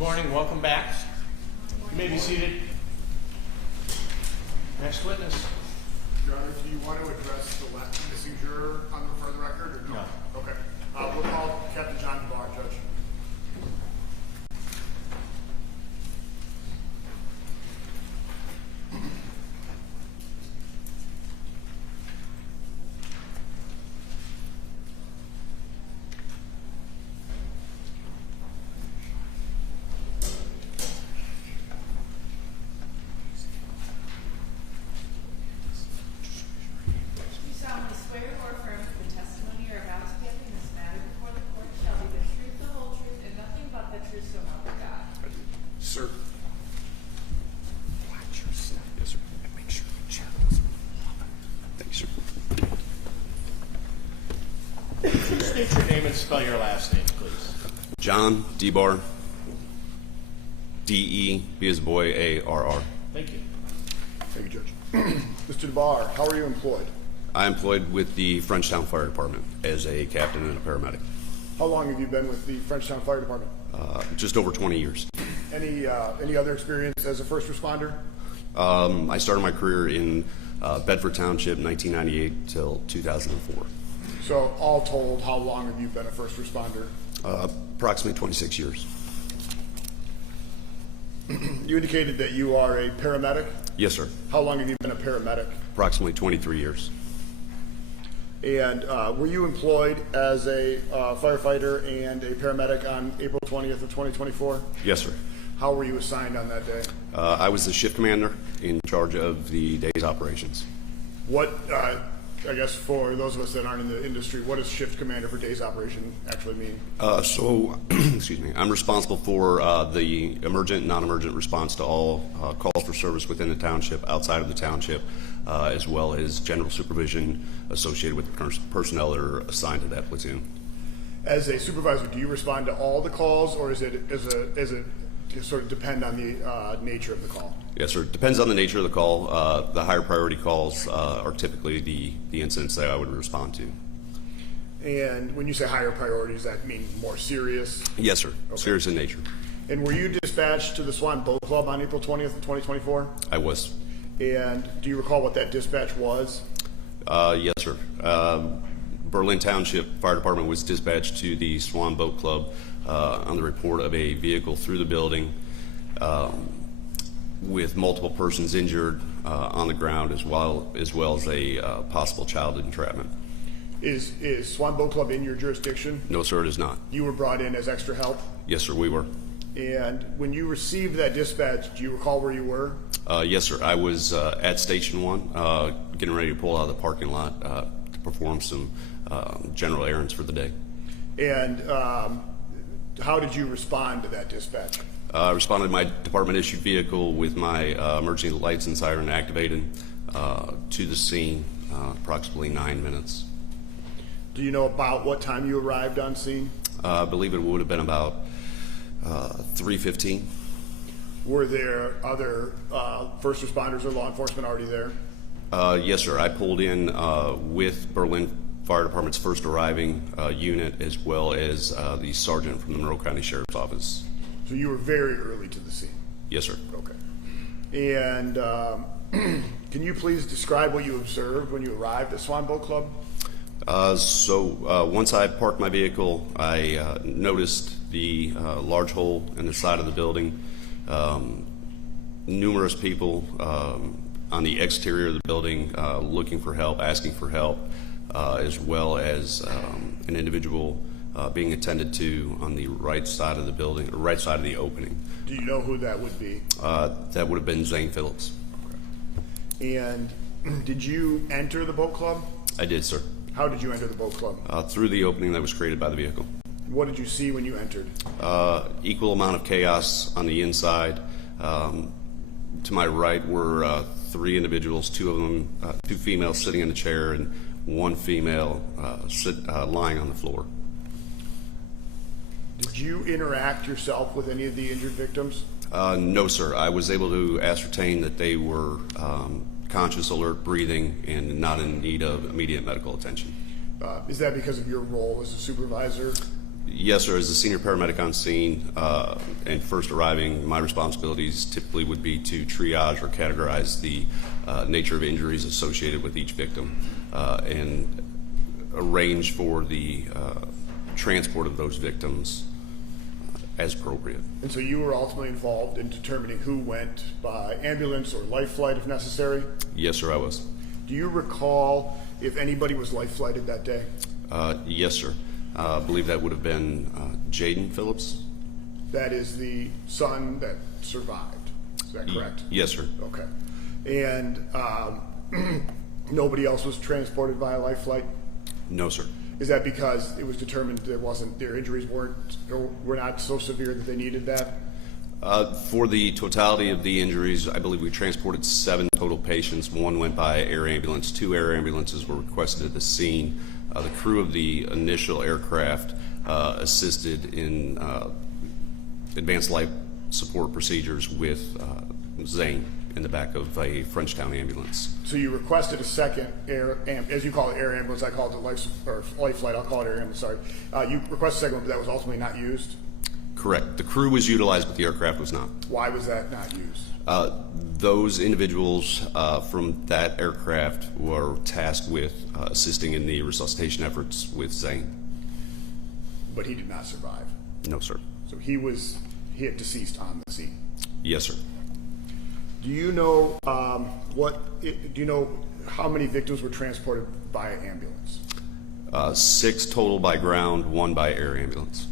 morning. Welcome back. You may be seated. Next witness. Your Honor, do you want to address the missing juror for the record, or no? No. Okay. We'll call Captain John Barr, Judge. Sir. Yes, sir. And make sure the chair doesn't fall off. Thanks, sir. State your name and spell your last name, please. John DeBar. D-E, B as boy, A-R-R. Thank you. Thank you, Judge. Mr. DeBar, how are you employed? I'm employed with the Frenchtown Fire Department as a captain and a paramedic. How long have you been with the Frenchtown Fire Department? Just over 20 years. Any other experience as a first responder? I started my career in Bedford Township, 1998 till 2004. So, all told, how long have you been a first responder? Approximately 26 years. You indicated that you are a paramedic. Yes, sir. How long have you been a paramedic? Approximately 23 years. And were you employed as a firefighter and a paramedic on April 20th of 2024? Yes, sir. How were you assigned on that day? I was the shift commander in charge of the day's operations. What, I guess for those of us that aren't in the industry, what does shift commander for days operation actually mean? Excuse me, I'm responsible for the emergent and non-emergent response to all calls for service within the township, outside of the township, as well as general supervision associated with the personnel that are assigned to that platoon. As a supervisor, do you respond to all the calls, or is it sort of depend on the nature of the call? Yes, sir. It depends on the nature of the call. The higher priority calls are typically the incidents that I would respond to. And when you say higher priority, does that mean more serious? Yes, sir. Okay. Serious in nature. And were you dispatched to the Swan Boat Club on April 20th of 2024? I was. And do you recall what that dispatch was? Yes, sir. Berlin Township Fire Department was dispatched to the Swan Boat Club on the report of a vehicle through the building with multiple persons injured on the ground, as well as a possible child entrapment. Is Swan Boat Club in your jurisdiction? No, sir, it is not. You were brought in as extra help? Yes, sir, we were. And when you received that dispatch, do you recall where you were? Yes, sir. I was at Station 1, getting ready to pull out of the parking lot to perform some general errands for the day. And how did you respond to that dispatch? I responded to my department-issued vehicle with my emergency lights and siren activated to the scene, approximately 9 minutes. Do you know about what time you arrived on scene? I believe it would have been about 3:15. Were there other first responders or law enforcement already there? Yes, sir. I pulled in with Berlin Fire Department's first arriving unit, as well as the sergeant from the Monroe County Sheriff's Office. So you were very early to the scene? Yes, sir. Okay. And can you please describe what you observed when you arrived at Swan Boat Club? Once I parked my vehicle, I noticed the large hole in the side of the building, numerous people on the exterior of the building looking for help, asking for help, as well as an individual being attended to on the right side of the building, or right side of the opening. Do you know who that would be? That would have been Zane Phillips. Okay. And did you enter the boat club? I did, sir. How did you enter the boat club? Through the opening that was created by the vehicle. What did you see when you entered? Equal amount of chaos on the inside. To my right were three individuals, two of them, two females sitting in a chair and one female lying on the floor. Did you interact yourself with any of the injured victims? No, sir. I was able to ascertain that they were conscious, alert, breathing, and not in need of immediate medical attention. Is that because of your role as a supervisor? Yes, sir. As a senior paramedic on scene and first arriving, my responsibilities typically would be to triage or categorize the nature of injuries associated with each victim and arrange for the transport of those victims as appropriate. And so you were ultimately involved in determining who went by ambulance or life flight if necessary? Yes, sir, I was. Do you recall if anybody was life flighted that day? Yes, sir. I believe that would have been Jaden Phillips. That is the son that survived. Is that correct? Yes, sir. Okay. And nobody else was transported via life flight? No, sir. Is that because it was determined their injuries were not so severe that they needed that? For the totality of the injuries, I believe we transported 7 total patients. 1 went by air ambulance. 2 air ambulances were requested at the scene. The crew of the initial aircraft assisted in advanced life support procedures with Zane in the back of a Frenchtown ambulance. So you requested a second as you call it, air ambulance. I call it the life flight. I'll call it air ambulance. Sorry. You requested a second one, but that was ultimately not used. Correct. The crew was utilized, but the aircraft was not. Why was that not used? Those individuals from that aircraft were tasked with assisting in the resuscitation efforts with Zane. But he did not survive. No, sir. So he had deceased on the scene. Yes, sir. Do you know how many victims were transported by ambulance? 6 total by ground, 1 by air ambulance.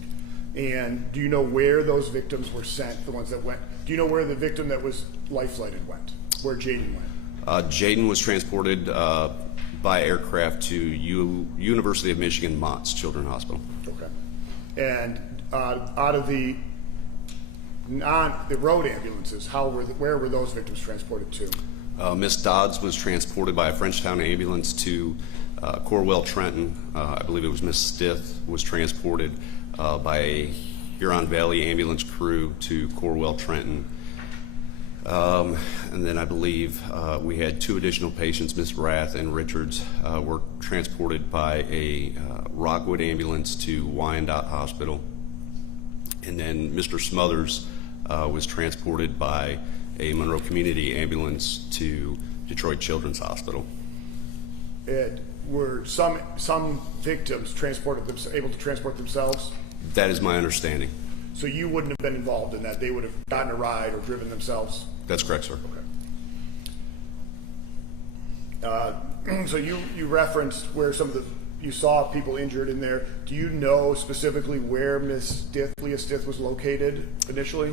And do you know where those victims were sent, the ones that went? Do you know where the victim that was life-flighted went, where Jaden went? Jaden was transported by aircraft to University of Michigan Mott's Children's Hospital. Okay. And out of the road ambulances, where were those victims transported to? Miss Dodds was transported by a Frenchtown ambulance to Corwell, Trenton. I believe it was Miss Stith was transported by a Huron Valley ambulance crew to Corwell, Trenton. And then I believe we had 2 additional patients, Miss Rath and Richards, were transported by a Rockwood ambulance to Wyandotte Hospital. And then Mr. Smothers was transported by a Monroe Community ambulance to Detroit Children's Hospital. Were some victims able to transport themselves? That is my understanding. So you wouldn't have been involved in that? They would have gotten a ride or driven themselves? That's correct, sir. Okay. So you referenced where you saw people injured in there. Do you know specifically where Miss Leah Stith was located initially?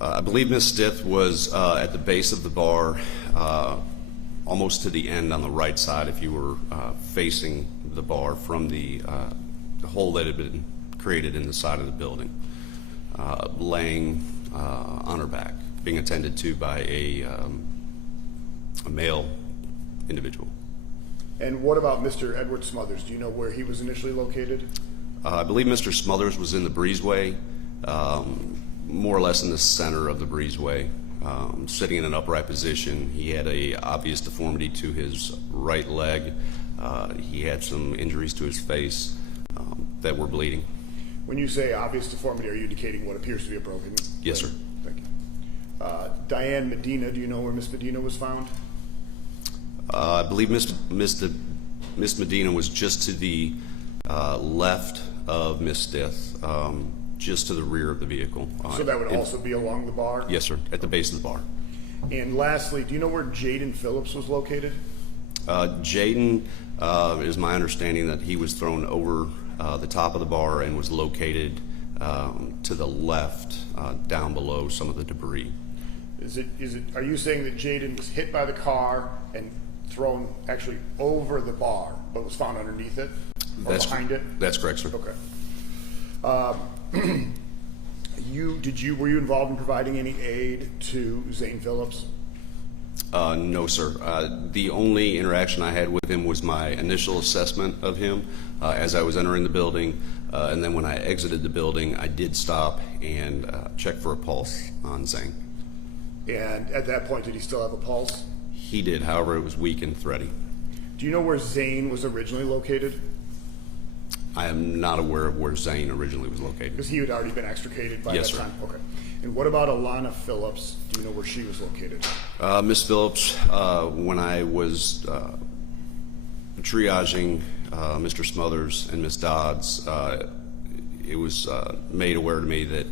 I believe Miss Stith was at the base of the bar, almost to the end on the right side if you were facing the bar from the hole that had been created in the side of the building, laying on her back, being attended to by a male individual. And what about Mr. Edward Smothers? Do you know where he was initially located? I believe Mr. Smothers was in the breezeway, more or less in the center of the breezeway, sitting in an upright position. He had a obvious deformity to his right leg. He had some injuries to his face that were bleeding. When you say obvious deformity, are you indicating what appears to be a broken leg? Yes, sir. Thank you. Diane Medina, do you know where Miss Medina was found? I believe Miss Medina was just to the left of Miss Stith, just to the rear of the vehicle. So that would also be along the bar? Yes, sir, at the base of the bar. And lastly, do you know where Jaden Phillips was located? Jaden, is my understanding that he was thrown over the top of the bar and was located to the left, down below some of the debris. Are you saying that Jaden was hit by the car and thrown actually over the bar, but was found underneath it or behind it? That's correct, sir. Okay. Were you involved in providing any aid to Zane Phillips? No, sir. The only interaction I had with him was my initial assessment of him as I was entering the building, and then when I exited the building, I did stop and check for a pulse on Zane. And at that point, did he still have a pulse? He did, however, it was weak and thready. Do you know where Zane was originally located? I am not aware of where Zane originally was located. Because he had already been extricated by Yes, that sir. time? Okay. And what about Alana Phillips? Do you know where she was located? Miss Phillips, when I was triaging Mr. Smothers and Miss Dodds, it was made aware to me that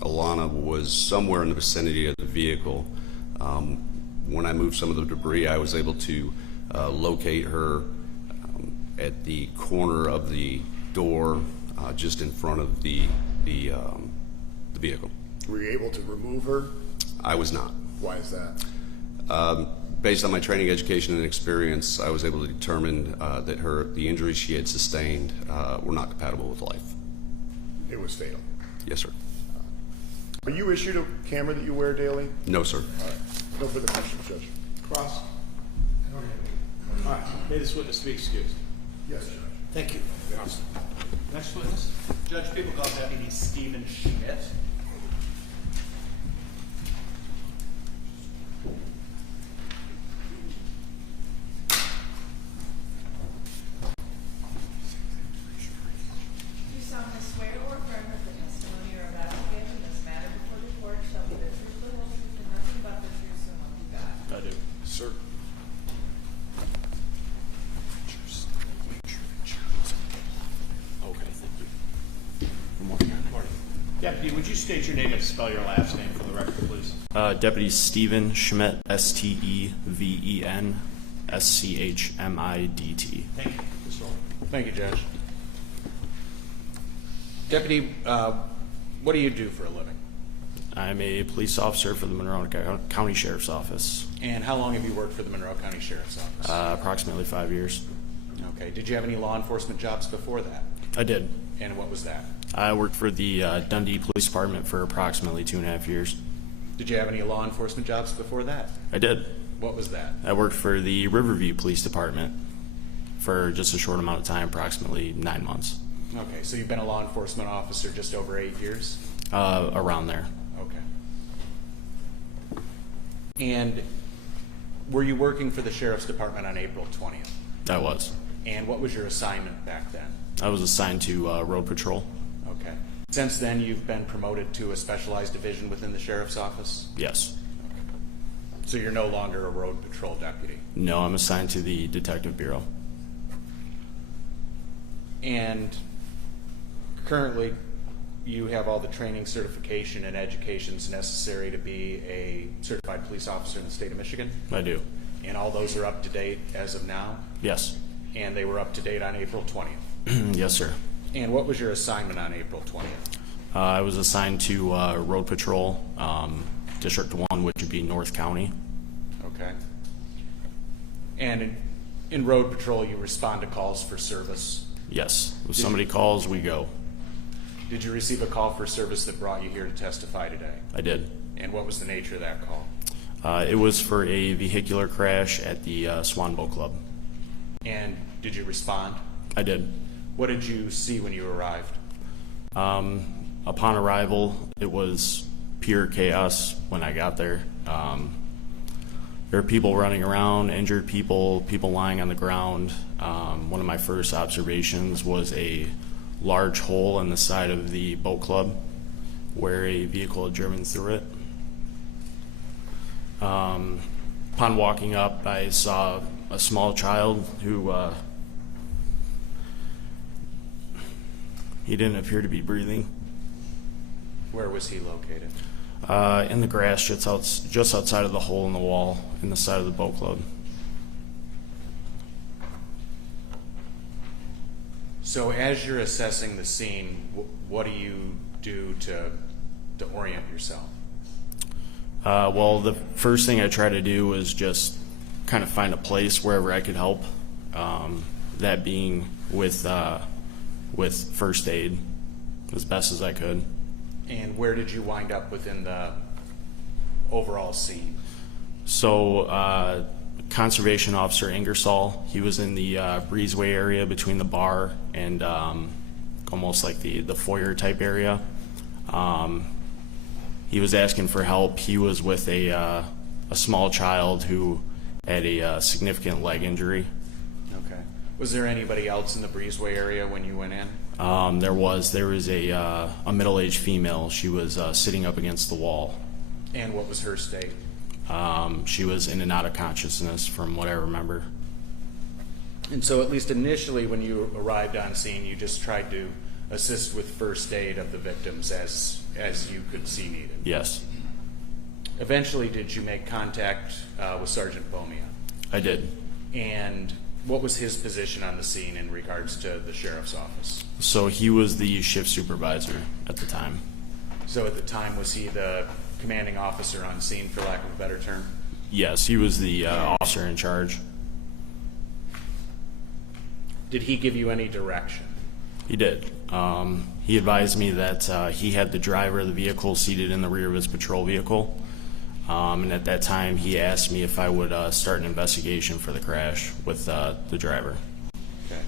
Alana was somewhere in the vicinity of the vehicle. When I moved some of the debris, I was able to locate her at the corner of the door, just in front of the vehicle. Were you able to remove her? I was not. Why is that? Based on my training, education, and experience, I was able to determine that the injuries she had sustained were not compatible with life. It was fatal. Yes, sir. Are you issued a camera that you wear daily? No, sir. All right. No further questions, Judge. Cross. All right, may this witness be excused. Yes, Judge. Thank you. Next witness, Judge, people call Deputy Stephen Schmidt. Do you solemnly swear or affirm that the testimony you're about to give in this matter before the court shall be the truth, the whole truth, and nothing but the truth, so help you God? I do. Sir. Okay, thank you. Good morning. Deputy, would you state your name and spell your last name for the record, please? Deputy Stephen Schmidt, Steven Schmidt. Thank you. Ms. Rowland. Thank you, Judge. Deputy, what do you do for a living? I'm a police officer for the Monroe County Sheriff's Office. And how long have you worked for the Monroe County Sheriff's Office? Approximately 5 years. Okay. Did you have any law enforcement jobs before that? I did. And what was that? I worked for the Dundee Police Department for approximately 2.5 years. Did you have any law enforcement jobs before that? I did. What was that? I worked for the Riverview Police Department for just a short amount of time, approximately 9 months. Okay, so you've been a law enforcement officer just over 8 years? Around there. Okay. And were you working for the Sheriff's Department on April 20th? I was. And what was your assignment back then? I was assigned to road patrol. Okay. Since then, you've been promoted to a specialized division within the Sheriff's Office? Yes. So you're no longer a road patrol deputy? No, I'm assigned to the Detective Bureau. And currently, you have all the training, certification, and educations necessary to be a certified police officer in the state of Michigan? I do. And all those are up to date as of now? Yes. And they were up to date on April 20th? Yes, sir. And what was your assignment on April 20th? I was assigned to road patrol, District 1, which would be North County. Okay. And in road patrol, you respond to calls for service? Yes. If somebody calls, we go. Did you receive a call for service that brought you here to testify today? I did. And what was the nature of that call? It was for a vehicular crash at the Swan Boat Club. And did you respond? I did. What did you see when you arrived? Upon arrival, it was pure chaos when I got there. There were people running around, injured people, people lying on the ground. One of my first observations was a large hole in the side of the boat club where a vehicle had driven through it. Upon walking up, I saw a small child who he didn't appear to be breathing. Where was he located? In the grass just outside of the hole in the wall in the side of the boat club. So as you're assessing the scene, what do you do to orient yourself? Well, the first thing I try to do was just kind of find a place wherever I could help. That being with first aid as best as I could. And where did you wind up within the overall scene? So, Conservation Officer Ingersoll, he was in the breezeway area between the bar and almost like the foyer type area. He was asking for help. He was with a small child who had a significant leg injury. Okay. Was there anybody else in the breezeway area when you went in? There was a middle-aged female. She was sitting up against the wall. And what was her state? She was in and out of consciousness from what I remember. And so at least initially when you arrived on scene, you just tried to assist with first aid of the victims as you could see needed. Yes, Eventually, did you make contact with Sergeant Bomia? I did. And what was his position on the scene in regards to the sheriff's office? So he was the shift supervisor at the time. So at the time, was he the commanding officer on scene, for lack of a better term? Yes, he was the officer in charge. Did he give you any direction? He did. He advised me that he had the driver of the vehicle seated in the rear of his patrol vehicle. And at that time, he asked me if I would start an investigation for the crash with the driver. Okay.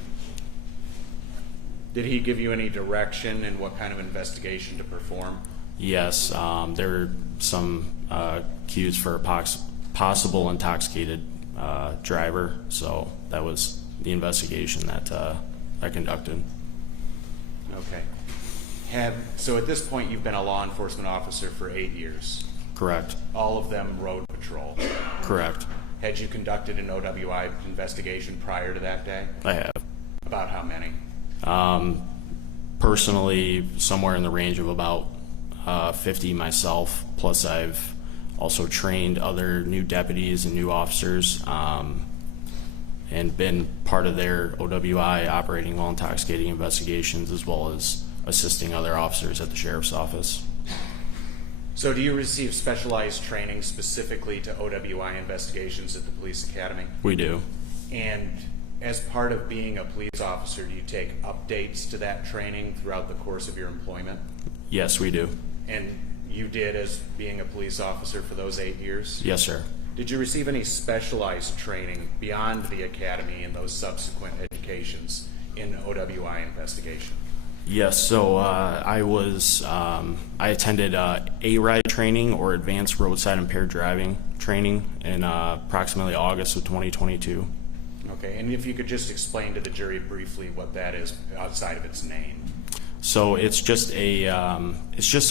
Did he give you any direction in what kind of investigation to perform? Yes, there were some cues for a possible intoxicated driver, so that was the investigation that I conducted. Okay. So at this point, you've been a law enforcement officer for 8 years. Correct. All of them road patrol. Correct. Had you conducted an OWI investigation prior to that day? I have. About how many? Personally, somewhere in the range of about 50 myself, plus I've also trained other new deputies and new officers and been part of their OWI operating while intoxicating investigations, as well as assisting other officers at the sheriff's office. So do you receive specialized training specifically to OWI investigations at the police academy? We do. And as part of being a police officer, do you take updates to that training throughout the course of your employment? Yes, we do. And you did as being a police officer for those 8 years? Yes, sir. Did you receive any specialized training beyond the academy and those subsequent educations in OWI investigation? Yes, so I attended A-RIDE training, or Advanced Roadside Impaired Driving training, in approximately August of 2022. Okay, and if you could just explain to the jury briefly what that is outside of its name. So it's just a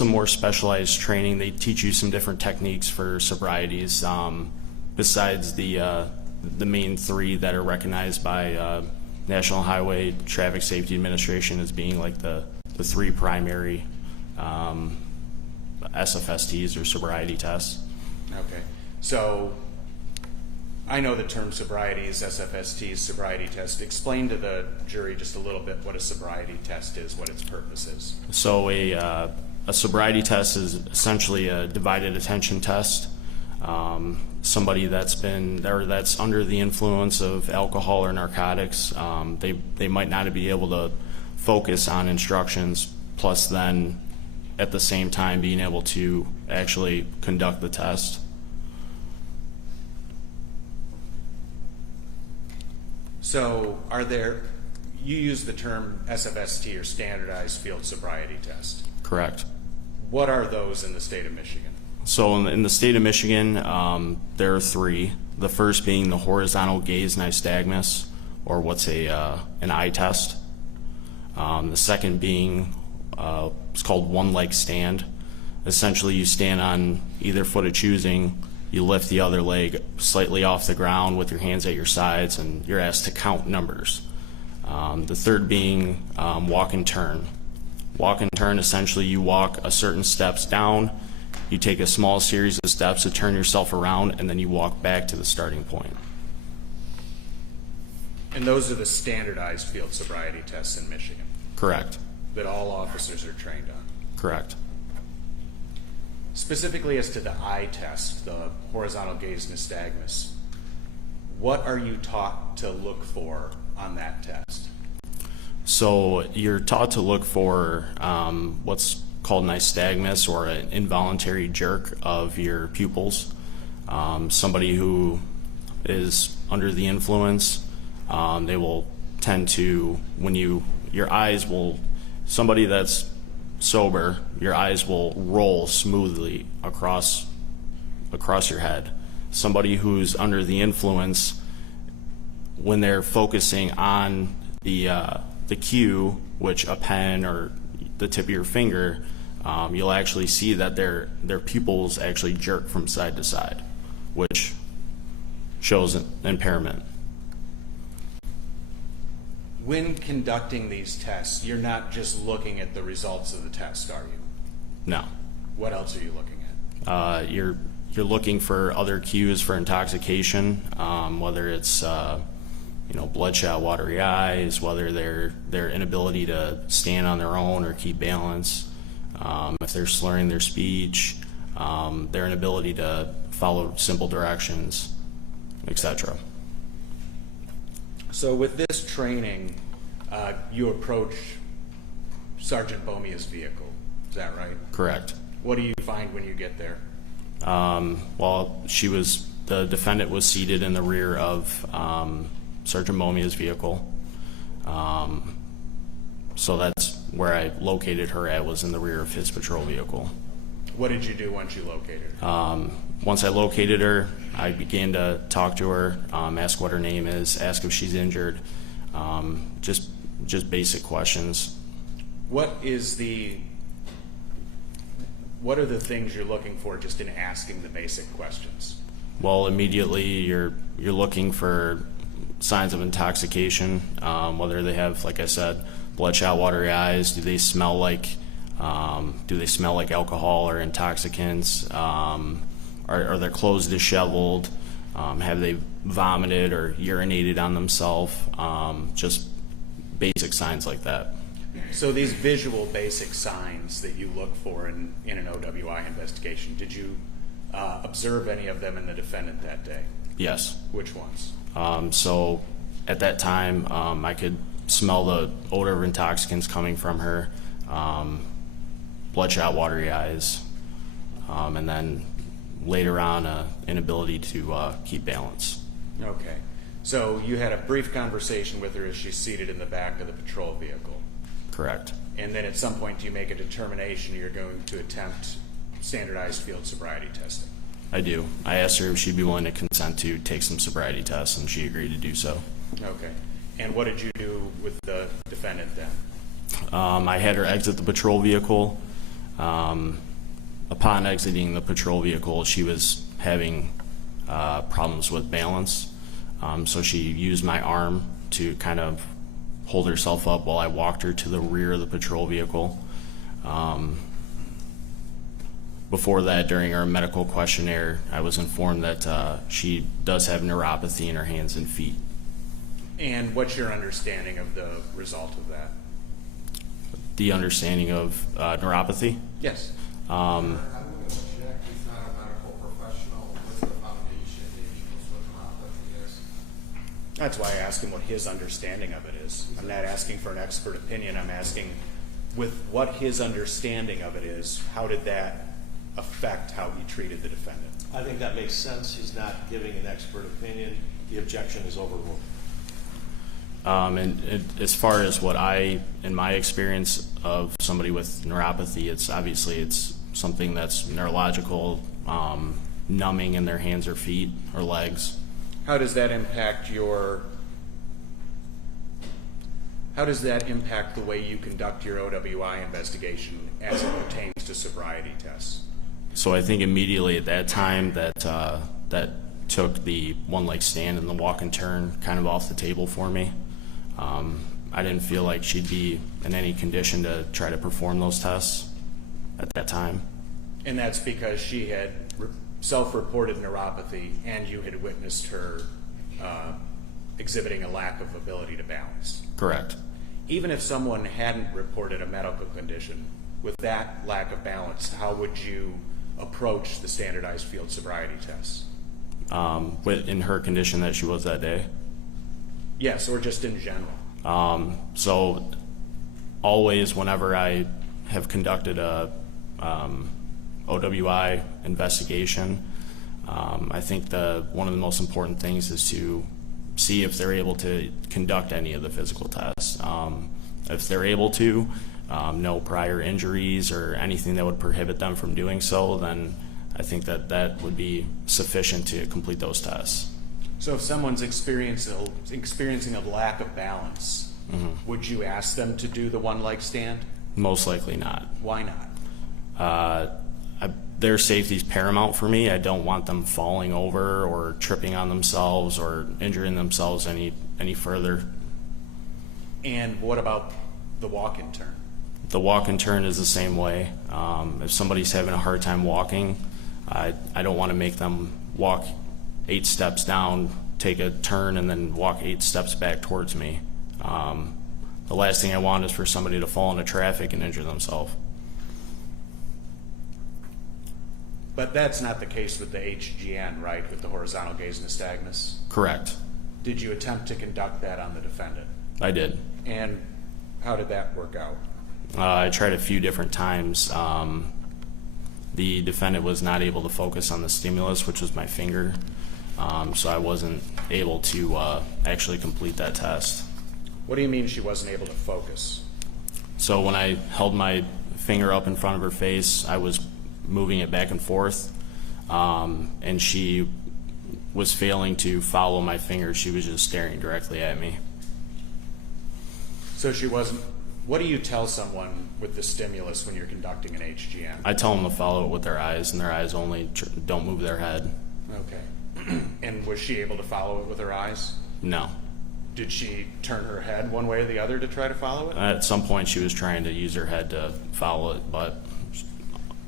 more specialized training. They teach you some different techniques for sobrieties, besides the main three that are recognized by National Highway Traffic Safety Administration as being like the three primary SFSTs, or sobriety tests. Okay, so I know the term sobriety is SFST's sobriety test. Explain to the jury just a little bit what a sobriety test is, what its purpose is. So a sobriety test is essentially a divided attention test. Somebody that's under the influence of alcohol or narcotics, they might not be able to focus on instructions, plus then at the same time being able to actually conduct the test. So you use the term SFST, or Standardized Field Sobriety Test. Correct. What are those in the state of Michigan? So in the state of Michigan, there are three. The first being the horizontal gaze nystagmus, or what's an eye test. The second being it's called one-leg stand. Essentially, you stand on either foot of choosing. You lift the other leg slightly off the ground with your hands at your sides, and you're asked to count numbers. The third being walk and turn. Walk and turn, essentially you walk a certain steps down, you take a small series of steps to turn yourself around, and then you walk back to the starting point. And those are the standardized field sobriety tests in Michigan Correct. that all officers are trained on. Correct. Specifically as to the eye test, the horizontal gaze nystagmus, what are you taught to look for on that test? So you're taught to look for what's called nystagmus, or an involuntary jerk of your pupils. Somebody who is under the influence, they will tend to, somebody that's sober, your eyes will roll smoothly across your head. Somebody who's under the influence when they're focusing on the cue, which a pen or the tip of your finger, you'll actually see that their pupils actually jerk from side to side, which shows an impairment. When conducting these tests, you're not just looking at the results of the test, are you? No. What else are you looking at? You're looking for other cues for intoxication, whether it's bloodshot, watery eyes, whether their inability to stand on their own or keep balance, if they're slurring their speech, their inability to follow simple directions, etc. So with this training, you approach Sergeant Bomia's vehicle. Is that right? Correct. What do you find when you get there? Well, the defendant was seated in the rear of Sergeant Bomia's vehicle. So that's where I located her at, was in the rear of his patrol vehicle. What did you do once you located her? Once I located her, I began to talk to her, ask what her name is, ask if she's injured, just basic questions. What are the things you're looking for just in asking the basic questions? Well, immediately you're looking for signs of intoxication, whether they have, like I said, bloodshot, watery eyes. Do they smell like alcohol or intoxicants? Are their clothes disheveled? Have they vomited or urinated on themselves? Just basic signs like that. So these visual basic signs that you look for in an OWI investigation, did you observe any of them in the defendant that day? Yes. Which ones? So at that time, I could smell the odor of intoxicants coming from her, bloodshot, watery eyes, and then later on, inability to keep balance. Okay. So you had a brief conversation with her as she's seated in the back of the patrol vehicle. Correct. And then at some point, do you make a determination you're going to attempt standardized field sobriety testing? I do. I asked her if she'd be willing to consent to take some sobriety tests, and she agreed to do so. Okay. And what did you do with the defendant then? I had her exit the patrol vehicle. Upon exiting the patrol vehicle, she was having problems with balance. So she used my arm to kind of hold herself up while I walked her to the rear of the patrol vehicle. Before that, during our medical questionnaire, I was informed that she does have neuropathy in her hands and feet. And what's your understanding of the result of that? The understanding of neuropathy? Yes. I wouldn't object. He's not a medical professional. What's the foundation that he knows what neuropathy is? That's why I asked him what his understanding of it is. I'm not asking for an expert opinion. I'm asking, with what his understanding of it is, how did that affect how he treated the defendant? I think that makes sense. He's not giving an expert opinion. The objection is overruled. And as far as what in my experience of somebody with neuropathy, it's something that's neurological, numbing in their hands or feet or legs. How does that impact the way you conduct your OWI investigation as it pertains to sobriety tests? So I think immediately at that time that took the one leg stand and the walk and turn kind of off the table for me. I didn't feel like she'd be in any condition to try to perform those tests at that time. And that's because she had self-reported neuropathy and you had witnessed her exhibiting a lack of ability to balance. Correct. Even if someone hadn't reported a medical condition, with that lack of balance, how would you approach the standardized field sobriety tests? In her condition that she was that day? Yes, or just in general. So always whenever I have conducted a OWI investigation, I think one of the most important things is to see if they're able to conduct any of the physical tests. If they're able to, no prior injuries or anything that would prohibit them from doing so, then I think that would be sufficient to complete those tests. So if someone's experiencing a lack of balance, would you ask them to do the one leg stand? Most likely not. Why not? Their safety is paramount for me. I don't want them falling over or tripping on themselves or injuring themselves any further. And what about the walk-in turn? The walk and turn is the same way. If somebody's having a hard time walking, I don't want to make them walk 8 steps down, take a turn, and then walk 8 steps back towards me. The last thing I want is for somebody to fall into traffic and injure themselves. But that's not the case with the HGN, right, with the horizontal gaze nystagmus? Correct. Did you attempt to conduct that on the defendant? I did. And how did that work out? I tried a few different times. The defendant was not able to focus on the stimulus, which was my finger, so I wasn't able to actually complete that test. What do you mean she wasn't able to focus? So when I held my finger up in front of her face, I was moving it back and forth, and she was failing to follow my finger. She was just staring directly at me. So she wasn't. What do you tell someone with the stimulus when you're conducting an HGN? I tell them to follow it with their eyes, and their eyes only don't move their head. Okay. And was she able to follow it with her eyes? No. Did she turn her head one way or the other to try to follow it? At some point, she was trying to use her head to follow it, but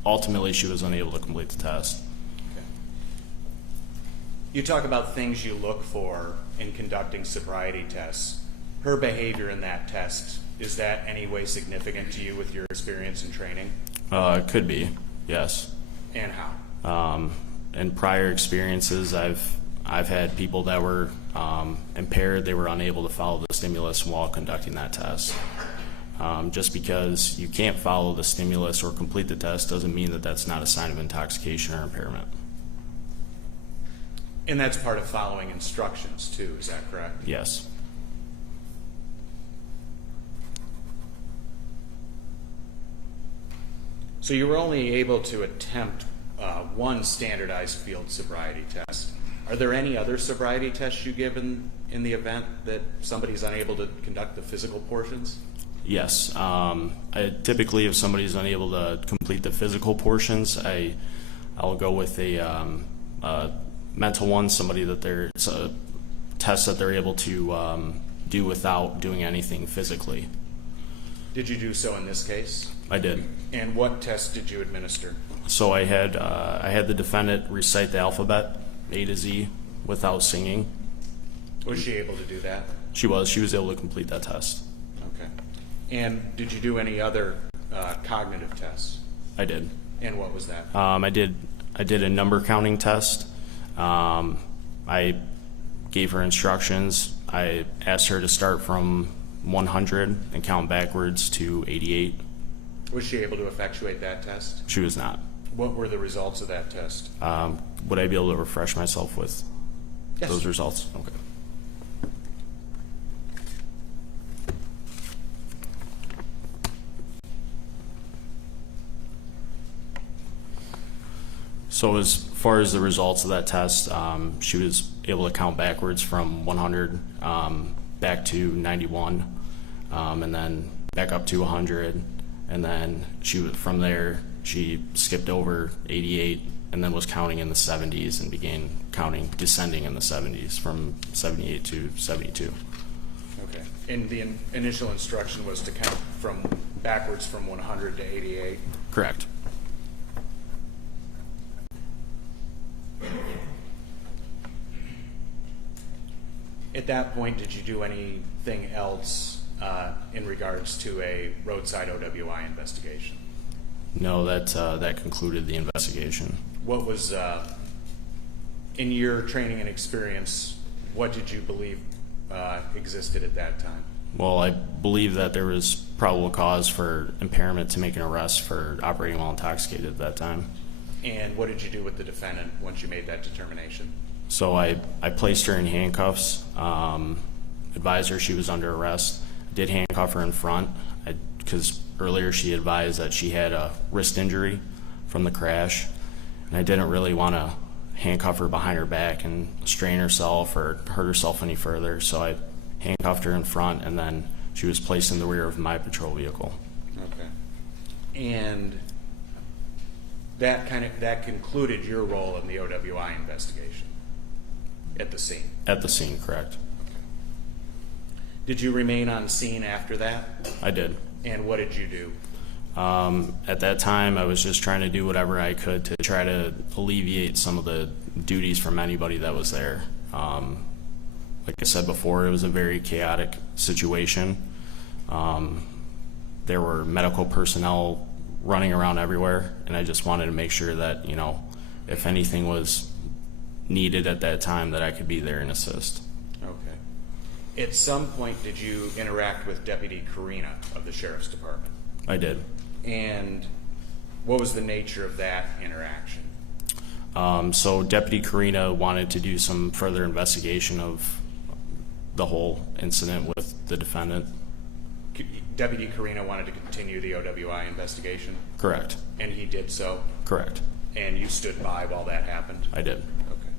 ultimately, she was unable to complete the test. Okay. You talk about things you look for in conducting sobriety tests. Her behavior in that test, is that any way significant to you with your experience and training? It could be, yes. And how? In prior experiences, I've had people that were impaired. They were unable to follow the stimulus while conducting that test. Just because you can't follow the stimulus or complete the test doesn't mean that that's not a sign of intoxication or impairment. And that's part of following instructions too, is that correct? Yes. So you were only able to attempt one standardized field sobriety test. Are there any other sobriety tests you give in the event that somebody's unable to conduct the physical portions? Yes. Typically, if somebody's unable to complete the physical portions, I'll go with a mental one, it's a test that they're able to do without doing anything physically. Did you do so in this case? I did. And what test did you administer? So I had the defendant recite the alphabet A to Z without singing. Was she able to do that? She was able to complete that test. Okay. And did you do any other cognitive tests? I did. And what was that? I did a number counting test. I gave her instructions. I asked her to start from 100 and count backwards to 88. Was she able to effectuate that test? She was not. What were the results of that test? Would I be able to refresh myself with Yes. those results? Okay. So as far as the results of that test, she was able to count backwards from 100 back to 91, and then back up to 100, and then from there she skipped over 88 and then was counting in the 70s and began counting descending in the 70s from 78 to 72. Okay. And the initial instruction was to count from backwards from 100 to 88? Correct. At that point, did you do anything else in regards to a roadside OWI investigation? No, that concluded the investigation. What was, in your training and experience, what did you believe existed at that time? Well, I believe that there was probable cause for impairment to make an arrest for operating while intoxicated at that time. And what did you do with the defendant once you made that determination? So I placed her in handcuffs, advised her she was under arrest, did handcuff her in front, because earlier she advised that she had a wrist injury from the crash, and I didn't really want to handcuff her behind her back and strain herself or hurt herself any further. So I handcuffed her in front, and then she was placed in the rear of my patrol vehicle. Okay. And that concluded your role in the OWI investigation at the scene? At the scene, correct. Did you remain on scene after that? I did. And what did you do? At that time, I was just trying to do whatever I could to try to alleviate some of the duties from anybody that was there. Like I said before, it was a very chaotic situation. There were medical personnel running around everywhere, and I just wanted to make sure that, you know, if anything was needed at that time, that I could be there and assist. Okay. At some point, did you interact with Deputy Karina of the Sheriff's Department? I did. And what was the nature of that interaction? So Deputy Karina wanted to do some further investigation of the whole incident with the defendant. Deputy Karina wanted to continue the OWI investigation? Correct. And he did so? Correct. And you stood by while that happened? I did. Okay.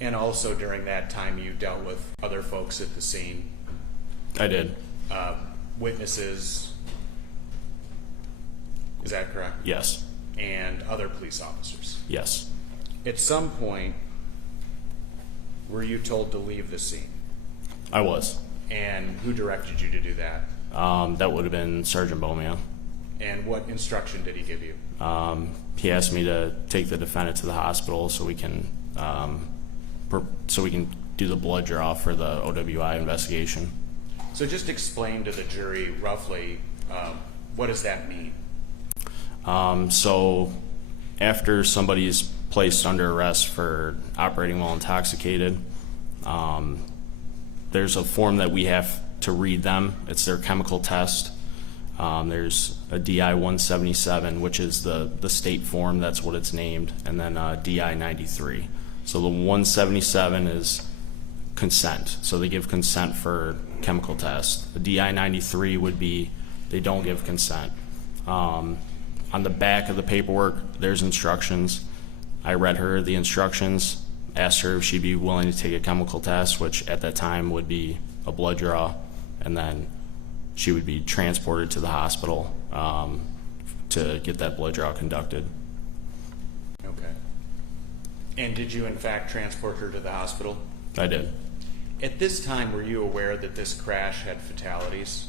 And also during that time, you dealt with other folks at the scene, I did. witnesses, is that correct? Yes. And other police officers. Yes. At some point, were you told to leave the scene? I was. And who directed you to do that? That would have been Sergeant Bomia. And what instruction did he give you? He asked me to take the defendant to the hospital so we can do the blood draw for the OWI investigation. So just explain to the jury roughly, what does that mean? So after somebody's placed under arrest for operating while intoxicated, there's a form that we have to read them. It's their chemical test. There's a DI 177, which is the state form, that's what it's named, and then DI 93. So the 177 is consent. So they give consent for chemical tests. The DI 93 would be they don't give consent. On the back of the paperwork, there's instructions. I read her the instructions, asked her if she'd be willing to take a chemical test, which at that time would be a blood draw, and then she would be transported to the hospital to get that blood draw conducted. Okay. And did you in fact transport her to the hospital? I did. At this time, were you aware that this crash had fatalities?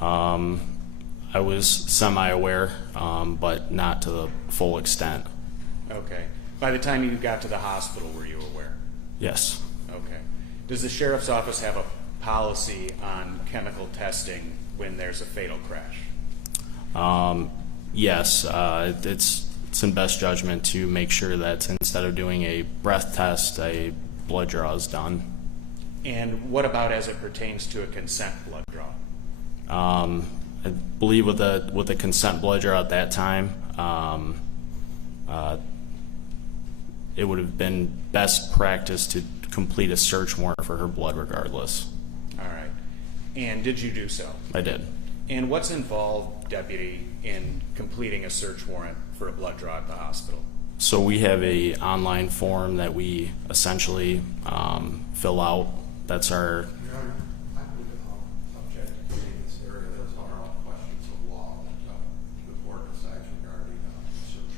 I was semi-aware, but not to the full extent. Okay. By the time you got to the hospital, were you aware? Yes. Okay. Does the sheriff's office have a policy on chemical testing when there's a fatal crash? Yes. It's in best judgment to make sure that instead of doing a breath test, a blood draw is done. And what about as it pertains to a consent blood draw? I believe with the consent blood draw at that time, it would have been best practice to complete a search warrant for her blood regardless. All right. And did you do so? I did. And what's involved, Deputy, in completing a search warrant for a blood draw at the hospital? So we have a online form that we essentially fill out. That's our. Your Honor, I would object to in this area. Those are all questions of law that the court decides regarding the search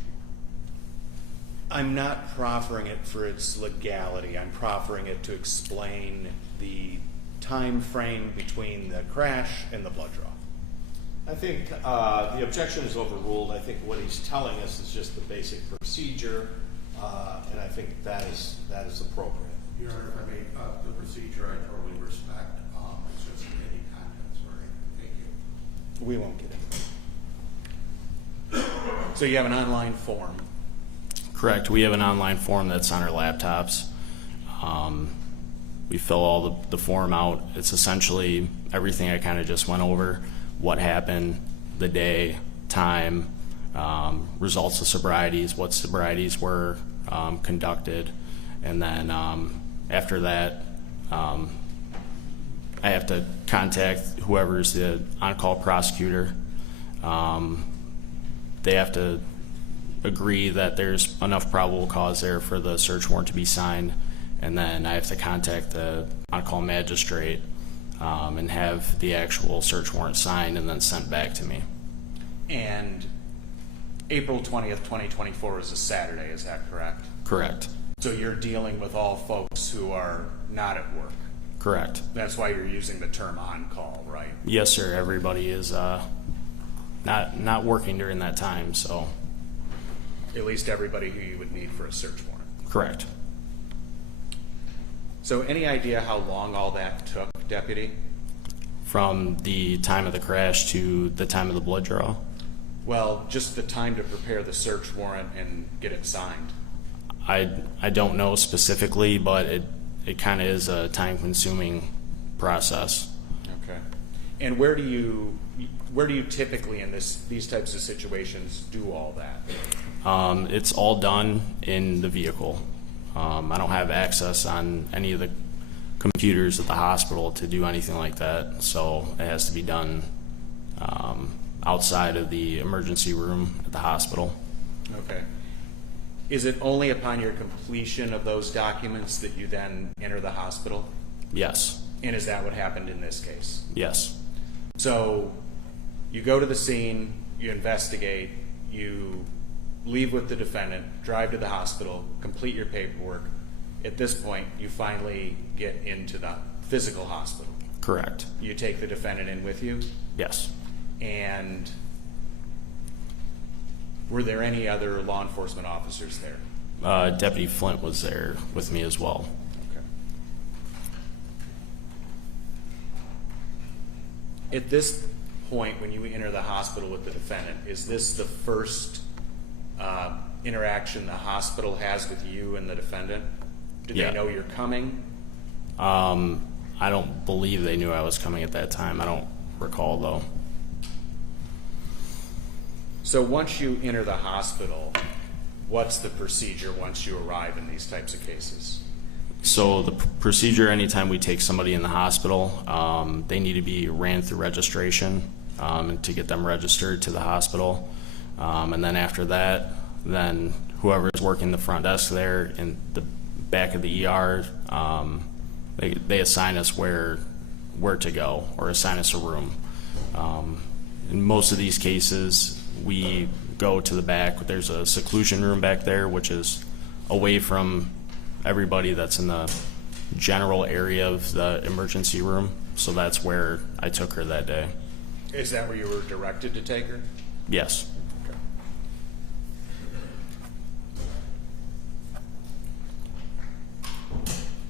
warrant. I'm not proffering it for its legality. I'm proffering it to explain the time frame between the crash and the blood draw. I think the objection is overruled. I think what he's telling us is just the basic procedure, and I think that is appropriate. Your Honor, if I may, the procedure I totally respect. It's just any contents or anything. Thank you. We won't get into it. So you have an online form. Correct. We have an online form that's on our laptops. We fill all the form out. It's essentially everything I kind of just went over: what happened, the day, time, results of sobrieties, what sobrieties were conducted, and then after that, I have to contact whoever's the on-call prosecutor They have to agree that there's enough probable cause there for the search warrant to be signed, and then I have to contact the on-call magistrate and have the actual search warrant signed and then sent back to me. And April 20th, 2024 is a Saturday, is that correct? Correct. So you're dealing with all folks who are not at work. Correct. That's why you're using the term on-call, right? Yes, sir. Everybody is not working during that time, so At least everybody who you would need for a search warrant. correct. So any idea how long all that took, Deputy? From the time of the crash to the time of the blood draw, Well, just the time to prepare the search warrant and get it signed. I don't know specifically, but it kind of is a time-consuming process. Okay. And where do you typically in these types of situations do all that? It's all done in the vehicle. I don't have access on any of the computers at the hospital to do anything like that, so it has to be done outside of the emergency room at the hospital. Okay. Is it only upon your completion of those documents that you then enter the hospital? Yes. And is that what happened in this case? Yes. So you go to the scene, you investigate, you leave with the defendant, drive to the hospital, complete your paperwork. At this point, you finally get into the physical hospital. Correct. You take the defendant in with you, Yes. and were there any other law enforcement officers there? Deputy Flint was there with me as well. Okay. At this point, when you enter the hospital with the defendant, is this the first interaction the hospital has with you and the defendant? Did Yeah. they know you're coming? I don't believe they knew I was coming at that time. I don't recall, though. So once you enter the hospital, what's the procedure once you arrive in these types of cases? So the procedure anytime we take somebody in the hospital, they need to be ran through registration to get them registered to the hospital. And then after that, then whoever's working the front desk there in the back of the ER, they assign us where to go or assign us a room. In most of these cases, we go to the back. There's a seclusion room back there, which is away from everybody that's in the general area of the emergency room. So that's where I took her that day. Is that where you were directed to take her? Yes.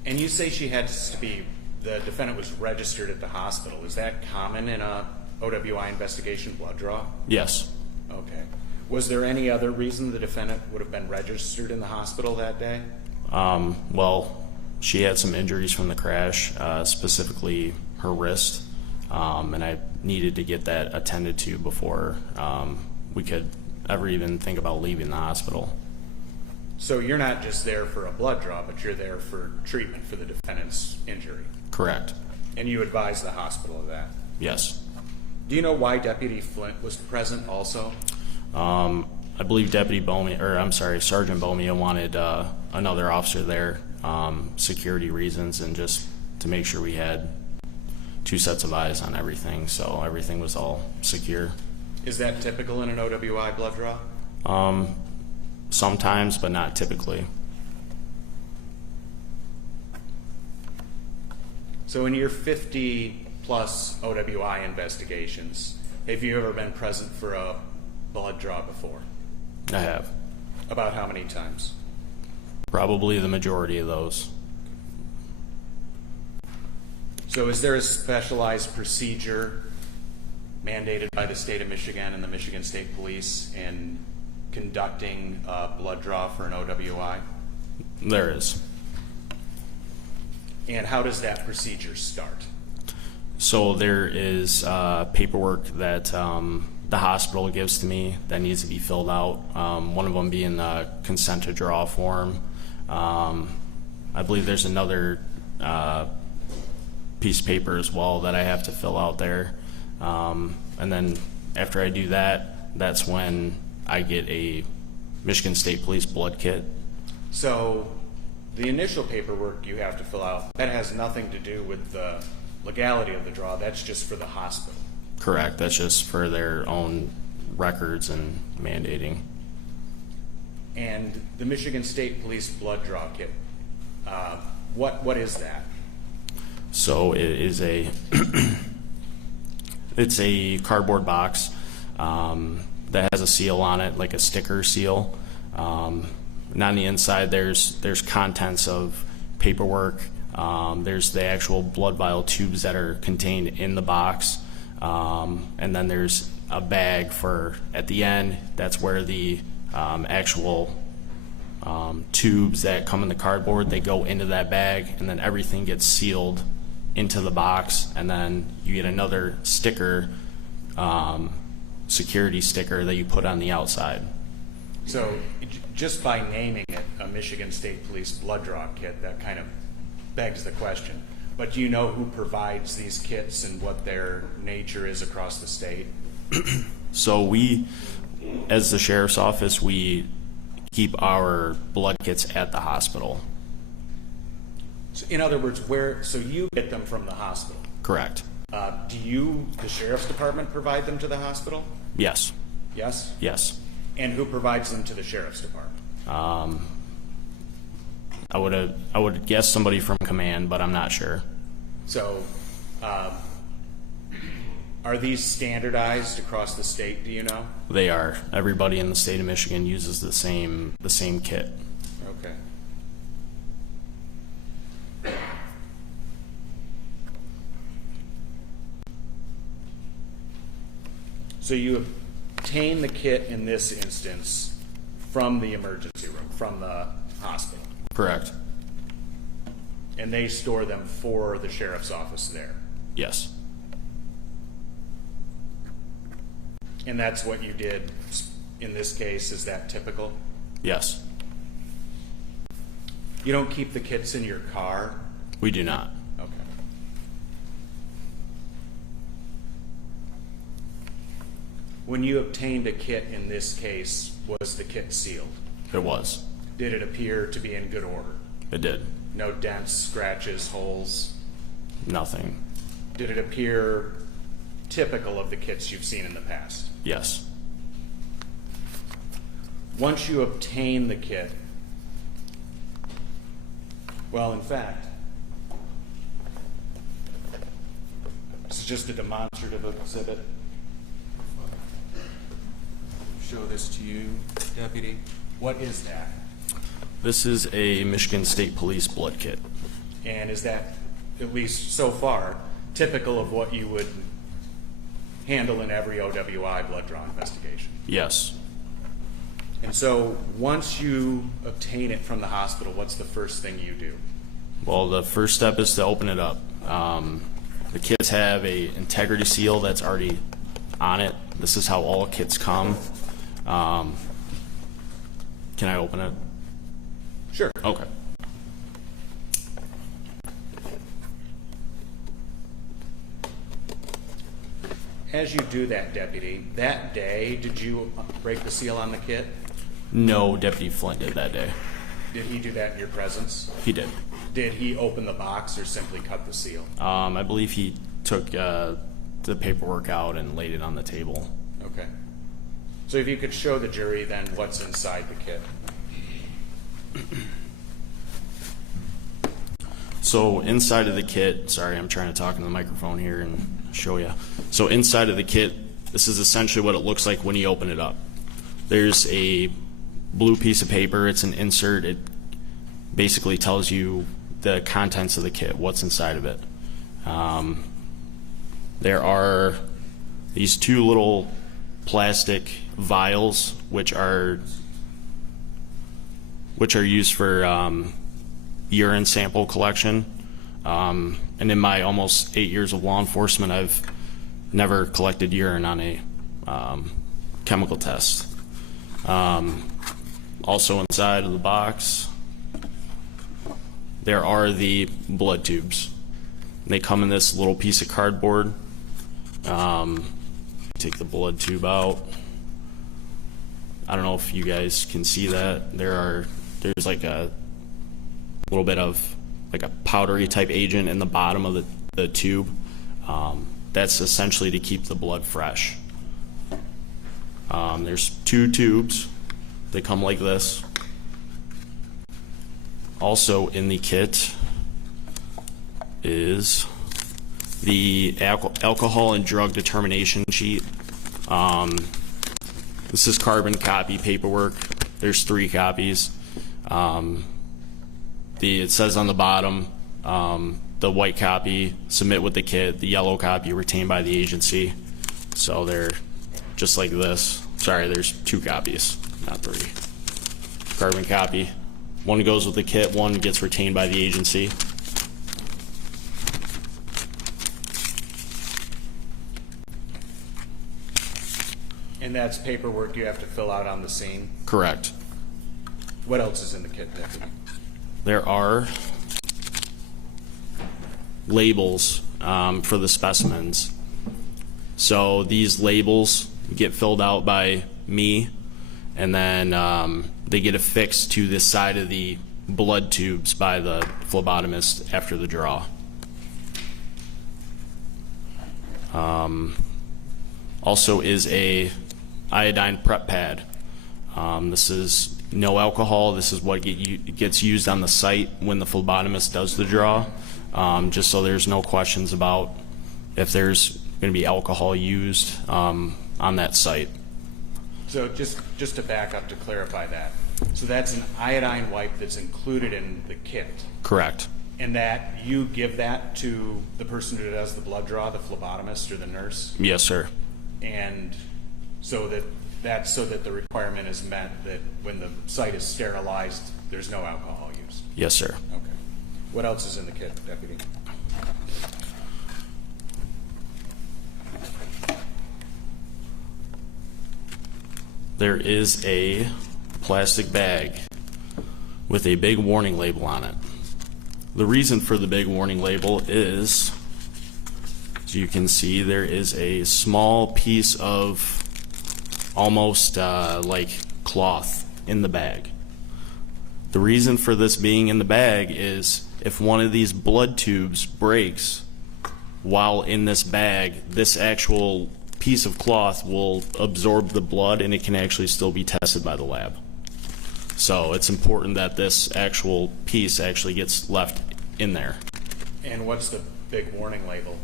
And you say she had to be, the defendant was registered at the hospital. Is that common in a OWI investigation blood draw? Yes. Okay. Was there any other reason the defendant would have been registered in the hospital that day? Well, she had some injuries from the crash, specifically her wrist, and I needed to get that attended to before we could ever even think about leaving the hospital. So you're not just there for a blood draw, but you're there for treatment for the defendant's injury. Correct. And you advise the hospital of that. Yes. Do you know why Deputy Flint was present also? I believe Sergeant Bomia wanted another officer there, security reasons, and just to make sure we had two sets of eyes on everything, so everything was all secure. Is that typical in an OWI blood draw? Sometimes, but not typically. So in your 50-plus OWI investigations, have you ever been present for a blood draw before? I have. About how many times? Probably the majority of those. So is there a specialized procedure mandated by the state of Michigan and the Michigan State Police in conducting a blood draw for an OWI? There is. And how does that procedure start? So there is paperwork that the hospital gives to me that needs to be filled out. One of them being the consent to draw form. I believe there's another piece of paper as well that I have to fill out there. And then after I do that, that's when I get a Michigan State Police blood kit. So the initial paperwork you have to fill out, that has nothing to do with the legality of the draw. That's just for the hospital. Correct. That's just for their own records and mandating. And the Michigan State Police blood draw kit, what is that? So it is it's a cardboard box that has a seal on it, like a sticker seal. And on the inside, there's contents of paperwork. There's the actual blood vial tubes that are contained in the box, and then there's a bag for at the end. That's where the actual tubes that come in the cardboard, they go into that bag, and then everything gets sealed into the box, and then you get another sticker, security sticker that you put on the outside. So just by naming it a Michigan State Police blood draw kit, that kind of begs the question. But do you know who provides these kits and what their nature is across the state? So we, as the sheriff's office, we keep our blood kits at the hospital. So in other words, so you get them from the hospital. Correct. Do you, the sheriff's department, provide them to the hospital? Yes. Yes? Yes. And who provides them to the sheriff's department? I would guess somebody from command, but I'm not sure. So, are these standardized across the state, do you know? They are. Everybody in the state of Michigan uses the same kit. Okay. So you obtain the kit in this instance from the emergency room, from the hospital, Correct. and they store them for the sheriff's office there. Yes. And that's what you did in this case. Is that typical? Yes. You don't keep the kits in your car? We do not. Okay. When you obtained a kit in this case, was the kit sealed? It was. Did it appear to be in good order? It did. No dents, scratches, holes? Nothing. Did it appear typical of the kits you've seen in the past? Yes. Once you obtain the kit, well, in fact, this is just a demonstrative exhibit. Show this to you, Deputy. What is that? This is a Michigan State Police blood kit. And is that, at least so far, typical of what you would handle in every OWI blood draw investigation? Yes. And so once you obtain it from the hospital, what's the first thing you do? Well, the first step is to open it up. The kits have a integrity seal that's already on it. This is how all kits come. Can I open it? Sure. Okay. As you do that, Deputy, that day, did you break the seal on the kit? No, Deputy Flint did that day. Did he do that in your presence? He did. Did he open the box or simply cut the seal? I believe he took the paperwork out and laid it on the table. Okay. So if you could show the jury then what's inside the kit. So inside of the kit, sorry, I'm trying to talk in the microphone here and show you. So inside of the kit, this is essentially what it looks like when you open it up. There's a blue piece of paper. It's an insert. It basically tells you the contents of the kit, what's inside of it. There are these two little plastic vials, which are used for urine sample collection. And in my almost 8 years of law enforcement, I've never collected urine on a chemical test. Also inside of the box, there are the blood tubes. They come in this little piece of cardboard. take the blood tube out. I don't know if you guys can see that. There's like a little bit of like a powdery type agent in the bottom of the tube. That's essentially to keep the blood fresh. There's 2 tubes. They come like this. Also in the kit is the alcohol and drug determination sheet. This is carbon copy paperwork. There's 3 copies. It says on the bottom, the white copy, submit with the kit, the yellow copy, retained by the agency. So they're just like this. Sorry, there's 2 copies, not 3. Carbon copy. 1 goes with the kit, 1 gets retained by the agency. And that's paperwork you have to fill out on the scene? Correct. What else is in the kit, Deputy? There are labels for the specimens. So these labels get filled out by me, and then they get affixed to the side of the blood tubes by the phlebotomist after the draw. Also is a iodine prep pad. This is no alcohol. This is what gets used on the site when the phlebotomist does the draw, just so there's no questions about if there's going to be alcohol used on that site. So just to back up to clarify that. So that's an iodine wipe that's included in the kit. Correct. And that you give that to the person who does the blood draw, the phlebotomist or the nurse? Yes, sir. And so that's so that the requirement is met that when the site is sterilized, there's no alcohol used? Yes, sir. Okay. What else is in the kit, Deputy? There is a plastic bag with a big warning label on it. The reason for the big warning label is, as you can see, there is a small piece of almost like cloth in the bag. The reason for this being in the bag is if one of these blood tubes breaks while in this bag, this actual piece of cloth will absorb the blood and it can actually still be tested by the lab. So it's important that this actual piece actually gets left in there. And what's the big warning label?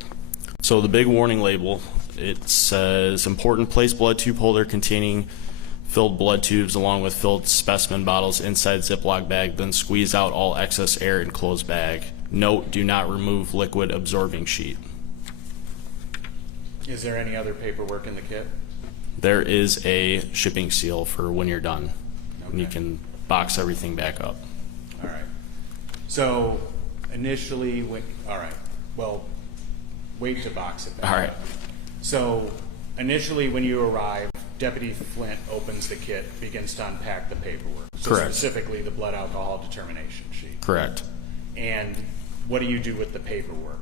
So the big warning label, it says important, place blood tube holder containing filled blood tubes along with filled specimen bottles inside Ziploc bag, then squeeze out all excess air in closed bag. Note, do not remove liquid absorbing sheet. Is there any other paperwork in the kit? There is a shipping seal for when you're done. And you Okay. can box everything back up. All right. So initially, wait to box it back All right. up. So initially, when you arrive, Deputy Flint opens the kit, begins to unpack the paperwork. So Correct. specifically the blood alcohol determination sheet. Correct. And what do you do with the paperwork?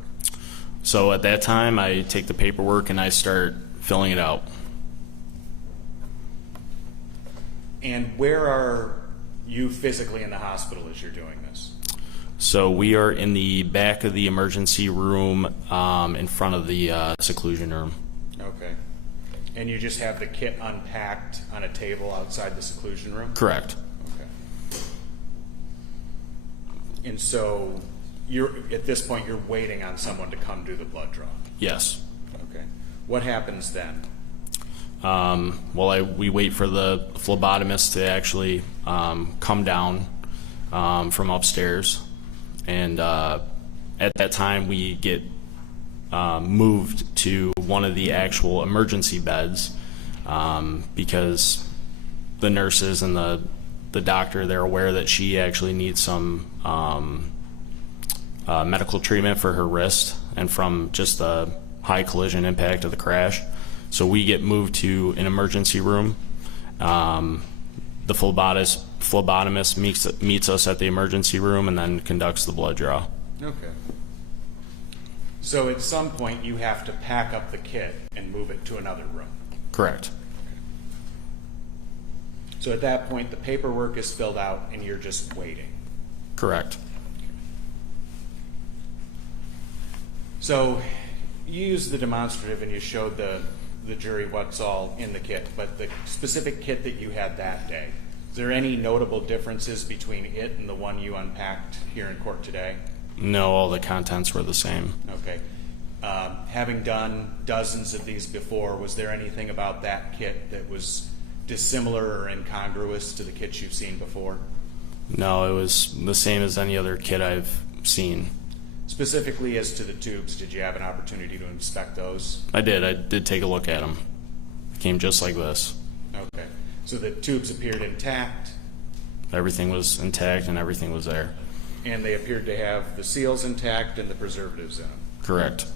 So at that time, I take the paperwork and I start filling it out. And where are you physically in the hospital as you're doing this? So we are in the back of the emergency room in front of the seclusion room. Okay. And you just have the kit unpacked on a table outside the seclusion room? Correct. Okay. And so at this point, you're waiting on someone to come do the blood draw? Yes. Okay. What happens then? We wait for the phlebotomist to actually come down from upstairs, and at that time we get moved to one of the actual emergency beds because the nurses and the doctor, they're aware that she actually needs some medical treatment for her wrist and from just the high collision impact of the crash. So we get moved to an emergency room. The phlebotomist meets us at the emergency room and then conducts the blood draw. Okay. So at some point, you have to pack up the kit and move it to another room? Correct. So at that point, the paperwork is filled out and you're just waiting. Correct. So you used the demonstrative and you showed the jury what's all in the kit, but the specific kit that you had that day, is there any notable differences between it and the one you unpacked here in court today? No, all the contents were the same. Okay. Having done dozens of these before, was there anything about that kit that was dissimilar or incongruous to the kits you've seen before? No, it was the same as any other kit I've seen. Specifically as to the tubes, did you have an opportunity to inspect those? I did take a look at them. Came just like this. Okay. So the tubes appeared intact, Everything was intact and everything was there. and they appeared to have the seals intact and the preservatives in them. Correct.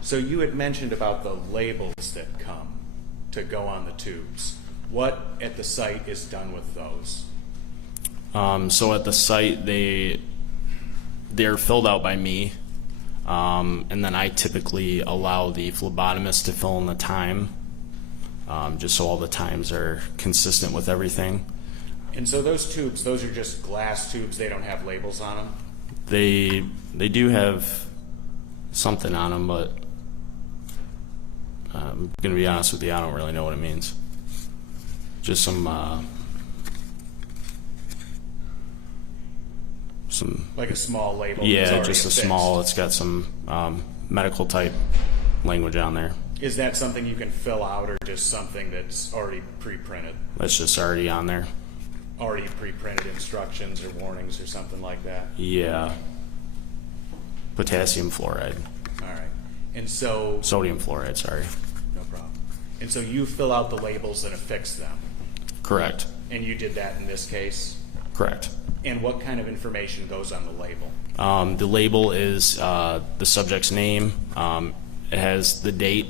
So you had mentioned about the labels that come to go on the tubes. What at the site is done with those? So at the site, they're filled out by me, and then I typically allow the phlebotomist to fill in the time, just so all the times are consistent with everything. And so those tubes, those are just glass tubes, they don't have labels on them? They do have something on them, but I'm gonna be honest with you, I don't really know what it means. Just some Like a small label? that's yeah, already just a affixed. small. It's got some medical type language on there. Is that something you can fill out or just something that's already pre-printed? That's just already on there. Already pre-printed instructions or warnings or something like that? Yeah. Potassium fluoride. All right. And so, Sodium fluoride, sorry. no problem. And so you fill out the labels and affix them? Correct. And you did that in this case? Correct. And what kind of information goes on the label? The label is the subject's name. It has the date.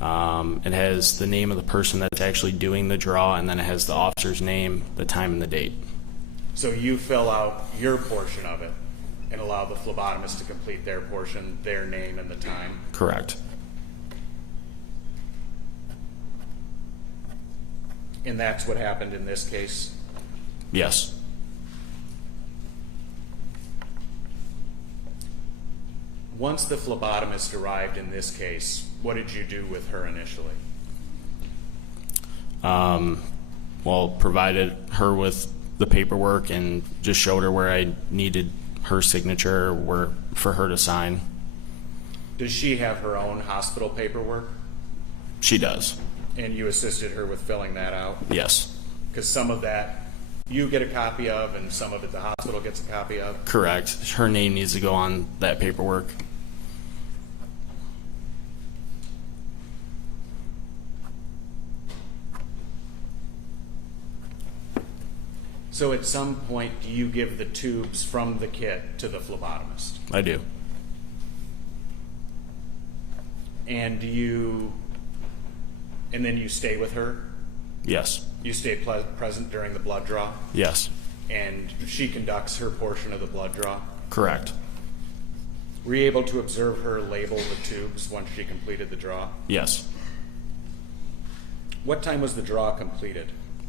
It has the name of the person that's actually doing the draw, and then it has the officer's name, the time, and the date. So you fill out your portion of it and allow the phlebotomist to complete their portion, their name and the time? Correct. And that's what happened in this case? Yes. Once the phlebotomist arrived in this case, what did you do with her initially? Well, provided her with the paperwork and just showed her where I needed her signature where for her to sign. Does she have her own hospital paperwork? She does. And you assisted her with filling that out? Yes. Because some of that you get a copy of and some of it the hospital gets a copy of? Correct. Her name needs to go on that paperwork. So at some point, do you give the tubes from the kit to the phlebotomist? I do. And then you stay with her? Yes. You stay present during the blood draw? Yes. And she conducts her portion of the blood draw? Correct. Were you able to observe her label the tubes once she completed the draw? Yes. What time was the draw completed?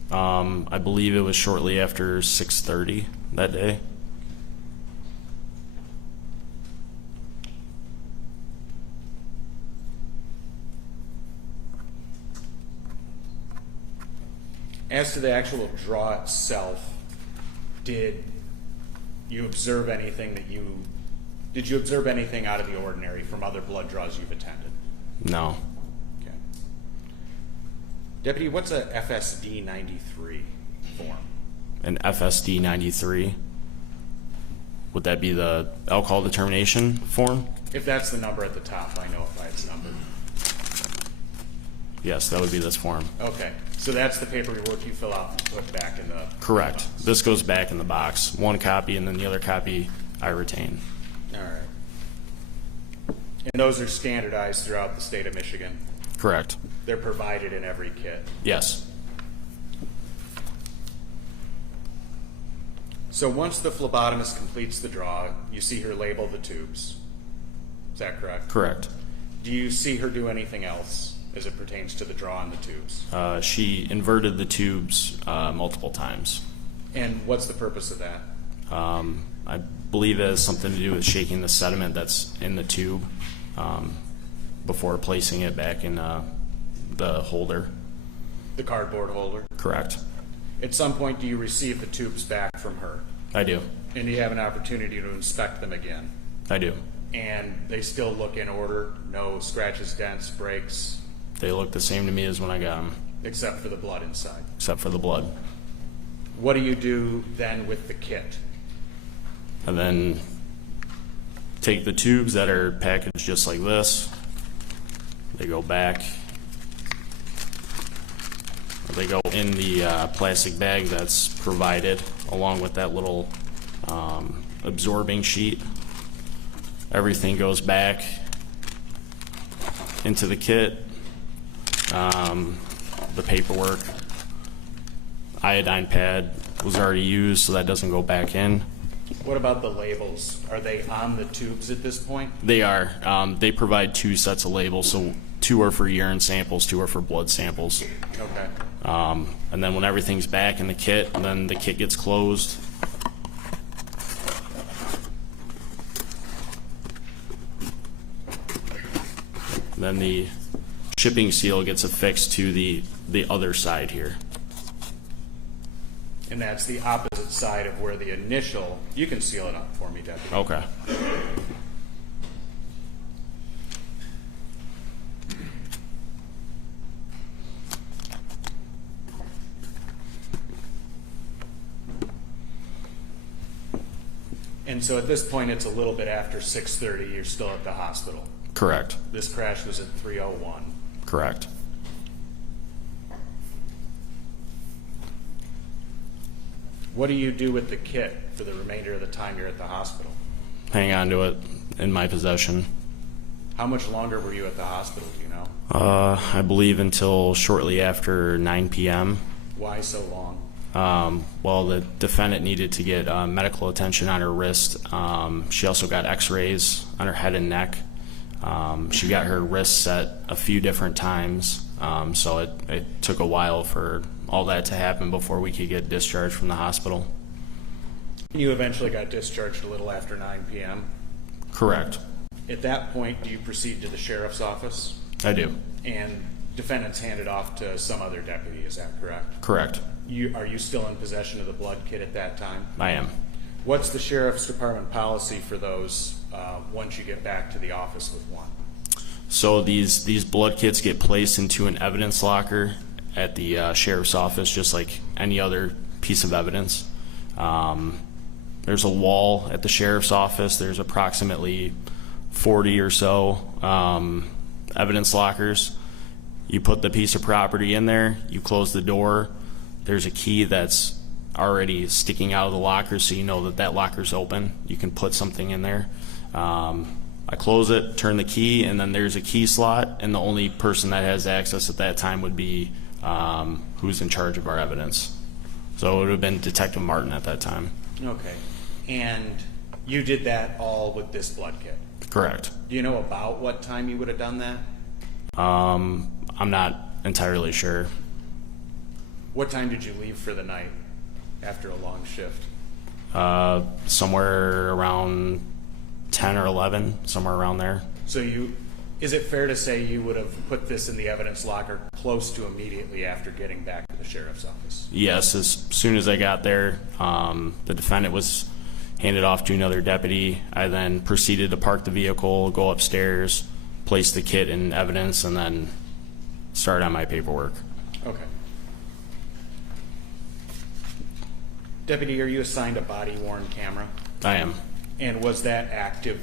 I believe it was shortly after 6:30 that day. As to the actual draw itself, did you observe anything out of the ordinary from other blood draws you've attended? No. Okay. Deputy, what's a FSD 93 form? An FSD 93. Would that be the alcohol determination form? If that's the number at the top, I know it by its number. Yes, that would be this form. Okay, so that's the paperwork you fill out and put back in the... Correct. This goes back in the box. One copy, and then the other copy I retain. All right. And those are standardized throughout the state of Michigan? Correct. They're provided in every kit? Yes. So once the phlebotomist completes the draw, you see her label the tubes. Is that correct? Correct. Do you see her do anything else as it pertains to the draw on the tubes? She inverted the tubes multiple times. And what's the purpose of that? I believe it has something to do with shaking the sediment that's in the tube before placing it back in the holder. The cardboard holder? Correct. At some point, do you receive the tubes back from her? I do. And do you have an opportunity to inspect them again? I do. And they still look in order? No scratches, dents, breaks, They look the same to me as when I got them, except for the blood inside? except for the blood. What do you do then with the kit? And then take the tubes that are packaged just like this. They go back. They go in the plastic bag that's provided along with that little absorbing sheet. Everything goes back into the kit. The paperwork, iodine pad was already used, so that doesn't go back in. What about the labels? Are they on the tubes at this point? They are. They provide 2 sets of labels, so 2 are for urine samples, 2 are for blood samples. Okay. And then when everything's back in the kit, then the kit gets closed. Then the shipping seal gets affixed to the other side here. And that's the opposite side of where the initial, you can seal it up for me, Deputy. Okay. And so at this point, it's a little bit after 6:30, you're still at the hospital. Correct. This crash was at 3:01. Correct. What do you do with the kit for the remainder of the time you're at the hospital? Hang on to it in my possession. How much longer were you at the hospital, do you know? I believe until shortly after 9 p.m. Why so long? Well, the defendant needed to get medical attention on her wrist. She also got x-rays on her head and neck. She got her wrist set a few different times, so it took a while for all that to happen before we could get discharged from the hospital. You eventually got discharged a little after 9 p.m. Correct. At that point, do you proceed to the sheriff's office? I do. And defendant's handed off to some other deputy, is that correct? Correct. Are you still in possession of the blood kit at that time? I am. What's the sheriff's department policy for those once you get back to the office with one? So these blood kits get placed into an evidence locker at the sheriff's office, just like any other piece of evidence. There's a wall at the sheriff's office. There's approximately 40 or so evidence lockers. You put the piece of property in there, you close the door. There's a key that's already sticking out of the locker, so you know that that locker's open. You can put something in there. I close it, turn the key, and then there's a key slot, and the only person that has access at that time would be who's in charge of our evidence. So it would have been Detective Martin at that time. Okay. And you did that all with this blood kit? Correct. Do you know about what time you would have done that? I'm not entirely sure. What time did you leave for the night after a long shift? Somewhere around 10 or 11, somewhere around there. So is it fair to say you would have put this in the evidence locker close to immediately after getting back to the sheriff's office? Yes, as soon as I got there, the defendant was handed off to another deputy. I then proceeded to park the vehicle, go upstairs, place the kit in evidence, and then start on my paperwork. Okay. Deputy, are you assigned a body-worn camera? I am. And was that active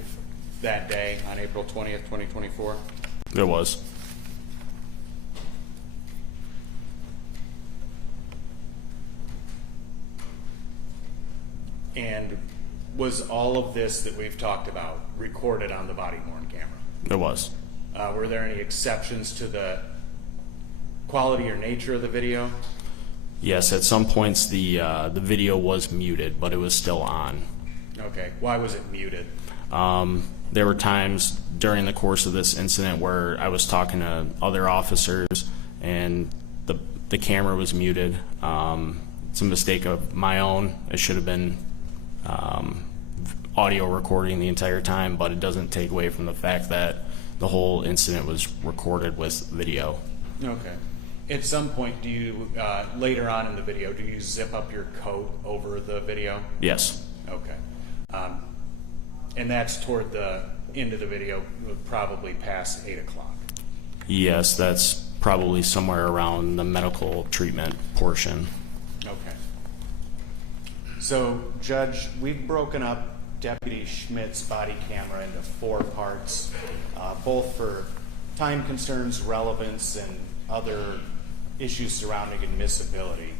that day on April 20th, 2024? It was. And was all of this that we've talked about recorded on the body-worn camera? It was. Were there any exceptions to the quality or nature of the video? Yes, at some points the video was muted, but it was still on. Okay, why was it muted? There were times during the course of this incident where I was talking to other officers and the camera was muted. It's a mistake of my own. It should have been audio recording the entire time, but it doesn't take away from the fact that the whole incident was recorded with video. Okay. At some point, do you, later on in the video, do you zip up your coat over the video? Yes. Okay. And that's toward the end of the video, probably past 8 o'clock. Yes, that's probably somewhere around the medical treatment portion. Okay. So, Judge, we've broken up Deputy Schmidt's body camera into 4 parts, both for time concerns, relevance, and other issues surrounding admissibility.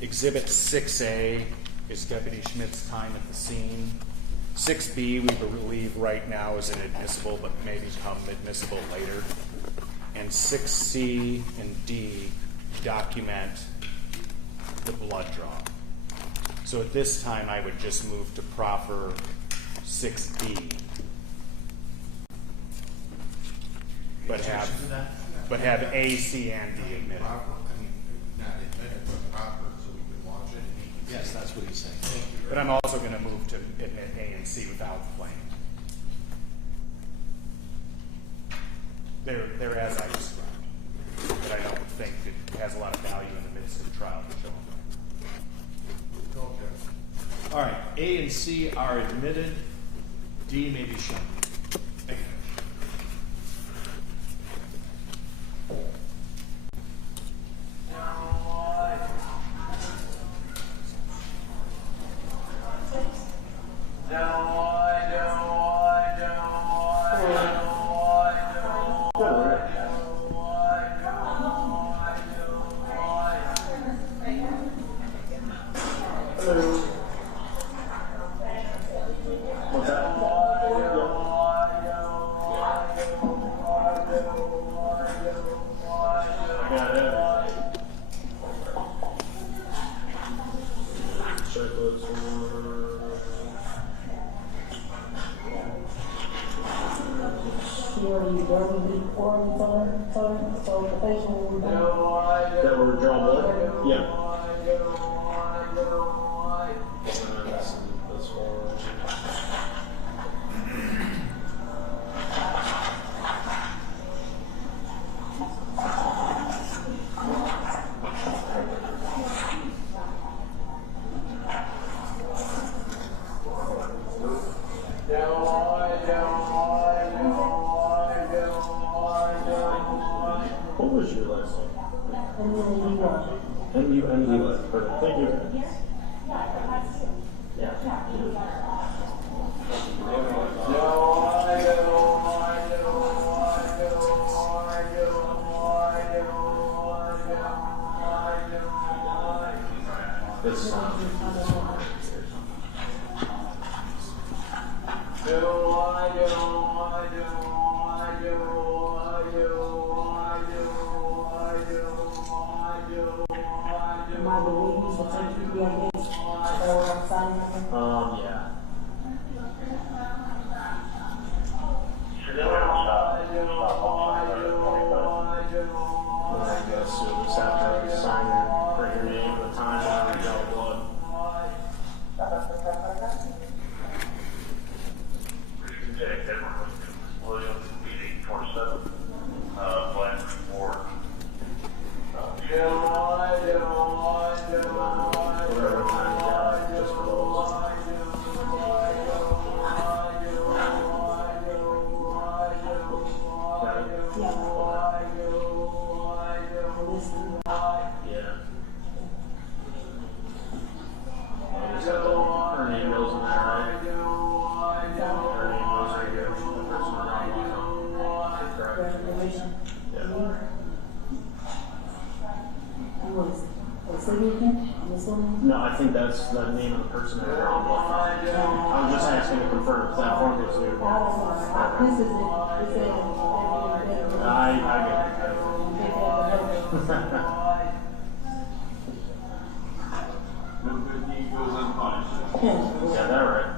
Exhibit 6A is Deputy Schmidt's time at the scene. 6B, we believe right now is inadmissible, but may become admissible later. And 6C and D document the blood draw. So at this time, I would just move to proffer 6B. But have A, C, and D admitted. Proper, I mean, not admitted, but proper, so we can watch it and he can. Yes, that's what he's saying. Thank you But very I'm also going to move to admit A and C without claim. They're as I described. But I don't think it has a lot of value in the midst of the trial to show them. much. Okay. All right, A and C are admitted. D may be shown. Thank you. That were drawn blood? Yeah. What was your last name? M-U-N-D-Y. Perfect. Thank you. This yeah. I guess you'll just have to sign and print your name, the time, and draw blood. Williams, 847, Blanford Ward. Whatever time you got, just for those. Yeah. Her name goes in there, right? Her name goes right here. The person around correct? Yeah. No, I think that's the name of the person that they're on. I was just asking to confirm if that form was new. I get it. Got that right.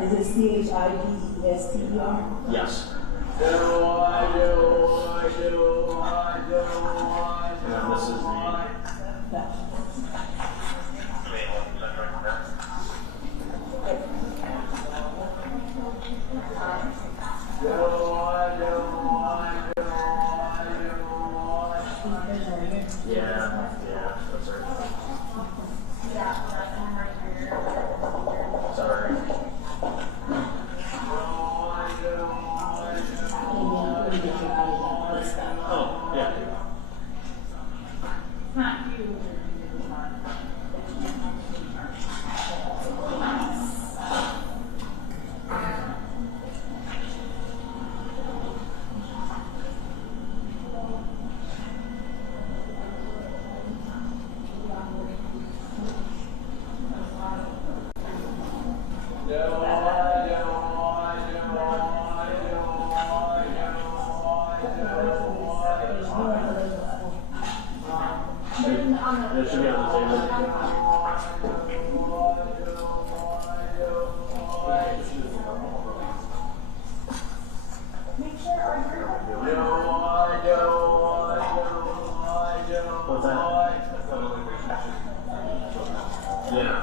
Is it Chidester? Yes. And then this is the. Yeah, that's right. Sorry. Oh, yeah. It should be on the table. What's that? Yeah.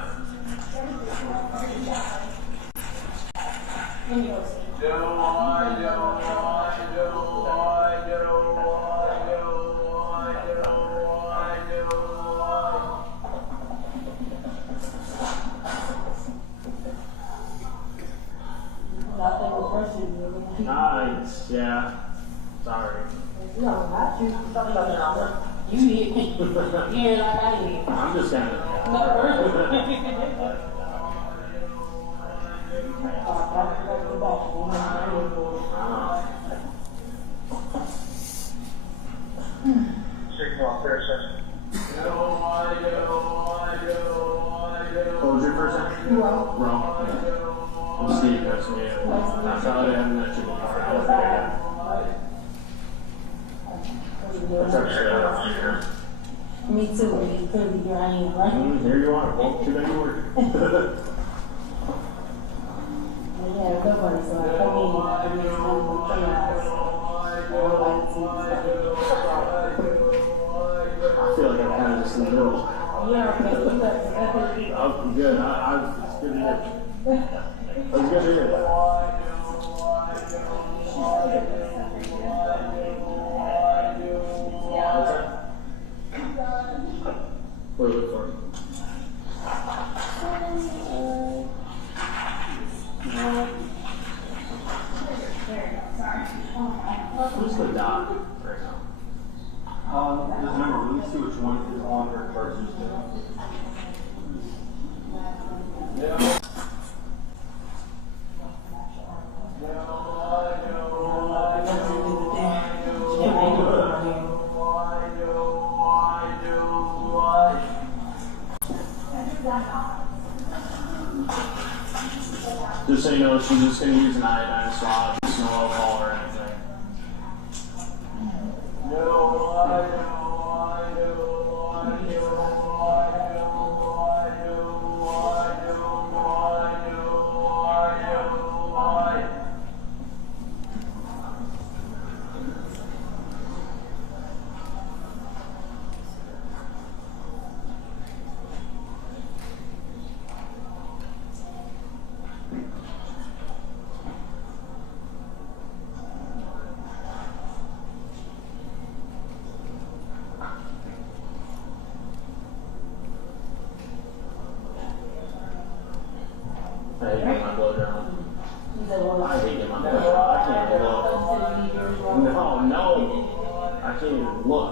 Nice, yeah. Sorry. No, not you. Talking about the number. You hit me. Yeah, like I did. I'm just kind of. Signal fair session. What was your first name? Wrong. I'm Steve, nice to meet you. I thought I hadn't met you before. What's up, Sarah? Me too. Because here I am, right? Here you are. Well, too many words. Yeah, nobody. So I come in and it's chaos. Nobody I feel like I've had this in the middle. yeah, okay. I'm good. It's good to hear. That's good to hear. What's that? What are you looking for? Who's the dot right now? There's a number, let me see which one is on her versus Just so you know, she's just going to use an iodine swab, just no alcohol or anything. I hate getting my blow dry. I hate getting my blow dry. I can't even look. No, I can't even look.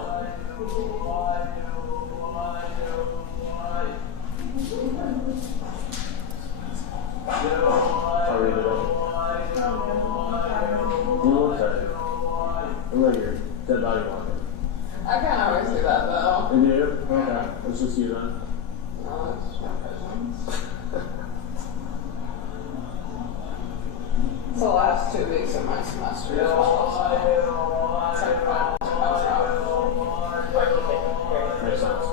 I'll read it up. You look tired. Look like you're dead body walking. I kind of always do that though. You do? Okay. Let's just you then. No, it's just my presence. It's the last 2 weeks of my semester as well, so it's like fun to bounce out. Makes sense.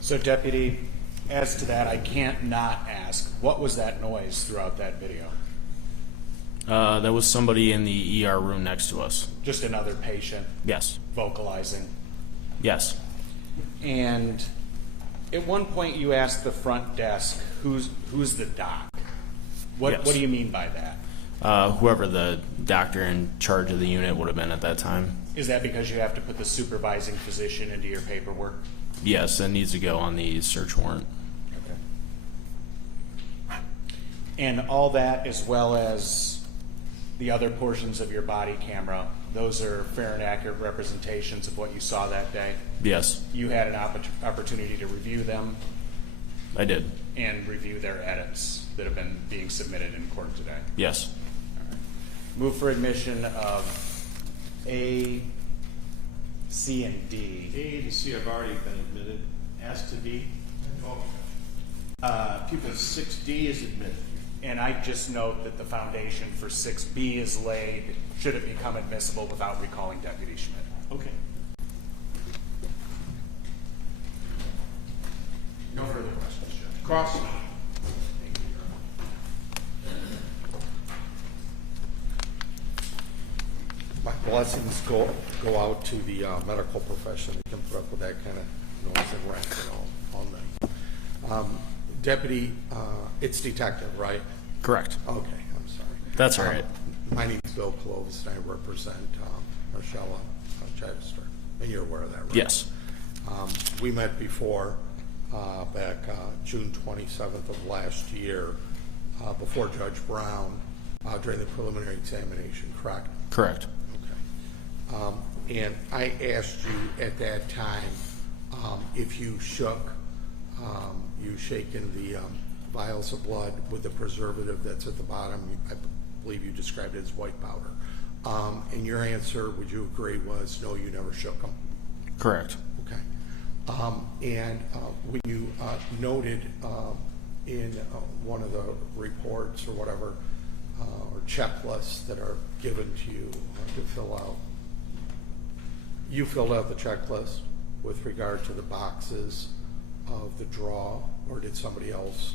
So Deputy, as to that, I can't not ask, what was that noise throughout that video? That was somebody in the ER room next to us. Just another patient Yes. vocalizing. Yes. And at one point you asked the front desk, who's the doc? What Yes. do you mean by that? Whoever the doctor in charge of the unit would have been at that time. Is that because you have to put the supervising physician into your paperwork? Yes, that needs to go on the search warrant. Okay. And all that, as well as the other portions of your body camera, those are fair and accurate representations of what you saw that day? Yes, You had an opportunity to review them I did. and review their edits that have been being submitted in court today? Yes. All right. Move for admission of A, C, and D. A and C have already been admitted. As to D, people 6D is admitted. And I just note that the foundation for 6B is laid should it become admissible without recalling Deputy Schmidt. Okay. No further questions, Judge. Cross. My blessings go out to the medical profession that can put up with that kind of noise and racket all night. Deputy, it's detective, right? Correct. Okay, I'm sorry. That's all right. My name is Bill Clovis, and I represent Marshella Chidester, and you're aware of that, right? Yes. We met before, back June 27th of last year, before Judge Brown, during the preliminary examination, correct? Correct. Okay. And I asked you at that time if you shook, you shaken the vials of blood with the preservative that's at the bottom. I believe you described it as white powder. And your answer, would you agree, was no, you never shook them? Correct. Okay. And when you noted in one of the reports or whatever, or checklists that are given to you to fill out, you filled out the checklist with regard to the boxes of the draw, or did somebody else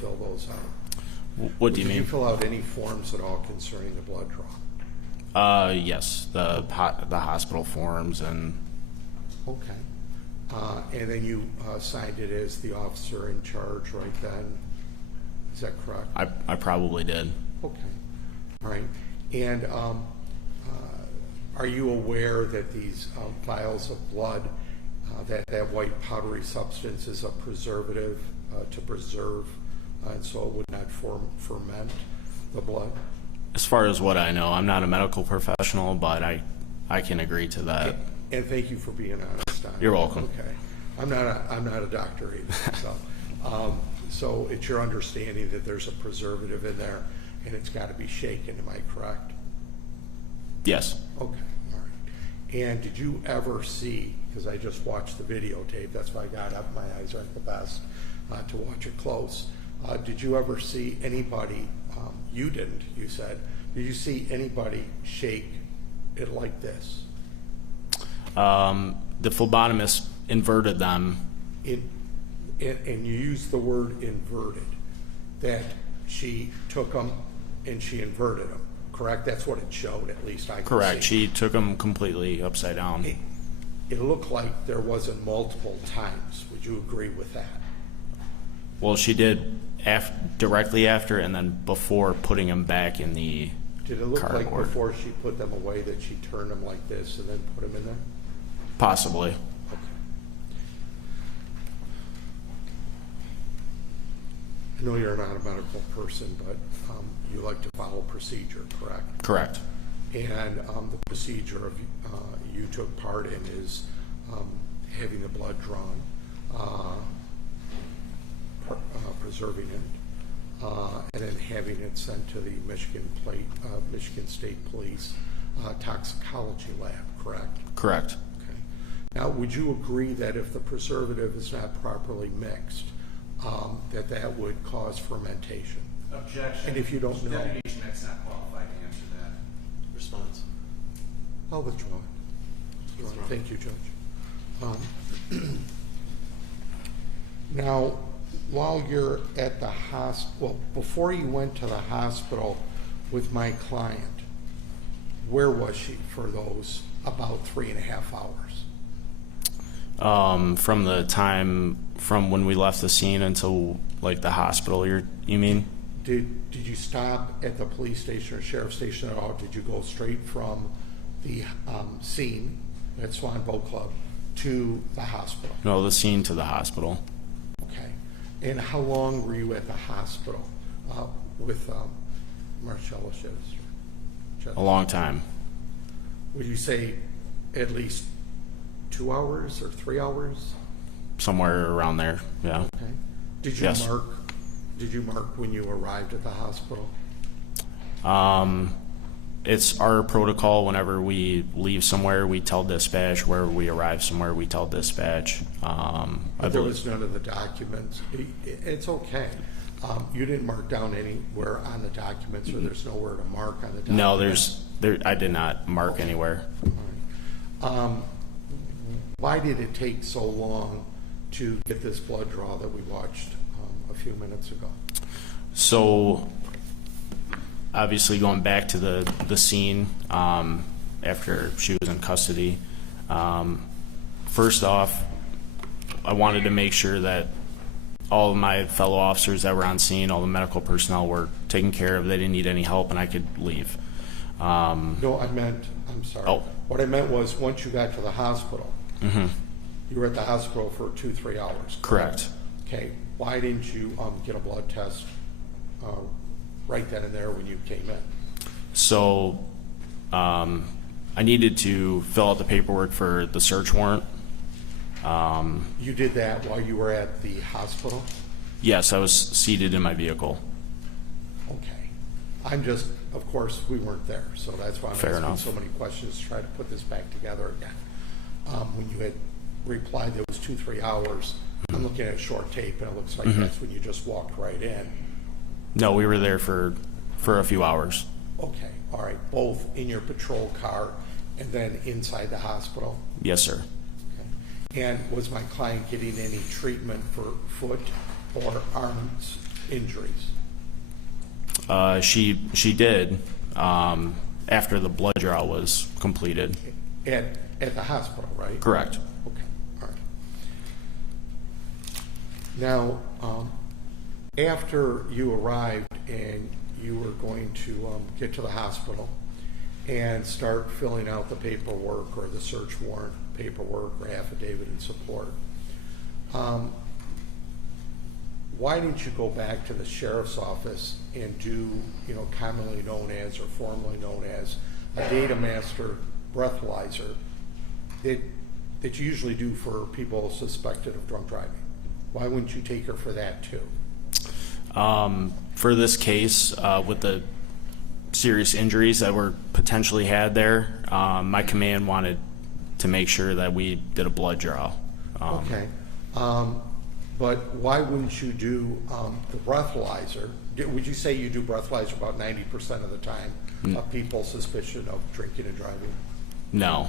fill those out? What do you Did mean? you fill out any forms at all concerning the blood draw? Yes, the hospital forms and Okay. And then you signed it as the officer in charge right then? Is that correct? I probably did. Okay. All right. And are you aware that these vials of blood, that white powdery substance is a preservative to preserve, and so it would not ferment the blood? As far as what I know, I'm not a medical professional, but I can agree to that. And thank you for being honest on it. You're welcome. Okay. I'm not a doctor either. So it's your understanding that there's a preservative in there and it's got to be shaken, am I correct? Yes. Okay, all right. And did you ever see, because I just watched the videotape, that's why I got up, my eyes aren't the best to watch it close. Did you ever see anybody, you didn't, you said, did you see anybody shake it like this? The phlebotomist inverted them. And you used the word inverted, that she took them and she inverted them, correct? That's what it showed, at least I could Correct. see. She took them completely upside down. It looked like there wasn't multiple times. Would you agree with that? Well, she did directly after and then before putting them back in the Did it look like cardboard. before she put them away that she turned them like this and then put them in there? Possibly. Okay. I know you're not a medical person, but you like to follow procedure, correct? Correct. And the procedure of you took part in is having the blood drawn, preserving it, and then having it sent to the Michigan State Police toxicology lab, correct? Correct. Okay. Now, would you agree that if the preservative is not properly mixed, that would cause fermentation? Objection. And if you don't know- Deputy Schmidt's not qualified to answer that. Response. I'll withdraw it. Thank you, Judge. Now, while you're at the hospital, before you went to the hospital with my client, where was she for those about 3.5 hours? From the time from when we left the scene until like the hospital, you mean? Did you stop at the police station or sheriff's station at all? Did you go straight from the scene at Swan Boat Club to the hospital? No, the scene to the hospital. Okay. And how long were you at the hospital with Marshella Chidester? A long time. Would you say at least 2 hours or 3 hours? Somewhere around there, yeah. Okay. Did you Yes. mark when you arrived at the hospital? It's our protocol whenever we leave somewhere, we tell dispatch. Where we arrive somewhere, we tell dispatch. But there was none of the documents. It's okay. You didn't mark down anywhere on the documents, or there's nowhere to mark on the documents? No, I did not mark anywhere. All right. Why did it take so long to get this blood draw that we watched a few minutes ago? So, obviously going back to the scene after she was in custody, first off, I wanted to make sure that all of my fellow officers that were on scene, all the medical personnel were taken care of. They didn't need any help, and I could leave. No, I'm sorry. Oh. What I meant was, once you got to the hospital, Mm-hmm. you were at the hospital for 2-3 hours. Correct. Okay, why didn't you get a blood test right then and there when you came in? So, I needed to fill out the paperwork for the search warrant. You did that while you were at the hospital? Yes, I was seated in my vehicle. Okay. I'm just, of course, we weren't there, so that's why I'm Fair asking enough. so many questions to try to put this back together again. When you had replied that it was 2-3 hours, I'm looking at a short tape, and it looks like that's when you just walked right in. No, we were there for a few hours. Okay, all right, both in your patrol car and then inside the hospital? Yes, sir. Okay. And was my client getting any treatment for foot or arms injuries? She did after the blood draw was completed. At the hospital, right? Correct. Okay, all right. Now, after you arrived and you were going to get to the hospital and start filling out the paperwork or the search warrant paperwork or affidavit in support, why didn't you go back to the sheriff's office and do, commonly known as or formally known as a data master breathalyzer that you usually do for people suspected of drunk driving? Why wouldn't you take her for that too? For this case, with the serious injuries that were potentially had there, my command wanted to make sure that we did a blood draw. Okay. But why wouldn't you do the breathalyzer? Would you say you do breathalyzer about 90% of the time of people suspicion of drinking and driving? No.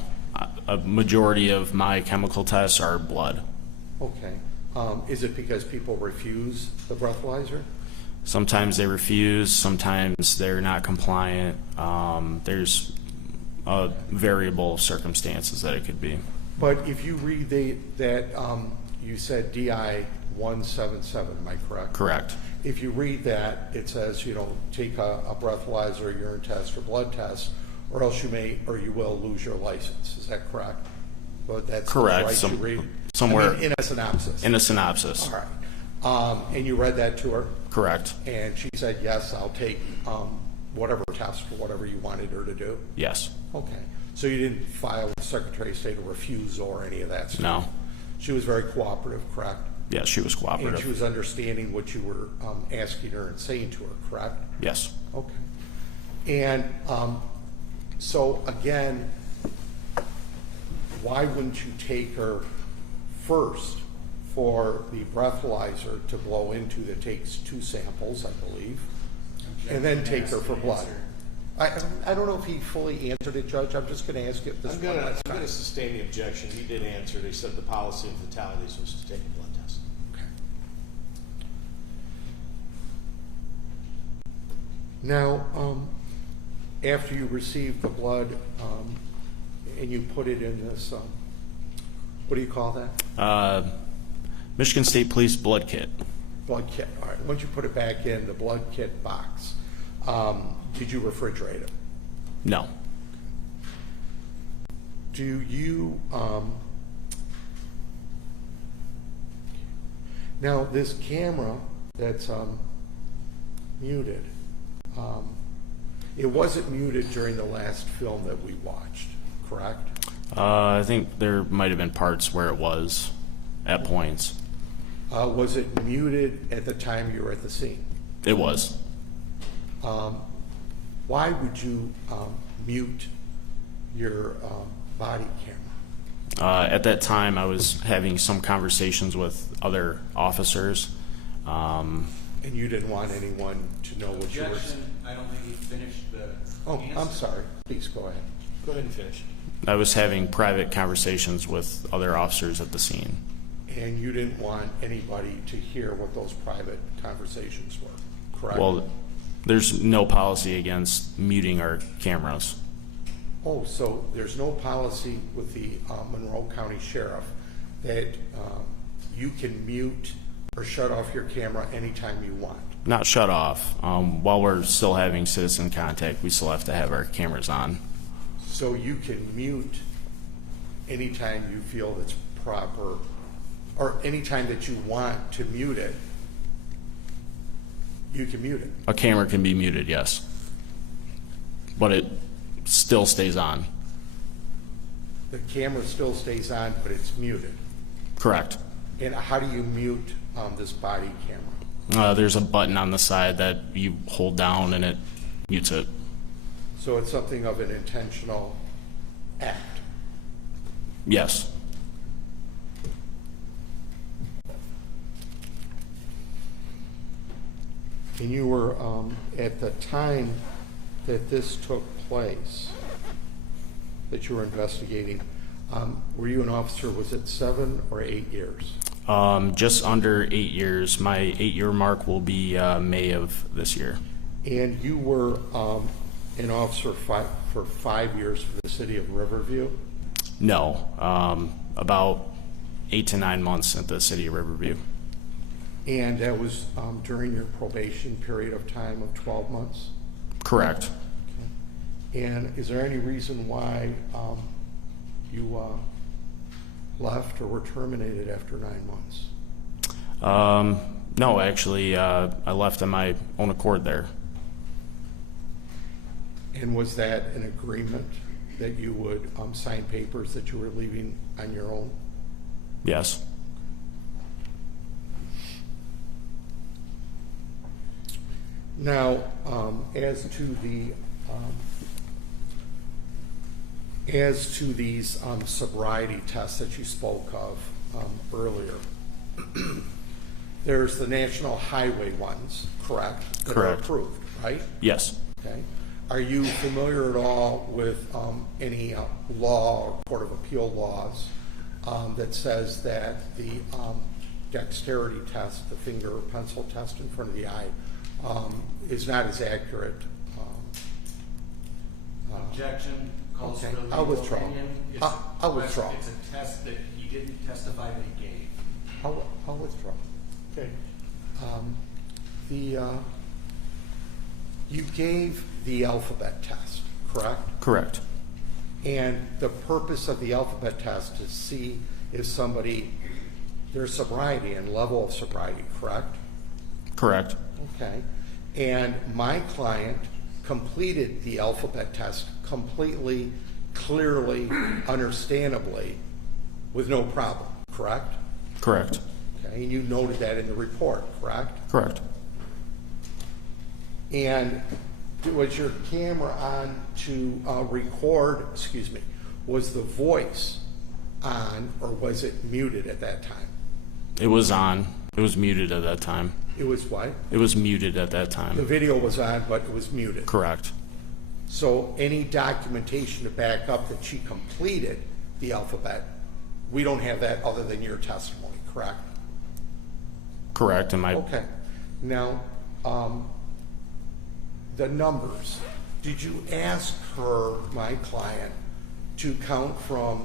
A majority of my chemical tests are blood. Okay. Is it because people refuse the breathalyzer? Sometimes they refuse, sometimes they're not compliant. There's a variable circumstances that it could be. But if you read that you said DI 177, am I correct? Correct. If you read that, it says, take a breathalyzer, urine test, or blood test, or else you may or you will lose your license. Is that correct? But that's correct. Right to read. Somewhere in a synopsis. In a synopsis. All right. And you read that to her? Correct. And she said, yes, I'll take whatever test for whatever you wanted her to do? Yes. Okay. So you didn't file with the Secretary of State a refusal or any of that stuff? No. She was very cooperative, correct? Yes, she was cooperative. And she was understanding what you were asking her and saying to her, correct? Yes. Okay. And so again, why wouldn't you take her first for the breathalyzer to blow into that takes 2 samples, I believe, and then take her for blood? I don't know if he fully answered it, Judge. I'm just going to ask you this I'm one gonna last time. sustain the objection. He did answer. He said the policy of fatalities was to take a blood test. Okay. Now, after you received the blood and you put it in this, what do you call that? Michigan State Police blood kit. Blood kit. All right. Once you put it back in the blood kit box, did you refrigerate it? No. Do you, now this camera that's muted, it wasn't muted during the last film that we watched, correct? I think there might have been parts where it was at points. Was it muted at the time you were at the scene? It was. Why would you mute your body camera? At that time, I was having some conversations with other officers. And you didn't want anyone to know what you were saying? I don't think he finished the Oh, I'm sorry. Please go ahead. Go ahead and finish. I was having private conversations with other officers at the scene. And you didn't want anybody to hear what those private conversations were, correct? Well, there's no policy against muting our cameras. Oh, so there's no policy with the Monroe County Sheriff that you can mute or shut off your camera anytime you want? Not shut off. While we're still having citizen contact, we still have to have our cameras on. So you can mute anytime you feel it's proper, or anytime that you want to mute it, you can mute it. A camera can be muted, yes. But it still stays on. The camera still stays on, but it's muted. Correct. And how do you mute this body camera? There's a button on the side that you hold down and it mutes it. So it's something of an intentional act. Yes. And you were, at the time that this took place, that you were investigating, were you an officer, was it 7 or 8 years? Just under 8 years. My 8-year mark will be May of this year. And you were an officer for 5 years for the city of Riverview? No, about 8 to 9 months at the city of Riverview. And that was during your probation period of time of 12 months? Correct. Okay. And is there any reason why you left or were terminated after 9 months? No, actually, I left on my own accord there. And was that an agreement that you would sign papers that you were leaving on your own? Yes. Now, as to these sobriety tests that you spoke of earlier, there's the national highway ones, correct? That are Correct. approved, right? Yes. Okay. Are you familiar at all with any law or Court of Appeal laws that says that the dexterity test, the finger or pencil test in front of the eye, is not as accurate? Objection, calls Okay, for legal I'll withdraw. opinion. It's I'll a withdraw. It's a test that he didn't testify that he gave. I'll withdraw. Okay. You gave the alphabet test, correct? Correct. And the purpose of the alphabet test is to see if somebody, their sobriety and level of sobriety, correct? Correct. Okay. And my client completed the alphabet test completely, clearly, understandably, with no problem, correct? Correct. Okay. And you noted that in the report, correct? Correct. And was your camera on to record, was the voice on or was it muted at that time? It was on. It was muted at that time. It was what? It was muted at that The time. video was on, but it was muted. Correct. So any documentation to back up that she completed the alphabet, we don't have that other than your testimony, correct? Correct, and my, Okay. Now, the numbers, did you ask her, my client, to count from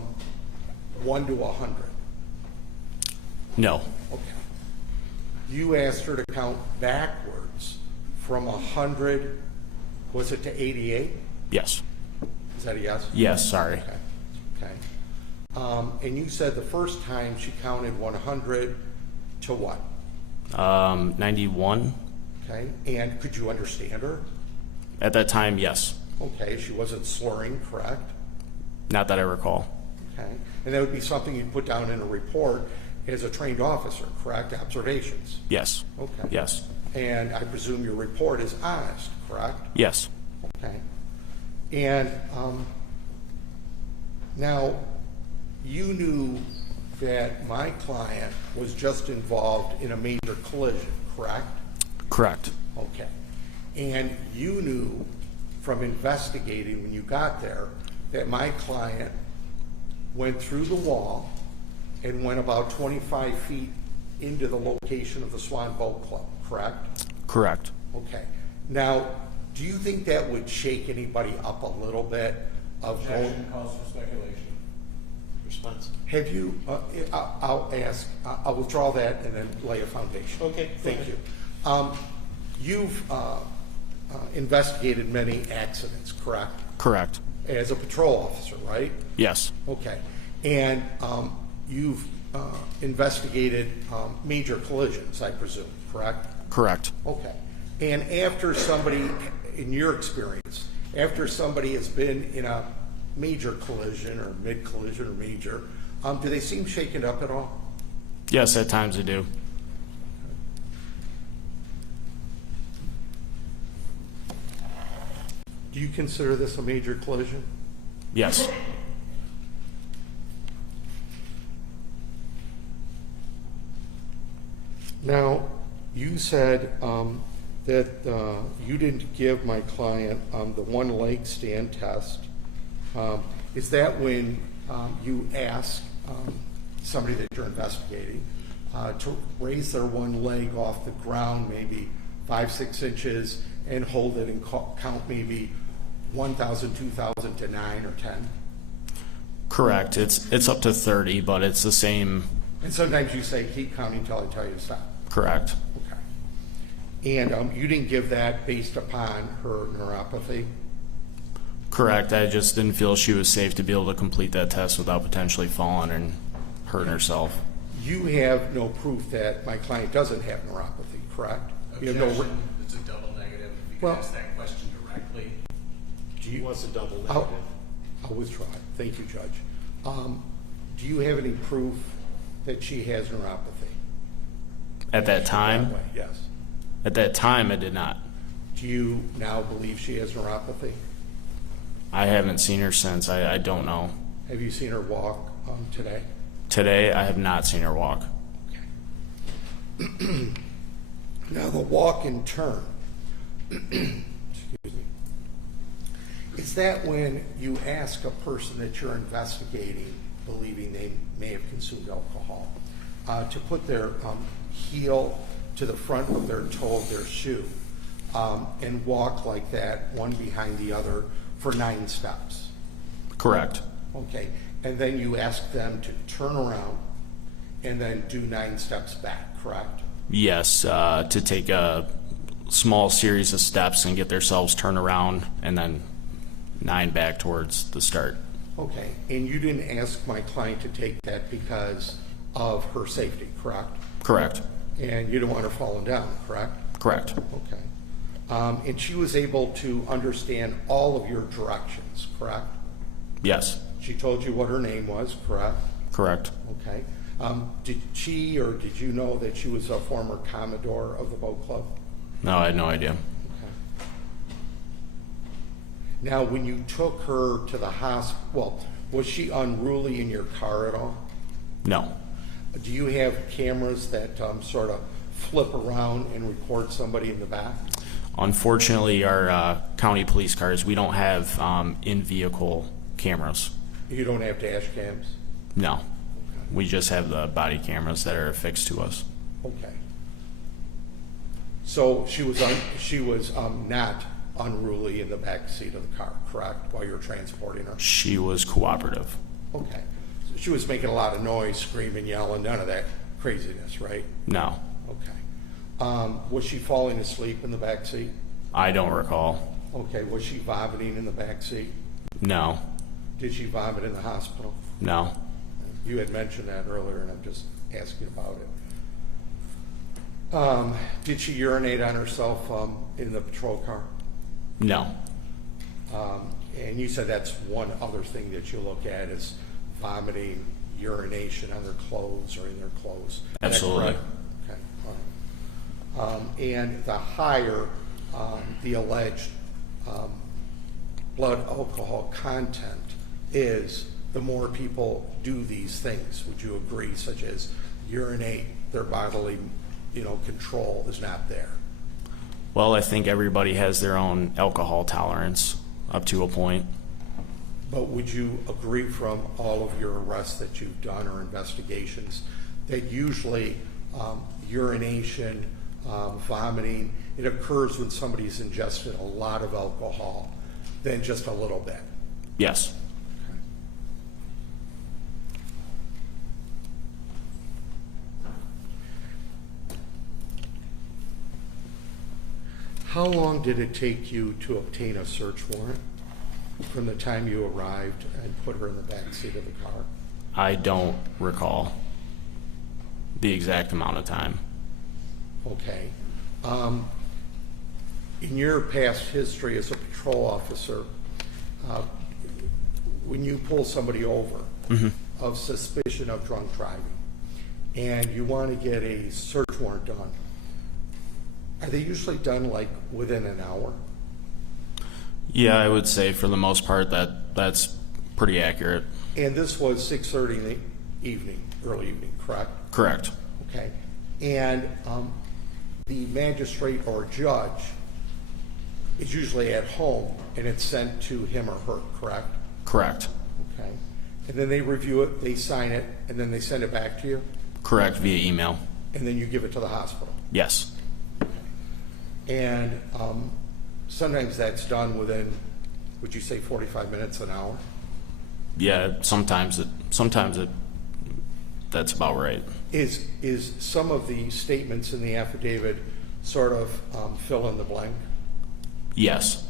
1 to 100? no, Okay. You asked her to count backwards from 100, was it to 88? yes, Is that a yes? yes, sorry, Okay. And you said the first time she counted 100 to what? 91, Okay. And could you understand her? at that time, yes, Okay. She wasn't slurring, correct? not that I recall, Okay. And that would be something you'd put down in a report as a trained officer, correct? Observations. yes, Okay. yes, And I presume your report is honest, correct? yes, Okay. And now, you knew that my client was just involved in a major collision, correct? correct, Okay. And you knew from investigating when you got there that my client went through the wall and went about 25 feet into the location of the Swan Boat Club, correct? correct. Okay. Now, do you think that would shake anybody up a little bit of going? Calls for speculation. Response. Have you, I'll ask, I'll withdraw that and then lay a foundation. Okay, Thank okay. you. You've investigated many accidents, correct? Correct. As a patrol officer, right? Yes. Okay. And you've investigated major collisions, I presume, correct? Correct. Okay. And after somebody, in your experience, after somebody has been in a major collision or mid collision or major, do they seem shaken up at all? Yes, at times I do. Do you consider this a major collision? Yes. Now, you said that you didn't give my client the one leg stand test. Is that when you ask somebody that you're investigating to raise their one leg off the ground maybe 5-6 inches and hold it and count maybe 1,000, 2,000 to 9 or 10? Correct. It's up to 30, but it's the same. And sometimes you say keep counting until I tell you to stop. Correct. Okay. And you didn't give that based upon her neuropathy? Correct. I just didn't feel she was safe to be able to complete that test without potentially falling and hurting herself. You have no proof that my client doesn't have neuropathy, correct? You have no Objection, it's a double negative. We can Well- ask that question directly. do you, What's a double negative? I'll withdraw it. Thank you, Judge. Do you have any proof that she has neuropathy? At that time, That way, yes. at that time, I did not. Do you now believe she has neuropathy? I haven't seen her since. I don't know. Have you seen her walk today? Today, I have not seen her walk. Now, the walk and turn, excuse me, is that when you ask a person that you're investigating, believing they may have consumed alcohol, to put their heel to the front of their toe of their shoe and walk like that, one behind the other, for 9 steps? Correct. Okay, and then you ask them to turn around and then do 9 steps back, correct? Yes, to take a small series of steps and get themselves turned around and then 9 back towards the start. Okay, and you didn't ask my client to take that because of her safety, correct? Correct. And you don't want her falling down, correct? Correct. Okay. And she was able to understand all of your directions, correct? Yes. She told you what her name was, correct? Correct. Okay. Did she or did you know that she was a former Commodore of the boat club? No, I had no idea. Okay. Now, when you took her to the hospital, well, was she unruly in your car at all? No. Do you have cameras that sort of flip around and record somebody in the back? Unfortunately, our county police cars, we don't have in-vehicle cameras. You don't have dash cams? No. We just have the body cameras that are affixed to us. Okay. So she was not unruly in the back seat of the car, correct, while you were transporting her? She was cooperative. Okay. So she was making a lot of noise, screaming, yelling, none of that craziness, right? No. Okay. Was she falling asleep in the back seat? I don't recall. Okay. Was she vomiting in the back seat? No. Did she vomit in the hospital? No. You had mentioned that earlier, and I'm just asking about it. Did she urinate on herself in the patrol car? No. And you said that's one other thing that you look at is vomiting, urination on their clothes or in their clothes. Is that Absolutely. correct? Okay. All right. And the higher the alleged blood alcohol content is, the more people do these things. Would you agree, such as urinate, their bodily, control is not there? Well, I think everybody has their own alcohol tolerance up to a point. But would you agree from all of your arrests that you've done or investigations that usually urination, vomiting, it occurs when somebody's ingested a lot of alcohol than just a little bit? Yes. How long did it take you to obtain a search warrant from the time you arrived and put her in the back seat of the car? I don't recall the exact amount of time. Okay. In your past history as a patrol officer, when you pull somebody over of suspicion of drunk driving and you want to get a search warrant done, are they usually done like within an hour? Yeah, I would say for the most part that's pretty accurate. And this was 6:30 in the evening, early evening, correct? Correct. Okay. And the magistrate or judge is usually at home and it's sent to him or her, correct? Correct. Okay. And then they review it, they sign it, and then they send it back to you? Correct, via email. And then you give it to the hospital? Yes. And sometimes that's done within, would you say 45 minutes, an hour? Yeah, sometimes that's about right. Is some of the statements in the affidavit sort of fill in the blank? Yes.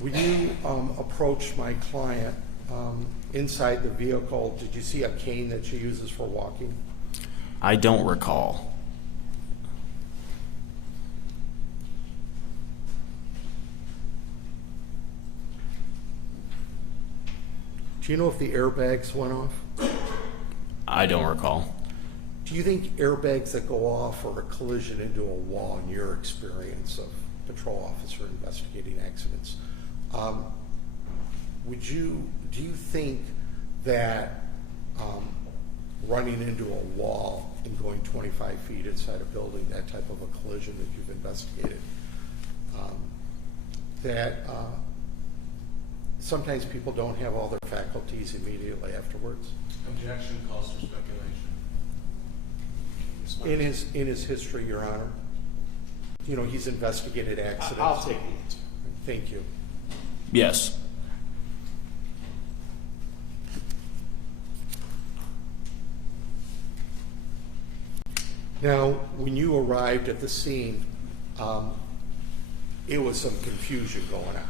When you approached my client inside the vehicle, did you see a cane that she uses for walking? I don't recall. Do you know if the airbags went off? I don't recall. Do you think airbags that go off are a collision into a wall in your experience of patrol officer investigating accidents? Do you think that running into a wall and going 25 feet inside a building, that type of a collision that you've investigated, that sometimes people don't have all their faculties immediately afterwards? Objection calls for speculation. In his history, Your Honor, he's investigated accidents. I'll take the answer. Thank you. Yes. Now, when you arrived at the scene, it was some confusion going on.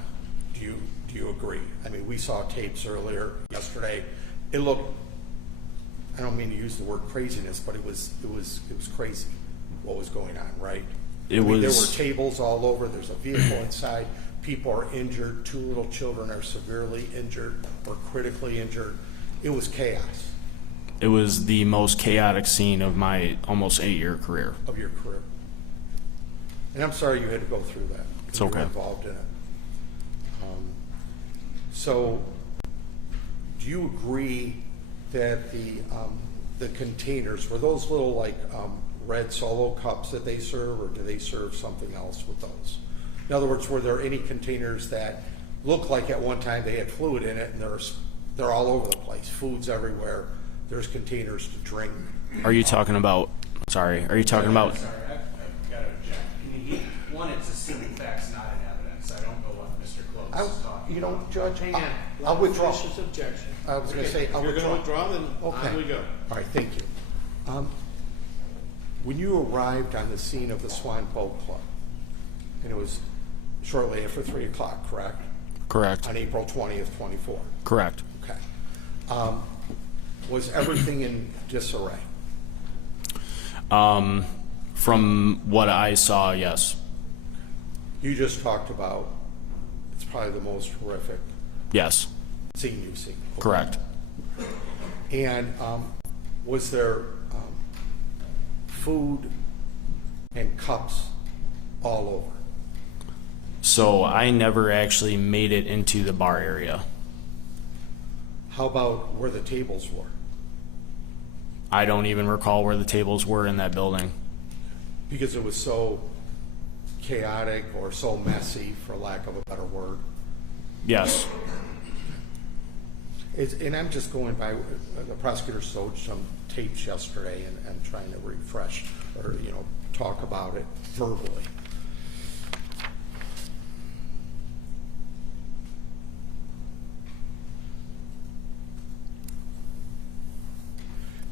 Do you agree? I mean, we saw tapes earlier yesterday. It looked, I don't mean to use the word craziness, but it was crazy what was going on, right? There were tables all over. There's a vehicle inside. People are injured. 2 little children are severely injured or critically injured. It was chaos. It was the most chaotic scene of my almost 8-year career. Of your career. And I'm sorry you had to go through that. It's okay. You were involved in it. So, do you agree that the containers, were those little like red Solo cups that they serve, or do they serve something else with those? In other words, were there any containers that looked like at one time they had fluid in it, and they're all over the place, food's everywhere, there's containers to drink? Are you talking about, sorry, are you talking about, Sorry, I've got to object. One, it's assuming facts, not in evidence. I don't know what Mr. Close is talking You know, about. Judge, Hang on. I'll withdraw. Finish his objection. I was going to say, If I'll you're going to withdraw. withdraw, then on we go. All right, thank you. When you arrived on the scene of the Swan Boat Club, and it was shortly after 3 o'clock, correct? correct, On April 20th, 24. correct. Okay. Was everything in disarray? From what I saw, yes, You just talked about it's probably the most horrific yes, scene you've seen. Okay. correct. And was there food and cups all over? So I never actually made it into the bar area. How about where the tables were? I don't even recall where the tables were in that building. Because it was so chaotic or so messy, for lack of a better word. Yes, And I'm just going by, the prosecutor showed some tapes yesterday and trying to refresh or, talk about it verbally.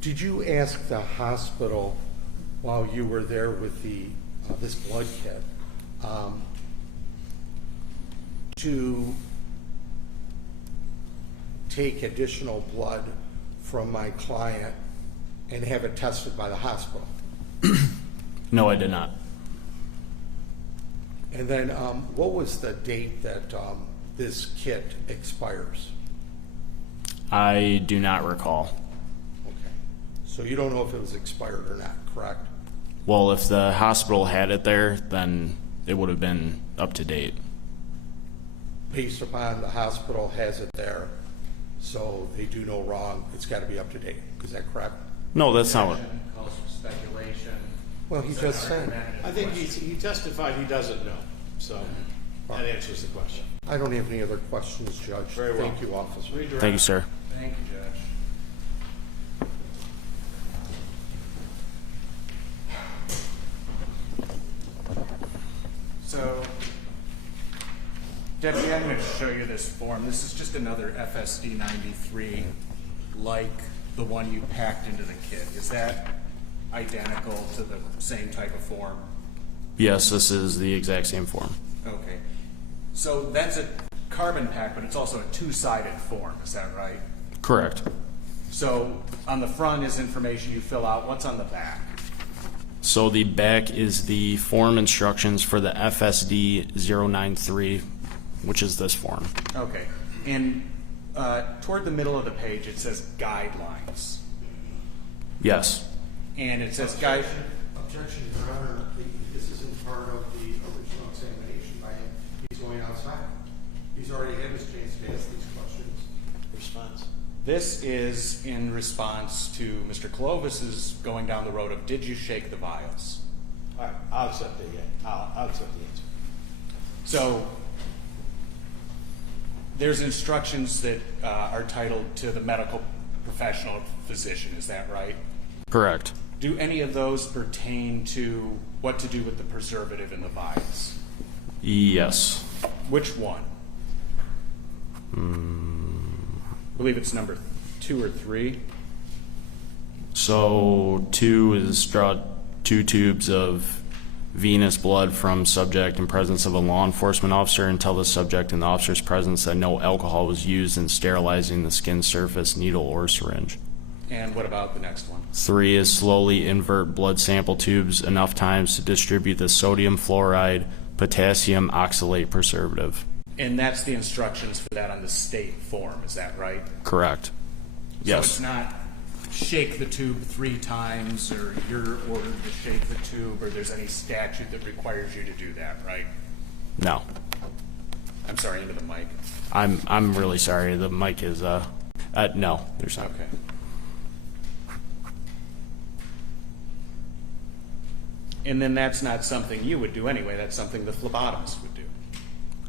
Did you ask the hospital while you were there with this blood kit to take additional blood from my client and have it tested by the hospital? no, I did not. And then what was the date that this kit expires? I do not recall. Okay. So you don't know if it was expired or not, correct? Well, if the hospital had it there, then it would have been up to date. Based upon the hospital has it there, so they do no wrong, it's got to be up to date. Is that correct? No, that's not what. Calls for speculation. Well, he just said. I think he testified he doesn't know, so that answers the question. I don't have any other questions, Judge. Very well. Thank you, officer. Redirect. Thank you, sir. Thank you, Judge. So, Deputy, I'm going to show you this form. This is just another FSD 93, like the one you packed into the kit. Is that identical to the same type of form? Yes, this is the exact same form. Okay. So that's a carbon pack, but it's also a two-sided form. Is that right? Correct. So on the front is information you fill out. What's on the back? So the back is the form instructions for the FSD 093, which is this form. Okay. And toward the middle of the page, it says guidelines. Yes. And it says guide. Objection, Your Honor. This isn't part of the original examination by him. He's going outside. He's already had his chance to ask these questions. Response. This is in response to Mr. Clovis's going down the road of, did you shake the vials? All right, I'll accept the I'll accept the answer. So there's instructions that are titled to the medical professional physician. Is that right? Correct. Do any of those pertain to what to do with the preservative in the vials? Yes. Which one? I believe it's number 2 or 3. So 2 is draw 2 tubes of venous blood from subject in presence of a law enforcement officer and tell the subject in the officer's presence that no alcohol was used in sterilizing the skin surface, needle, or syringe. And what about the next one? 3 is slowly invert blood sample tubes enough times to distribute the sodium fluoride potassium oxalate preservative. And that's the instructions for that on the state form, is that right? Correct. Yes. So it's not shake the tube 3 times, or you're ordered to shake the tube, or there's any statute that requires you to do that, right? No. I'm sorry, into the mic. I'm really sorry. The mic is no, there's not. Okay. And then that's not something you would do anyway, that's something the phlebotomist would do.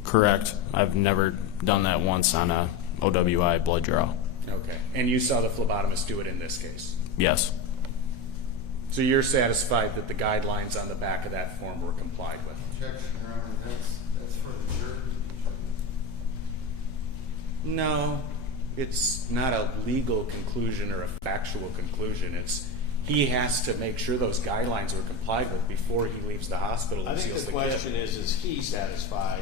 Correct. I've never done that once on a OWI blood draw. Okay. And you saw the phlebotomist do it in this case? Yes. So you're satisfied that the guidelines on the back of that form were complied with? Objection, Your Honor, that's for the jury to determine. No, it's not a legal conclusion or a factual conclusion. It's he has to make sure those guidelines were complied with before he leaves the hospital I and think seals the the question kit. is he satisfied?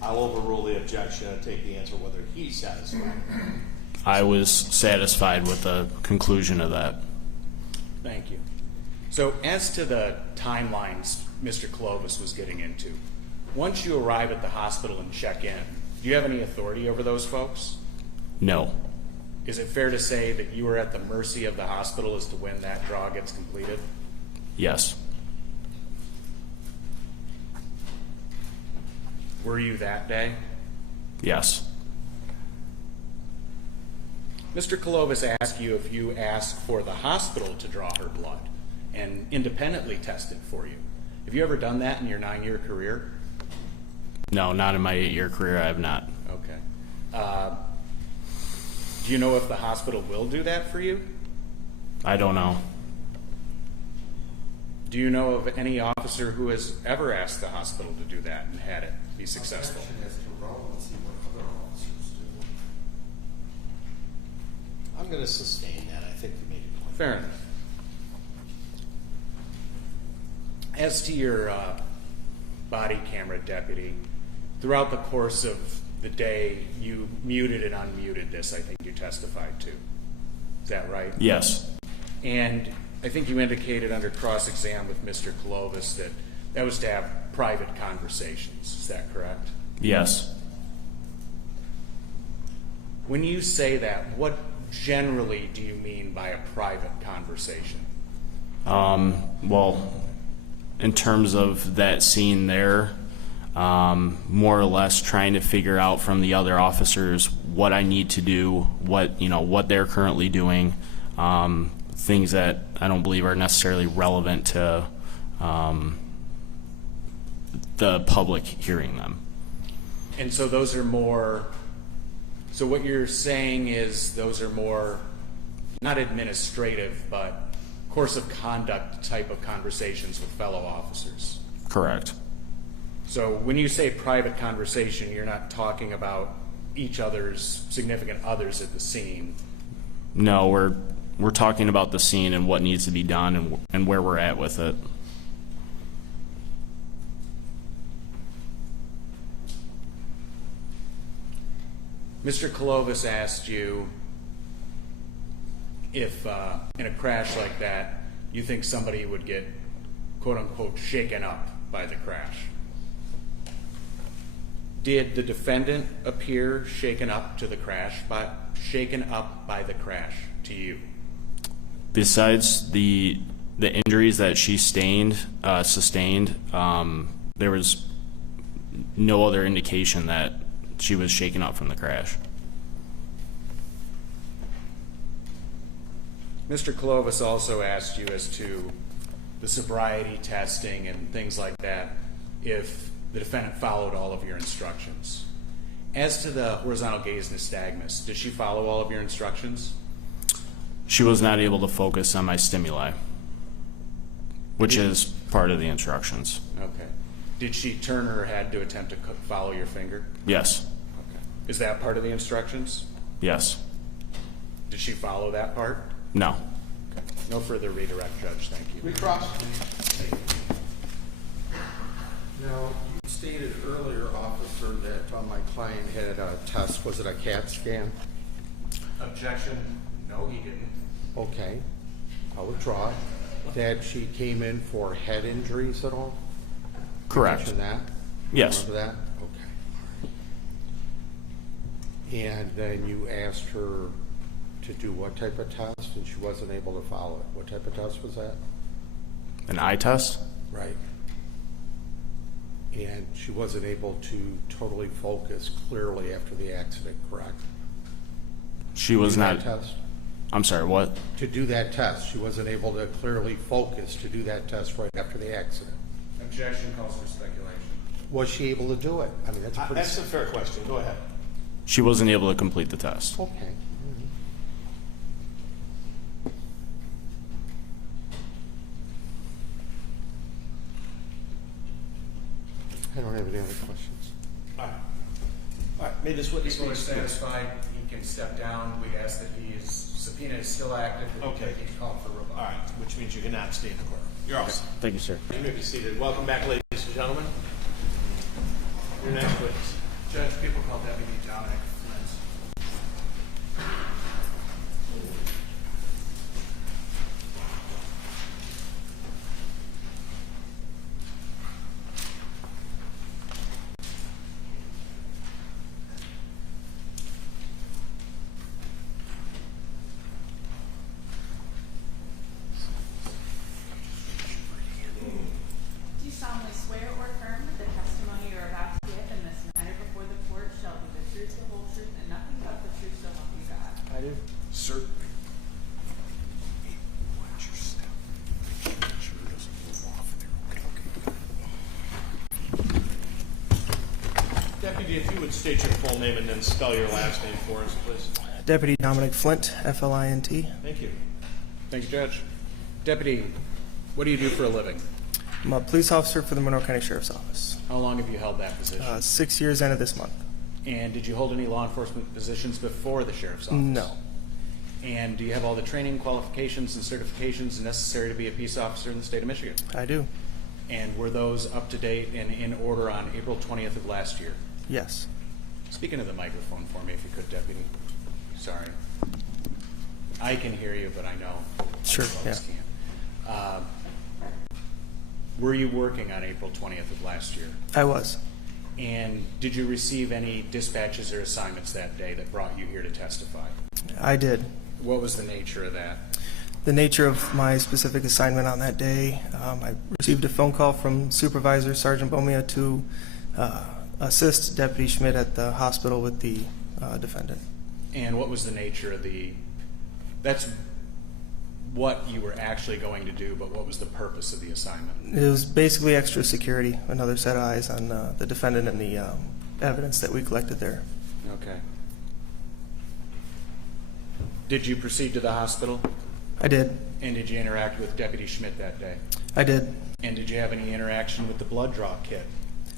I'll overrule the objection and take the answer whether he's satisfied. I was satisfied with the conclusion of that. Thank you. So as to the timelines Mr. Clovis was getting into, once you arrive at the hospital and check in, do you have any authority over those folks? No. Is it fair to say that you are at the mercy of the hospital as to when that draw gets completed? Yes. Were you that day? Yes. Mr. Clovis asked you if you asked for the hospital to draw her blood and independently test it for you. Have you ever done that in your 9-year career? No, not in my 8-year career. I have not. Okay. Do you know if the hospital will do that for you? I don't know. Do you know of any officer who has ever asked the hospital to do that and had it be successful? Objection as to relevancy, what other officers do. I'm going to sustain that. I think you made your point. Fair enough. As to your body camera deputy, throughout the course of the day, you muted and unmuted this, I think you testified to. Is that right? Yes. And I think you indicated under cross-exam with Mr. Clovis that that was to have private conversations. Is that correct? Yes. When you say that, what generally do you mean by a private conversation? Well, in terms of that scene there, more or less trying to figure out from the other officers what I need to do, what they're currently doing, things that I don't believe are necessarily relevant to the public hearing them. And so those are more, so what you're saying is those are more, not administrative, but course of conduct type of conversations with fellow officers. Correct. So when you say private conversation, you're not talking about each other's significant others at the scene. No, we're talking about the scene and what needs to be done and where we're at with it. Mr. Clovis asked you if in a crash like that, you think somebody would get quote unquote shaken up by the crash. Did the defendant appear shaken up to the crash, shaken up by the crash to you? Besides the injuries that she sustained, there was no other indication that she was shaken up from the crash. Mr. Clovis also asked you as to the sobriety testing and things like that, if the defendant followed all of your instructions. As to the horizontal gaze nystagmus, did she follow all of your instructions? She was not able to focus on my stimuli, which is part of the instructions. Okay. Did she turn her head to attempt to follow your finger? Yes. Okay. Is that part of the instructions? Yes. Did she follow that part? No. Okay. No further redirect, Judge. Thank you. Recross. Now, you stated earlier, officer, that my client had a test. Was it a CAT scan? Objection. No, he didn't. Okay. I'll withdraw it. That she came in for head injuries at all? Correct. You mentioned that? Yes. Remember that? Okay. And then you asked her to do what type of test, and she wasn't able to follow it. What type of test was that? An eye test? Right. And she wasn't able to totally focus clearly after the accident, correct? She was Did not. that test? I'm sorry, what? To do that test, she wasn't able to clearly focus to do that test right after the accident. Objection calls for speculation. Was she able to do it? I mean, that's a pretty... That's a fair question. Go ahead. She wasn't able to complete the test. Okay. I don't have any other questions. All right. All right. May this witness People are speak? satisfied, he can step down. We ask that his subpoena is still active, that Okay. he's called for rebuttal. All right, which means you cannot stay in the court. You're all set. Thank you, sir. You may be seated. Welcome back, ladies and gentlemen. Your next witness. Judge, people call Deputy Dominic Flint. Do you solemnly swear or affirm that the testimony you're about to give in this matter before the court shall be the truth, the whole truth, and nothing but the truth, so help you God? I do. Certainly. Deputy, if you would state your full name and then spell your last name for us, please. Deputy Dominic Flint, F-L-I-N-T. Thank you. Thank you, Judge. Deputy, what do you do for a living? I'm a police officer for the Monroe County Sheriff's Office. How long have you held that position? 6 years end of this month. And did you hold any law enforcement positions before the Sheriff's Office? No. And do you have all the training, qualifications, and certifications necessary to be a peace officer in the state of Michigan? I do. And were those up to date and in order on April 20th of last year? Yes. Speak into the microphone for me if you could, Deputy. Sorry. I can hear you, but I know Sure, folks yeah. can't. Were you working on April 20th of last year? I was. And did you receive any dispatches or assignments that day that brought you here to testify? I did. What was the nature of that? The nature of my specific assignment on that day, I received a phone call from Supervisor Sergeant Bomia to assist Deputy Schmidt at the hospital with the defendant. And what was the nature of that's what you were actually going to do, but what was the purpose of the assignment? It was basically extra security, another set of eyes on the defendant and the evidence that we collected there. Okay. Did you proceed to the hospital? I did. And did you interact with Deputy Schmidt that day? I did. And did you have any interaction with the blood draw kit?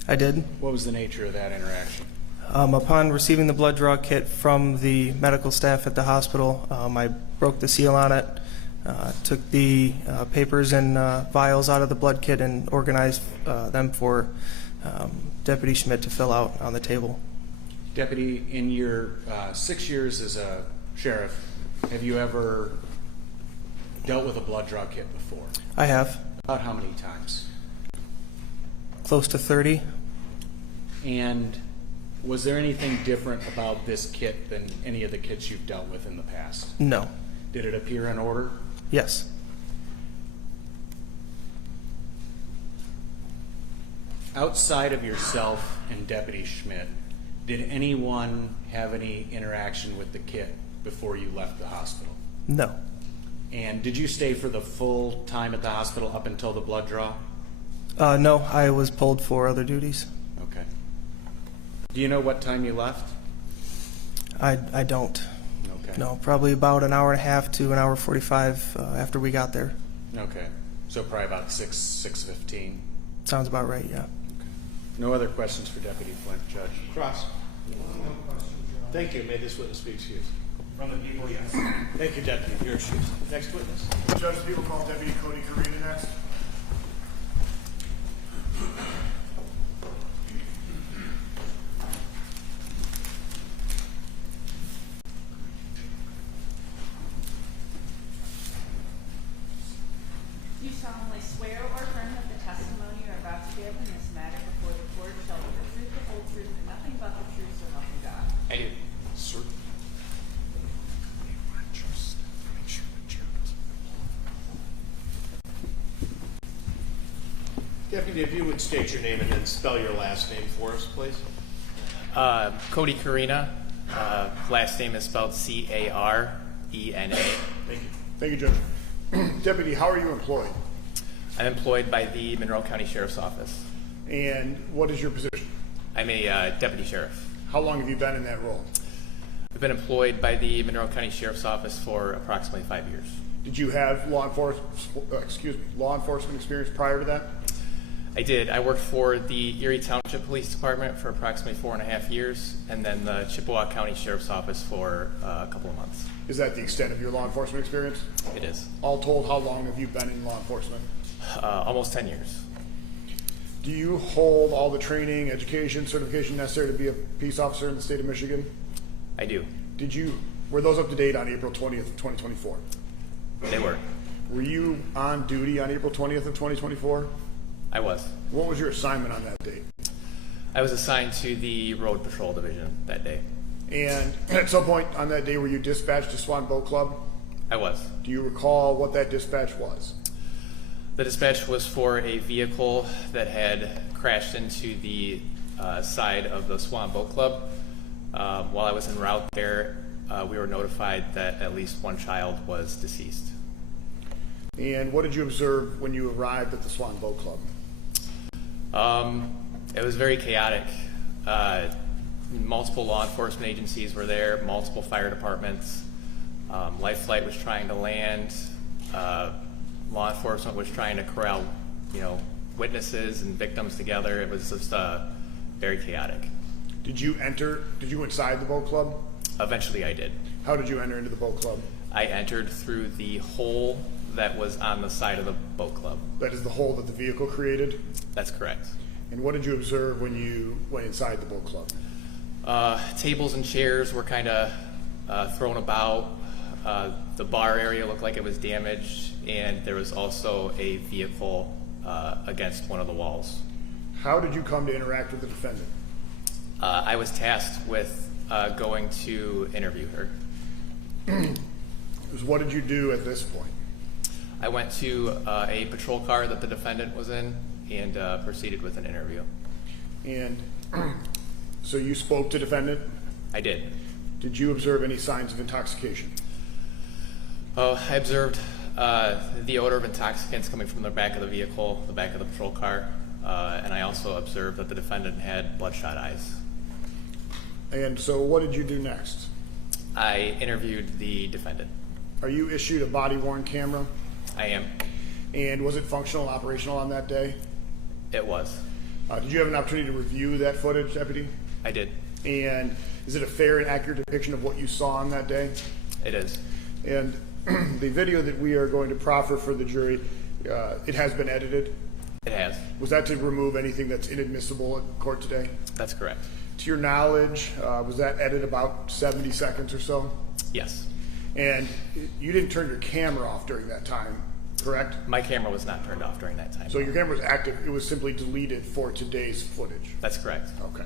I did. What was the nature of that interaction? Upon receiving the blood draw kit from the medical staff at the hospital, I broke the seal on it, took the papers and vials out of the blood kit and organized them for Deputy Schmidt to fill out on the table. Deputy, in your 6 years as a sheriff, have you ever dealt with a blood draw kit before? I have. About how many times? Close to 30. And was there anything different about this kit than any of the kits you've dealt with in the past? No. Did it appear in order? Yes. Outside of yourself and Deputy Schmidt, did anyone have any interaction with the kit before you left the hospital? No. And did you stay for the full time at the hospital up until the blood draw? No, I was pulled for other duties. Okay. Do you know what time you left? I don't. Okay. No, probably about an hour and a half to an hour 45 after we got there. Okay. So probably about 6:15. Sounds about right, yeah. No other questions for Deputy Flint, Judge? Cross. No question, John. Thank you. May this witness be excused. From the people, yes. Thank you, Deputy. You're excused. Next witness. Judge, people call Deputy Cody Karina next. Do you solemnly swear or affirm that the testimony you're about to give in this matter before the court shall be the truth, the whole truth, and nothing but the truth, so help you God? I do. Certainly. Deputy, if you would state your name and then spell your last name for us, please. Cody Karina. Last name is spelled C-A-R-I-N-A. E-N-A. Thank you. Thank you, Judge. Deputy, how are you employed? I'm employed by the Monroe County Sheriff's Office. And what is your position? I'm a deputy sheriff. How long have you been in that role? I've been employed by the Monroe County Sheriff's Office for approximately 5 years. Did you have law enforcement experience prior to that? I did. I worked for the Erie Township Police Department for approximately 4.5 years, and then the Chippewa County Sheriff's Office for a couple of months. Is that the extent of your law enforcement experience? It is. All told, how long have you been in law enforcement? Almost 10 years. Do you hold all the training, education, certification necessary to be a peace officer in the state of Michigan? I do. Were those up to date on April 20th, 2024? They were. Were you on duty on April 20th of 2024? I was. What was your assignment on that date? I was assigned to the Road Patrol Division that day. And at some point on that day, were you dispatched to Swan Boat Club? I was. Do you recall what that dispatch was? The dispatch was for a vehicle that had crashed into the side of the Swan Boat Club. While I was en route there, we were notified that at least one child was deceased. And what did you observe when you arrived at the Swan Boat Club? It was very chaotic. Multiple law enforcement agencies were there, multiple fire departments. Life Flight was trying to land. Law enforcement was trying to corral, witnesses and victims together. It was just very chaotic. Did you inside the boat club? Eventually I did. How did you enter into the boat club? I entered through the hole that was on the side of the boat club. That is the hole that the vehicle created? That's correct. And what did you observe when you went inside the boat club? Tables and chairs were kind of thrown about. The bar area looked like it was damaged, and there was also a vehicle against one of the walls. How did you come to interact with the defendant? I was tasked with going to interview her. What did you do at this point? I went to a patrol car that the defendant was in and proceeded with an interview. And so you spoke to defendant? I did. Did you observe any signs of intoxication? I observed the odor of intoxicants coming from the back of the vehicle, the back of the patrol car, and I also observed that the defendant had bloodshot eyes. And so what did you do next? I interviewed the defendant. Are you issued a body-worn camera? I am. And was it functional, operational on that day? It was. Did you have an opportunity to review that footage, Deputy? I did. And is it a fair and accurate depiction of what you saw on that day? It is. And the video that we are going to proffer for the jury, it has been edited? It has. Was that to remove anything that's inadmissible at court today? That's correct. To your knowledge, was that edited about 70 seconds or so? Yes. And you didn't turn your camera off during that time, correct? My camera was not turned off during that time. So your camera was active, it was simply deleted for today's footage? That's correct. Okay.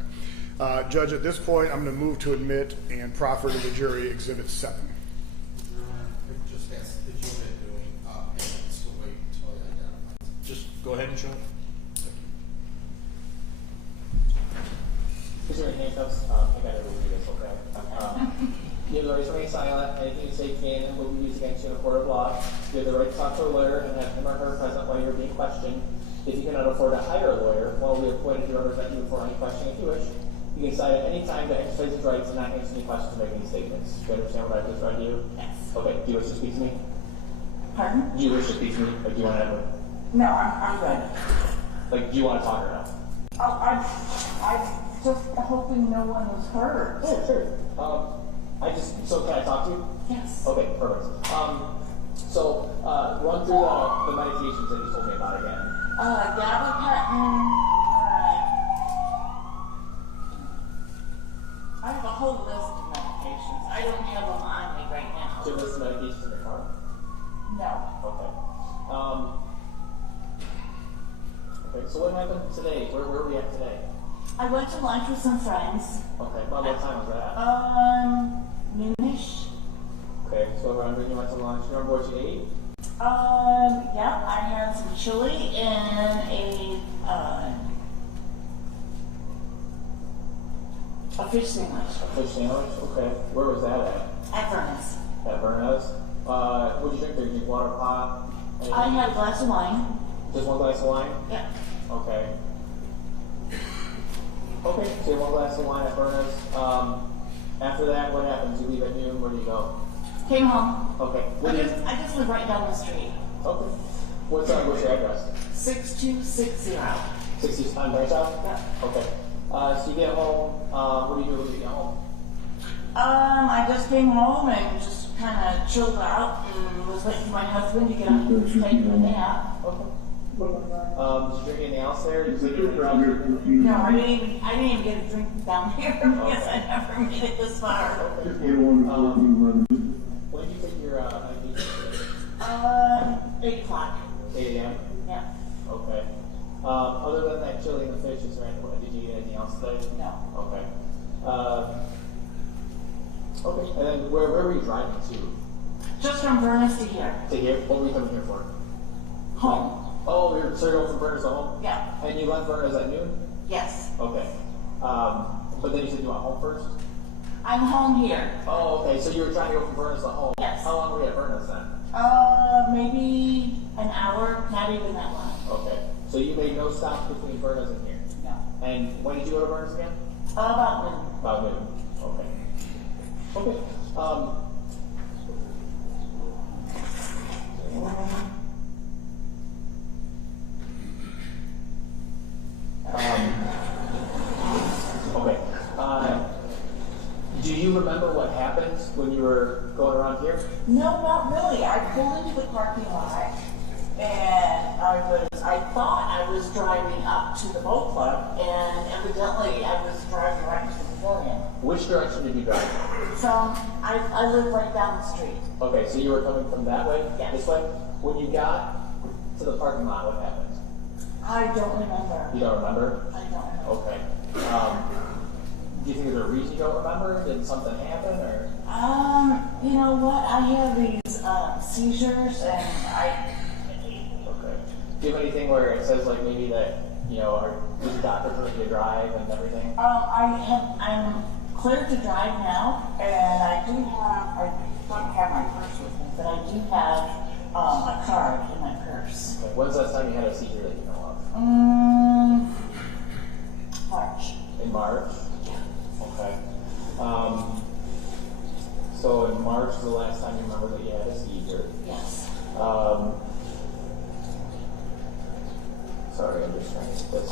Judge, at this point, I'm going to move to admit and proffer to the jury Exhibit 7. Just ask the unit doing payments to wait until he identifies. Just go ahead and show it. Is there any handcuffs? I gotta review this, okay? You have the right to remain silent. Anything you say can and will be used against you in a court of law. You have the right to talk to a lawyer and have him or her present while you're being questioned. If you cannot afford to hire a lawyer, well, we appointed to represent you for any question if you wish. You can decide at any time to exercise his rights and not answer any questions or make any statements. Do you understand what I just read to you? Yes. Okay. Do you wish to speak to me? Pardon? Do you wish to speak to me? Or do you want to? No, I'm good. Like, do you want to talk or no? I'm just hoping no one was hurt. Yeah, sure. So can I talk to you? Yes. Okay, perfect. Run through the medications that you told me about again. Gabapentin, I have a whole list of medications. I don't have them on me right now. Do you list the medications in your car? No. Okay. Okay, so what happened today? Where were we at today? I went to lunch with some friends. Okay, about what time was that? Noonish. Okay, so around when you went to lunch, you remember what you ate? Yeah, I had some chili and a fish sandwich. A fish sandwich? Okay. Where was that at? At Furnace. At Bernez. What did you drink there? Did you drink water, pop? Anything? I had a glass of wine. Just one glass of wine? Yeah. Okay. Okay, so you had one glass of wine at Bernez. After that, what happens? You leave at noon, where do you go? Came home. Okay. I just live right down the street. Okay. What's your address? 6260. 60 on Branch Out? Yeah. Okay. So you get home, what do you do when you get home? I just came home and just kind of chilled out and was waiting for my husband to get up and take a nap. Okay. Did you drink anything else there? Did you No, I didn't even get a drink down here because I never made it this far. When did you take your medication? 8 o'clock. 8 a.m.? Yeah. Okay. Other than that chili and the fish, is there did you eat anything else today? No. Okay. Okay. And then where were you driving to? Just from Furnace to here. To here? What were you coming here for? Home. Oh, so you're going from Furnace to home? Yeah. And you left Furnace at noon? Yes. Okay. But then you said you went home first? I'm home here. Oh, okay. So you were trying to go from Furnace to home? Yes. How long were you at Furnace then? Maybe an hour, not even that long. Okay. So you made no stops between Furnace and here? No. And when did you go to Furnace again? About noon. About noon. Okay. Okay. Okay. Do you remember what happened when you were going around here? No, not really. I pulled into the parking lot and I thought I was driving up to the boat club and evidently I was driving right to the pavilion. Which direction did you drive? So I live right down the street. Okay, so you were coming from that way? Yes. This way? When you got to the parking lot, what happened? I don't remember. You don't remember? I don't know. Okay. Do you think there's a reason you don't remember? Did something happen or? You know what? I have these seizures and Okay. Do you have anything where it says like maybe that, you know, did the doctor permit you to drive and everything? I'm cleared to drive now, and I don't have my purse with me, but I do have a card in my purse. Okay. When's the last time you had a seizure that you know of? March. In March? Okay. So in March is the last time you remember that you had a seizure. Yes. Sorry, I'm just trying to get this.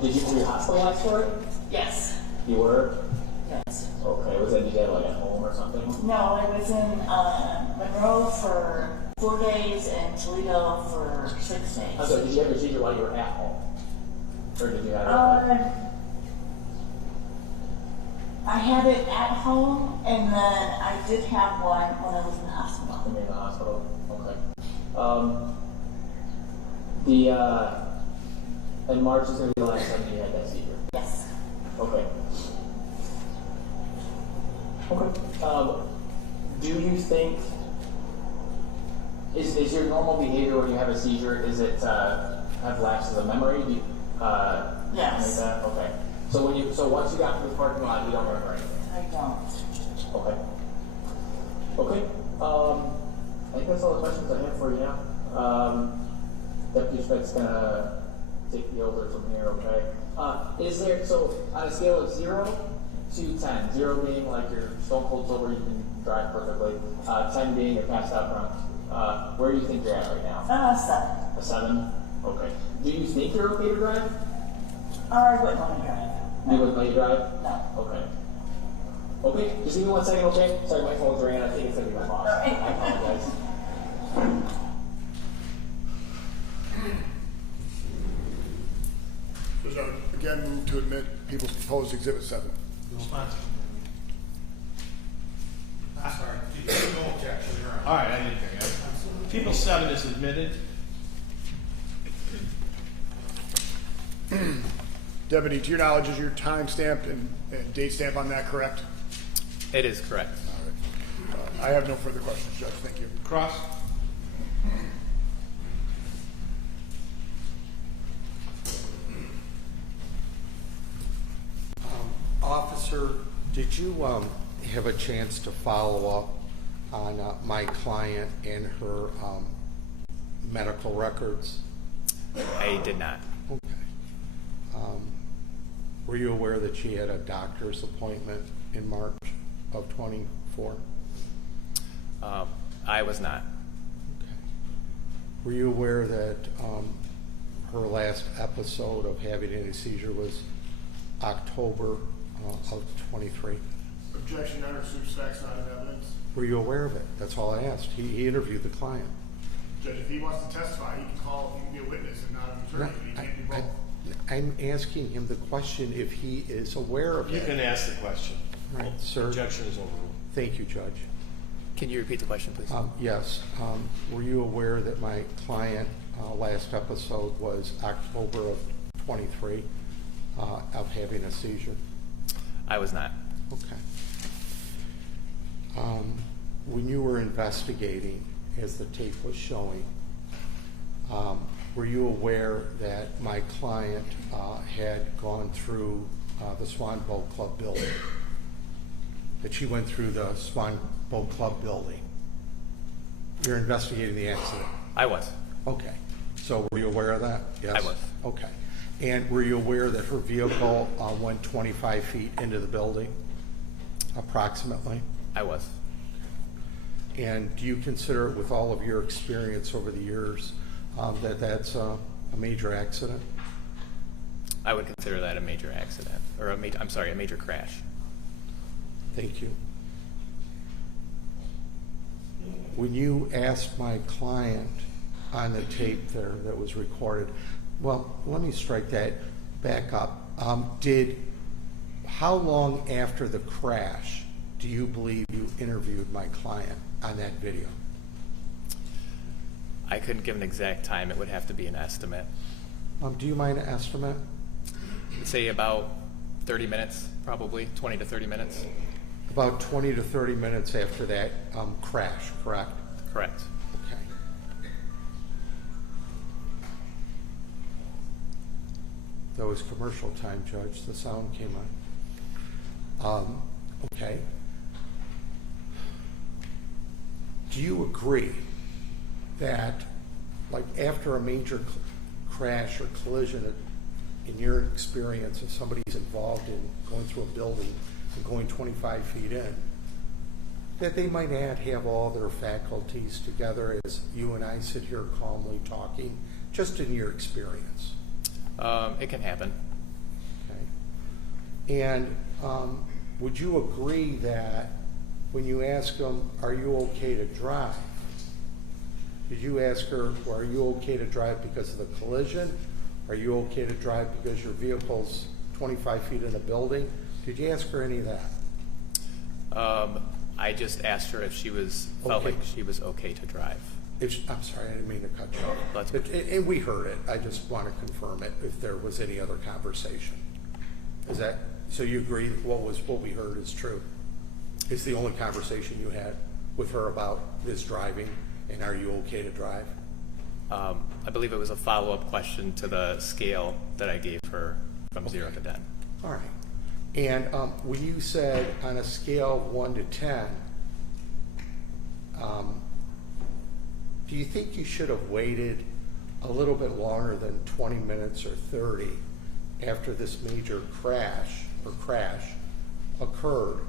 Were you hospitalized for it? Yes. You were? Yes. Okay. Was that, did you have like at home or something? No, I was in Monroe for 4 days and Toledo for 6 days. I'm sorry, did you have your seizure while you were at home? Or did you have it? I had it at home, and then I did have one when I was in the hospital. When you were in the hospital? Okay. And March is going to be the last time you had that seizure? Yes. Okay. Okay. Do you think, is your normal behavior when you have a seizure, is it have lapses of memory? Yes. Like that? Okay. So once you got to the parking lot, you don't remember anything? I don't. Okay. Okay. I think that's all the questions I have for you now. Deputy Schmidt's gonna take the over from here, okay? So on a scale of 0 to 10, 0 being like you're stone cold sober, you can drive perfectly, 10 being you're passed out drunk, where do you think you're at right now? 7. A 7? Okay. Do you think you're okay to drive? I wouldn't want to drive. You wouldn't let you drive? No. Okay. Okay, just give me 1 second, okay? Sorry, my phone's ringing. I think it's gonna be my boss. I apologize. So again, move to admit people's proposed Exhibit 7. Response. I'm sorry. No objection. You're All right, I didn't think that. People 7 is admitted. Deputy, to your knowledge, is your time stamp and date stamp on that correct? It is correct. All right. I have no further questions, Judge. Thank you. Cross. Officer, did you have a chance to follow up on my client and her medical records? I did not. Okay. Were you aware that she had a doctor's appointment in March of 24? I was not. Okay. Were you aware that her last episode of having any seizure was October of 23? Objection, Your Honor, suits facts not in evidence. Were you aware of it? That's all I asked. He interviewed the client. Judge, if he wants to testify, he can be a witness and not an attorney. He can't do both. I'm asking him the question if he is aware of You it. can ask the question. All right, sir. Objection is overruled. Thank you, Judge. Can you repeat the question, please? Yes. Were you aware that my client last episode was October of 23 of having a seizure? I was not. Okay. When you were investigating, as the tape was showing, were you aware that my client had gone through the Swan Boat Club building? That she went through the Swan Boat Club building? You're investigating the accident? I was. Okay. So were you aware of that? Yes? I was. Okay. And were you aware that her vehicle went 25 feet into the building, approximately? I was. And do you consider it, with all of your experience over the years, that that's a major accident? I would consider that a major accident, or a major crash. Thank you. When you asked my client on the tape there that was recorded, well, let me strike that back up. How long after the crash do you believe you interviewed my client on that video? I couldn't give an exact time. It would have to be an estimate. Do you mind an estimate? I'd say about 30 minutes, probably 20 to 30 minutes. About 20 to 30 minutes after that crash, correct? Correct. Okay. That was commercial time, Judge. The sound came on. Okay. Do you agree that, like, after a major crash or collision, in your experience, if somebody's involved in going through a building and going 25 feet in, that they might not have all their faculties together as you and I sit here calmly talking, just in your experience? It can happen. Okay. And would you agree that when you ask them, are you okay to drive? Did you ask her, well, are you okay to drive because of the collision? Are you okay to drive because your vehicle's 25 feet in a building? Did you ask her any of that? I just asked her if she felt like she was okay to drive. I'm sorry, I didn't mean to cut you off. That's And we heard it. I just want to confirm it if there was any other conversation. Is that, so you agree what we heard is true? It's the only conversation you had with her about this driving, and are you okay to drive? I believe it was a follow-up question to the scale that I gave her from 0 to 10. All right. And when you said on a scale of 1 to 10, do you think you should have waited a little bit longer than 20 minutes or 30 after this major crash occurred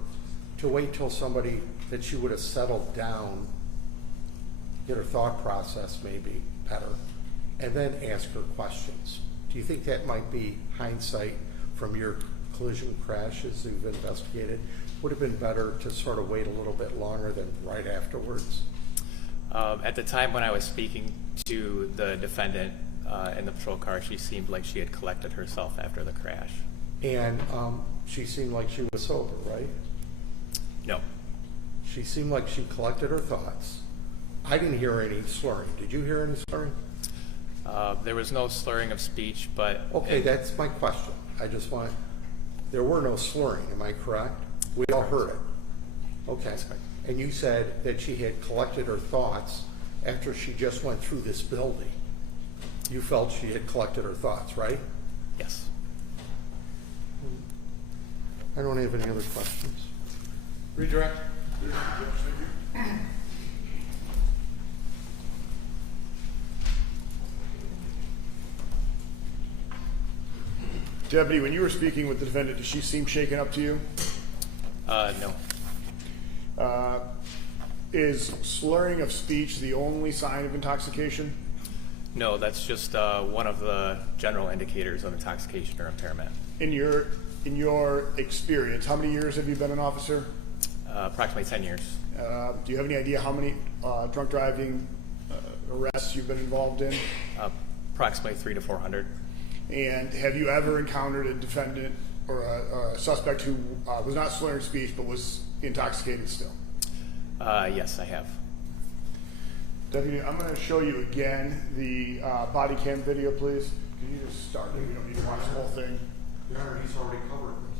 to wait till somebody that she would have settled down, get her thought process maybe better, and then ask her questions? Do you think that might be hindsight from your collision crashes you've investigated? Would have been better to sort of wait a little bit longer than right afterwards? At the time when I was speaking to the defendant in the patrol car, she seemed like she had collected herself after the crash. And she seemed like she was sober, right? No. She seemed like she collected her thoughts. I didn't hear any slurring. Did you hear any slurring? There was no slurring of speech, but... Okay, that's my question. There were no slurring, am I correct? We all heard it. Okay. And you said that she had collected her thoughts after she just went through this building. You felt she had collected her thoughts, right? Yes. I don't have any other questions. Redirect. Deputy, when you were speaking with the defendant, did she seem shaken up to you? No. Is slurring of speech the only sign of intoxication? No, that's just one of the general indicators of intoxication or impairment. In your experience, how many years have you been an officer? Approximately 10 years. Do you have any idea how many drunk driving arrests you've been involved in? Approximately 300 to 400. And have you ever encountered a defendant or a suspect who was not slurring speech but was intoxicated still? Yes, I have. Deputy, I'm going to show you again the body cam video, please. Can you just start it? We don't need to watch the whole thing. Your Honor, he's already covered this.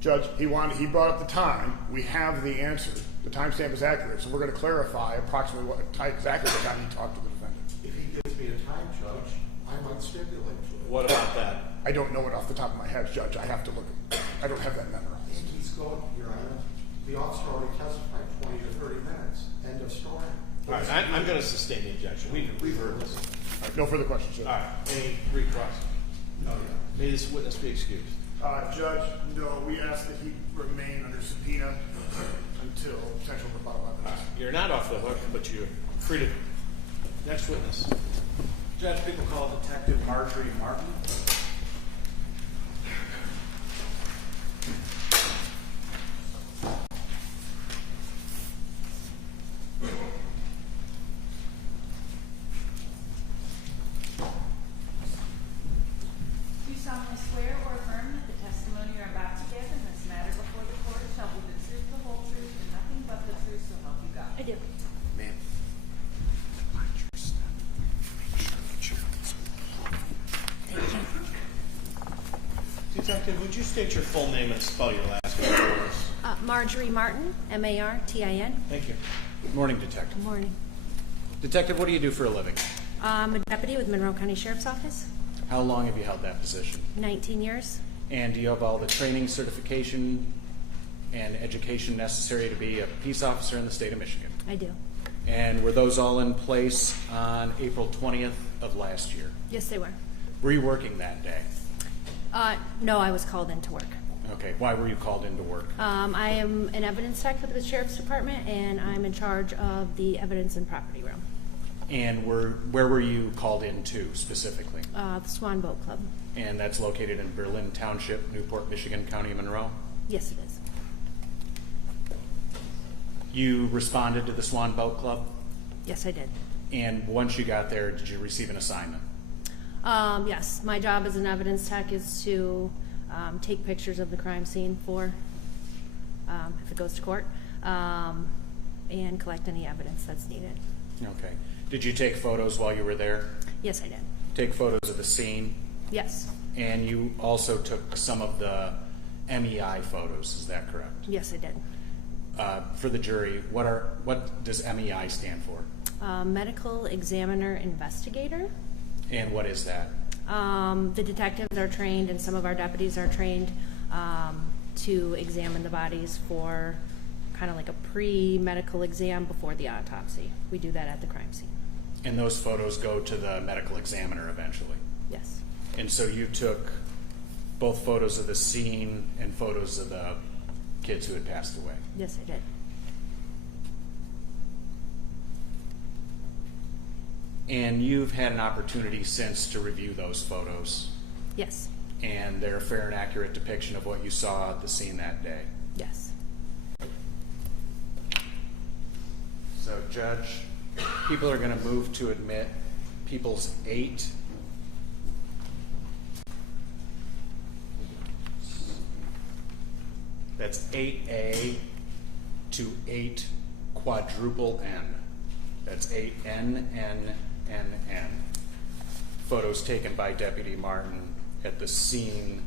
Judge, he brought up the time. We have the answer. The timestamp is accurate, so we're going to clarify approximately exactly what time he talked to the defendant. If he gives me a time, Judge, I might stipulate to it. What about that? I don't know it off the top of my head, Judge. I have to look. I don't have that memorized. He's going, Your Honor. The officer already testified 20 to 30 minutes. End of story. All right, I'm going to sustain the objection. We've heard this. All right, no further questions, Judge. All right, any recross? No, May this witness be excused? Judge, no, we ask that he remain under subpoena until potential rebuttal evidence. You're not off the hook, but you're free to. Next witness. Judge, people call Detective Marjorie Martin. Do you solemnly swear or affirm that the testimony you're about to give in this matter before the court shall be the truth, the whole truth, and nothing but the truth, so help you God? I do. Ma'am. Detective, would you state your full name and spell your last name for us? Marjorie Martin, Martin. Thank you. Good morning, Detective. Good morning. Detective, what do you do for a living? I'm a deputy with Monroe County Sheriff's Office, How long have you held that position? 19 years. And do you have all the training, certification, and education necessary to be a peace officer in the state of Michigan? I do. And were those all in place on April 20th of last year? Yes, they were. Were you working that day? No, I was called into work. Okay, why were you called into work? I am an evidence tech with the Sheriff's Department, and I'm in charge of the evidence and property room. And where were you called into specifically? The Swan Boat Club. And that's located in Berlin Township, Newport, Michigan, County of Monroe? Yes, it is. You responded to the Swan Boat Club? Yes, I did. And once you got there, did you receive an assignment? Yes, my job as an evidence tech is to take pictures of the crime scene for, if it goes to court, and collect any evidence that's needed. Okay. Did you take photos while you were there? Yes, I did. Take photos of the scene? Yes. And you also took some of the MEI photos, is that correct? Yes, I did. For the jury, what does MEI stand for? Medical Examiner Investigator. And what is that? The detectives are trained, and some of our deputies are trained to examine the bodies for kind of like a pre-medical exam before the autopsy. We do that at the crime scene. And those photos go to the medical examiner eventually? Yes. And so you took both photos of the scene and photos of the kids who had passed away? Yes, I did. And you've had an opportunity since to review those photos? Yes. And they're a fair and accurate depiction of what you saw at the scene that day? Yes. So, Judge, people are going to move to admit People's 8. That's 8A to 8 quadruple N. That's 8 N. Photos taken by Deputy Martin at the scene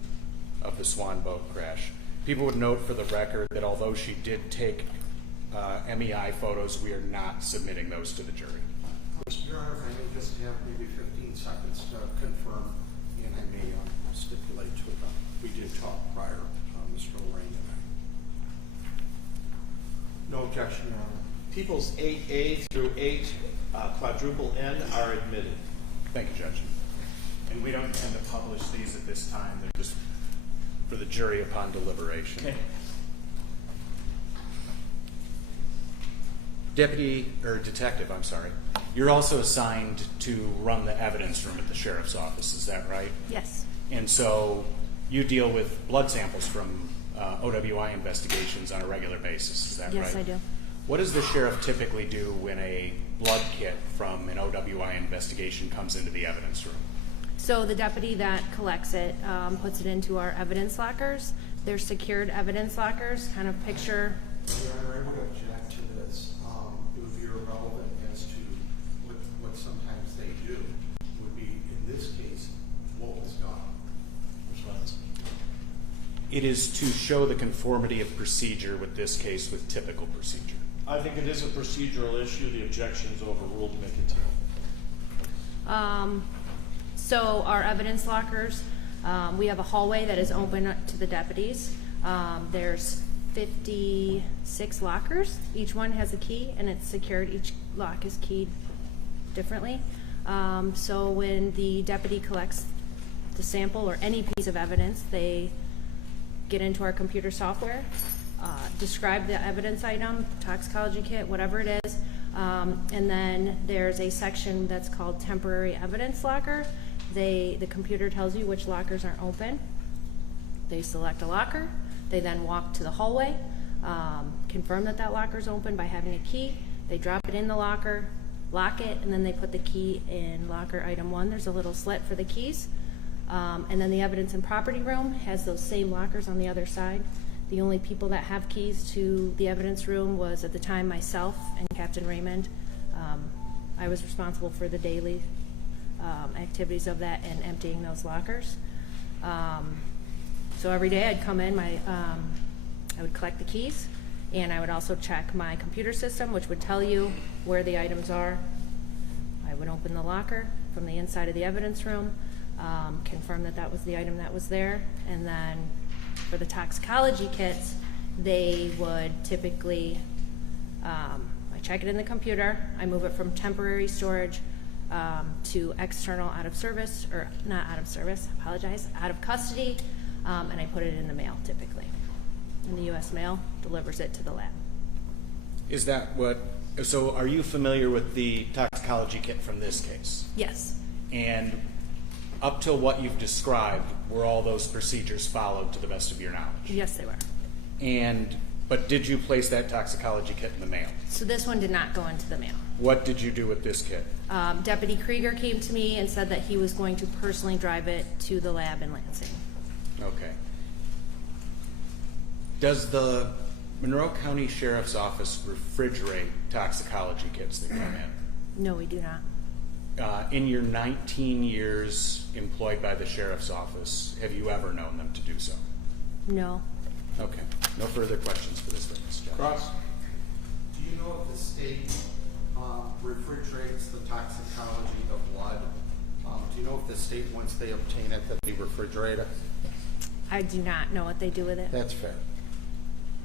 of the Swan Boat crash. People would note for the record that although she did take MEI photos, we are not submitting those to the jury. Your Honor, if I may just have maybe 15 seconds to confirm, and I may stipulate to it. We did talk prior, Mr. Lorraine and I. No objection, Your Honor. Peoples 8A through 8, quadruple N are admitted. Thank you, Judge. And we don't intend to publish these at this time. They're just for the jury upon deliberation. Okay. Detective, I'm sorry. You're also assigned to run the evidence room at the sheriff's office, is that right? Yes. And so you deal with blood samples from OWI investigations on a regular basis, is that right? Yes, I do. What does the sheriff typically do when a blood kit from an OWI investigation comes into the evidence room? So the deputy that collects it puts it into our evidence lockers. They're secured evidence lockers, kind of picture. Your Honor, I would object to this. It would be irrelevant as to what sometimes they do. It would be, in this case, what was done. Response. It is to show the conformity of procedure with this case with typical procedure. I think it is a procedural issue. The objection is overruled. Make it So our evidence lockers, we have a hallway that is open to the deputies. There's 56 lockers. Each one has a key and it's secured. Each lock is keyed differently. So when the deputy collects the sample or any piece of evidence, they get into our computer software, describe the evidence item, toxicology kit, whatever it is, and then there's a section that's called temporary evidence locker. The computer tells you which lockers aren't open. They select a locker. They then walk to the hallway, confirm that that locker is open by having a key. They drop it in the locker, lock it, and then they put the key in locker item 1. There's a little slit for the keys. And then the evidence and property room has those same lockers on the other side. The only people that have keys to the evidence room was at the time myself and Captain Raymond. I was responsible for the daily activities of that and emptying those lockers. So every day I'd come in, I would collect the keys, and I would also check my computer system, which would tell you where the items are. I would open the locker from the inside of the evidence room, confirm that that was the item that was there, and then for the toxicology kits, they would typically, I check it in the computer, I move it from temporary storage to external out of service, or not out of service, apologize, out of custody, and I put it in the mail typically. And the U.S. mail delivers it to the lab. Is that what, so are you familiar with the toxicology kit from this case? Yes. And up till what you've described, were all those procedures followed to the best of your knowledge? Yes, they were. But did you place that toxicology kit in the mail? So this one did not go into the mail. What did you do with this kit? Deputy Krieger came to me and said that he was going to personally drive it to the lab in Lansing. Okay. Does the Monroe County Sheriff's Office refrigerate toxicology kits that come in? No, we do not. In your 19 years employed by the Sheriff's Office, have you ever known them to do so? No. Okay. No further questions for this witness, Judge. Cross. Do you know if the state refrigerates the toxicology of blood? Do you know if the state, once they obtain it, that they refrigerate it? I do not know what they do with it. That's fair.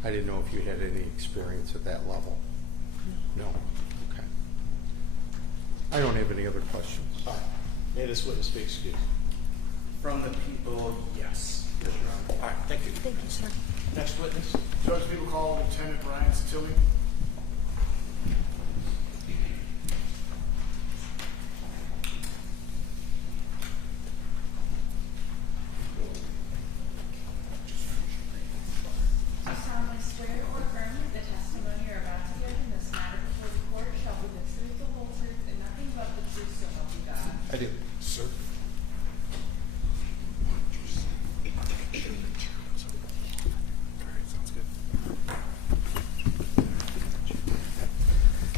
I didn't know if you had any experience at that level. No. Okay. I don't have any other questions. All right. May this witness be excused. From the people, yes. Yes, Your Honor. All right. Thank you. Thank you, sir. Next witness. Judge, people call Lieutenant Brian Tilly. Do you solemnly swear or affirm that the testimony you're about to give in this matter before the court shall be the truth, the whole truth, and nothing but the truth, so help you God? I do. Sir.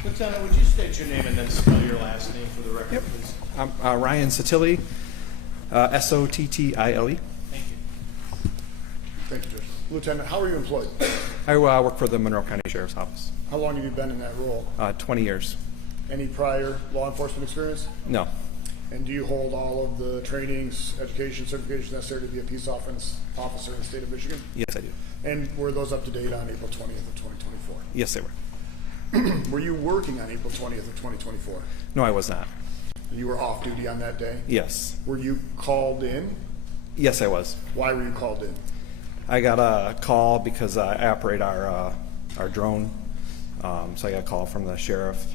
Lieutenant, would you state your name and then spell your last name for the record, please? I'm Ryan Sottile, Sottile. Thank you. Thank you, Judge. Lieutenant, how are you employed? I work for the Monroe County Sheriff's Office. How long have you been in that role? 20 years. Any prior law enforcement experience? No. And do you hold all of the trainings, education, certifications necessary to be a peace officer in the state of Michigan? Yes, I do. And were those up to date on April 20th of 2024? Yes, they were. Were you working on April 20th of 2024? No, I was not. You were off duty on that day? Yes. Were you called in? Yes, I was. Why were you called in? I got a call because I operate our drone. So I got a call from the sheriff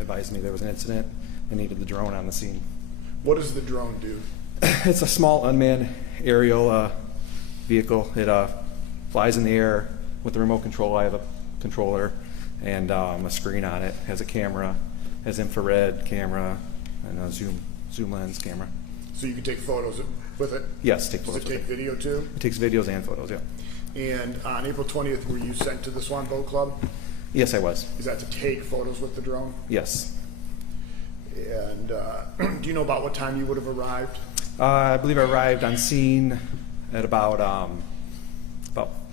advising me there was an incident and needed the drone on the scene. What does the drone do? It's a small unmanned aerial vehicle. It flies in the air with the remote control. I have a controller and a screen on it. Has a camera, has infrared camera, and a zoom lens camera. So you can take photos with it? Yes, take photos. Does it take video too? It takes videos and photos, yeah. And on April 20th, were you sent to the Swan Boat Club? Yes, I was. Is that to take photos with the drone? Yes. And do you know about what time you would have arrived? I believe I arrived on scene at about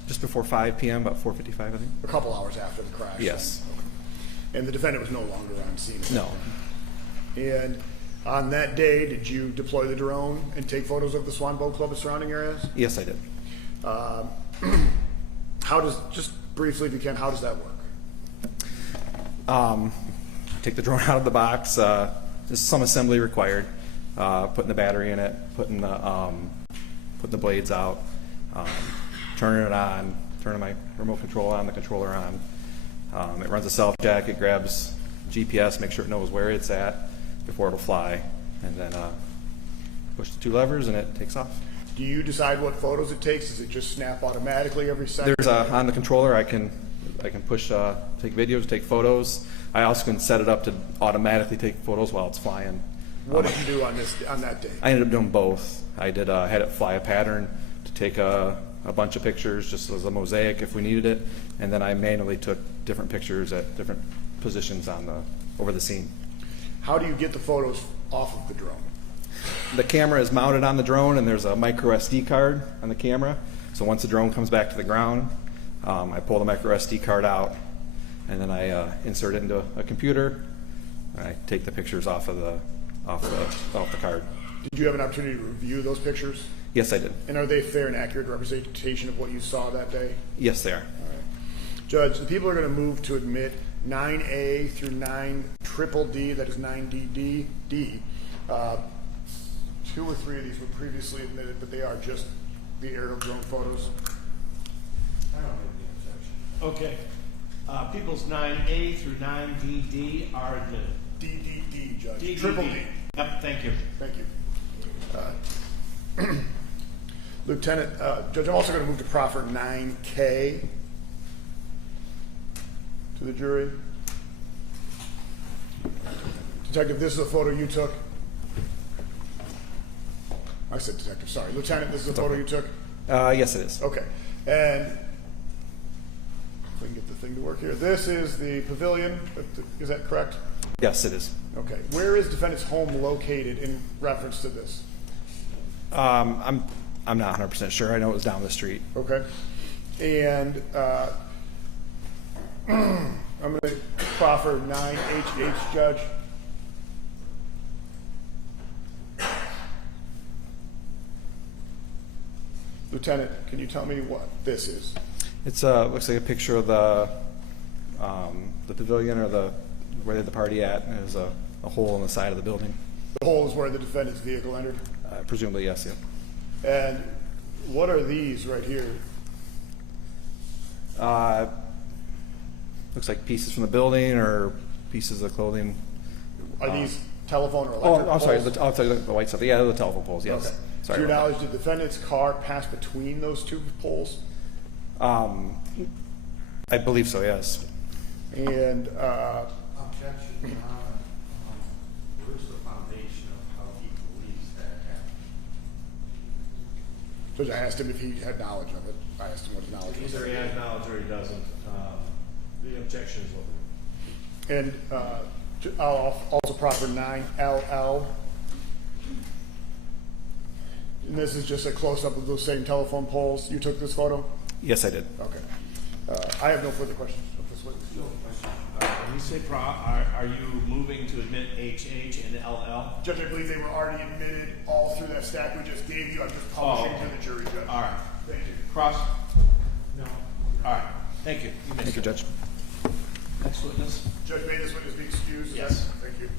just before 5 p.m., about 4:55, I think. A couple hours after the crash? Yes. And the defendant was no longer on scene? No. And on that day, did you deploy the drone and take photos of the Swan Boat Club and surrounding areas? Yes, I did. How does, just briefly if you can, how does that work? Take the drone out of the box. There's some assembly required. Putting the battery in it, putting the blades out, turning it on, turning my remote control on, the controller on. It runs a self jack. It grabs GPS, make sure it knows where it's at before it'll fly, and then push the two levers and it takes off. Do you decide what photos it takes? Does it just snap automatically every second? There's on the controller I can push take videos, take photos. I also can set it up to automatically take photos while it's flying. What did you do on that day? I ended up doing both. I did had it fly a pattern to take a bunch of pictures just as a mosaic if we needed it, and then I manually took different pictures at different positions over the scene. How do you get the photos off of the drone? The camera is mounted on the drone, and there's a micro SD card on the camera. So once the drone comes back to the ground, I pull the micro SD card out, and then I insert it into a computer, and I take the pictures off the card. Did you have an opportunity to review those pictures? Yes, I did. And are they fair and accurate representation of what you saw that day? Yes, they are. All right. Judge, the people are going to move to admit 9A through 9DDD, that is 9DD. 2 or 3 of these were previously admitted, but they are just the aerial drone photos. I don't make the objection. Okay. People's 9A through 9DD are admitted. DDD, Judge. DDD. Triple D. Yep, thank you. Thank you. Lieutenant, Judge, I'm also going to move to proffer 9K to the jury. Detective, this is a photo you took. I said detective, sorry. Lieutenant, this is a photo you took? Yes, it is. Okay. And if we can get the thing to work here. This is the pavilion. Is that correct? Yes, it is. Okay. Where is defendant's home located in reference to this? I'm not 100% sure. I know it was down the street. Okay. And I'm going to proffer 9HH, Judge. Lieutenant, can you tell me what this is? It's looks like a picture of the pavilion or where they had the party at. And there's a hole in the side of the building. The hole is where the defendant's vehicle entered? Presumably, yes. Yeah. And what are these right here? Looks like pieces from the building or pieces of clothing. Are these telephone or electric I'm sorry. poles? The white stuff. Yeah, the telephone poles. Yes. Okay. Sorry. To your about knowledge, did the defendant's car pass between those two poles? that. I believe so. Yes. And Objection, Your Honor. Where's the foundation of how he believes that happened? Judge, I asked him if he had knowledge of it. I asked him what his knowledge was. Either he has knowledge or he doesn't. The objection is over. And I'll also proffer 9LL. And this is just a close-up of those same telephone poles. You took this photo? Yes, I did. Okay. I have no further questions of this witness. When you say are you moving to admit HH and LL? Judge, I believe they were already admitted all through that stack we just gave you. I'm just publishing to the jury, Judge. All right. Thank you. Cross? No. All right. Thank you. Thank you, Judge. Next witness. Judge, may this witness be excused? Yes. Thank you.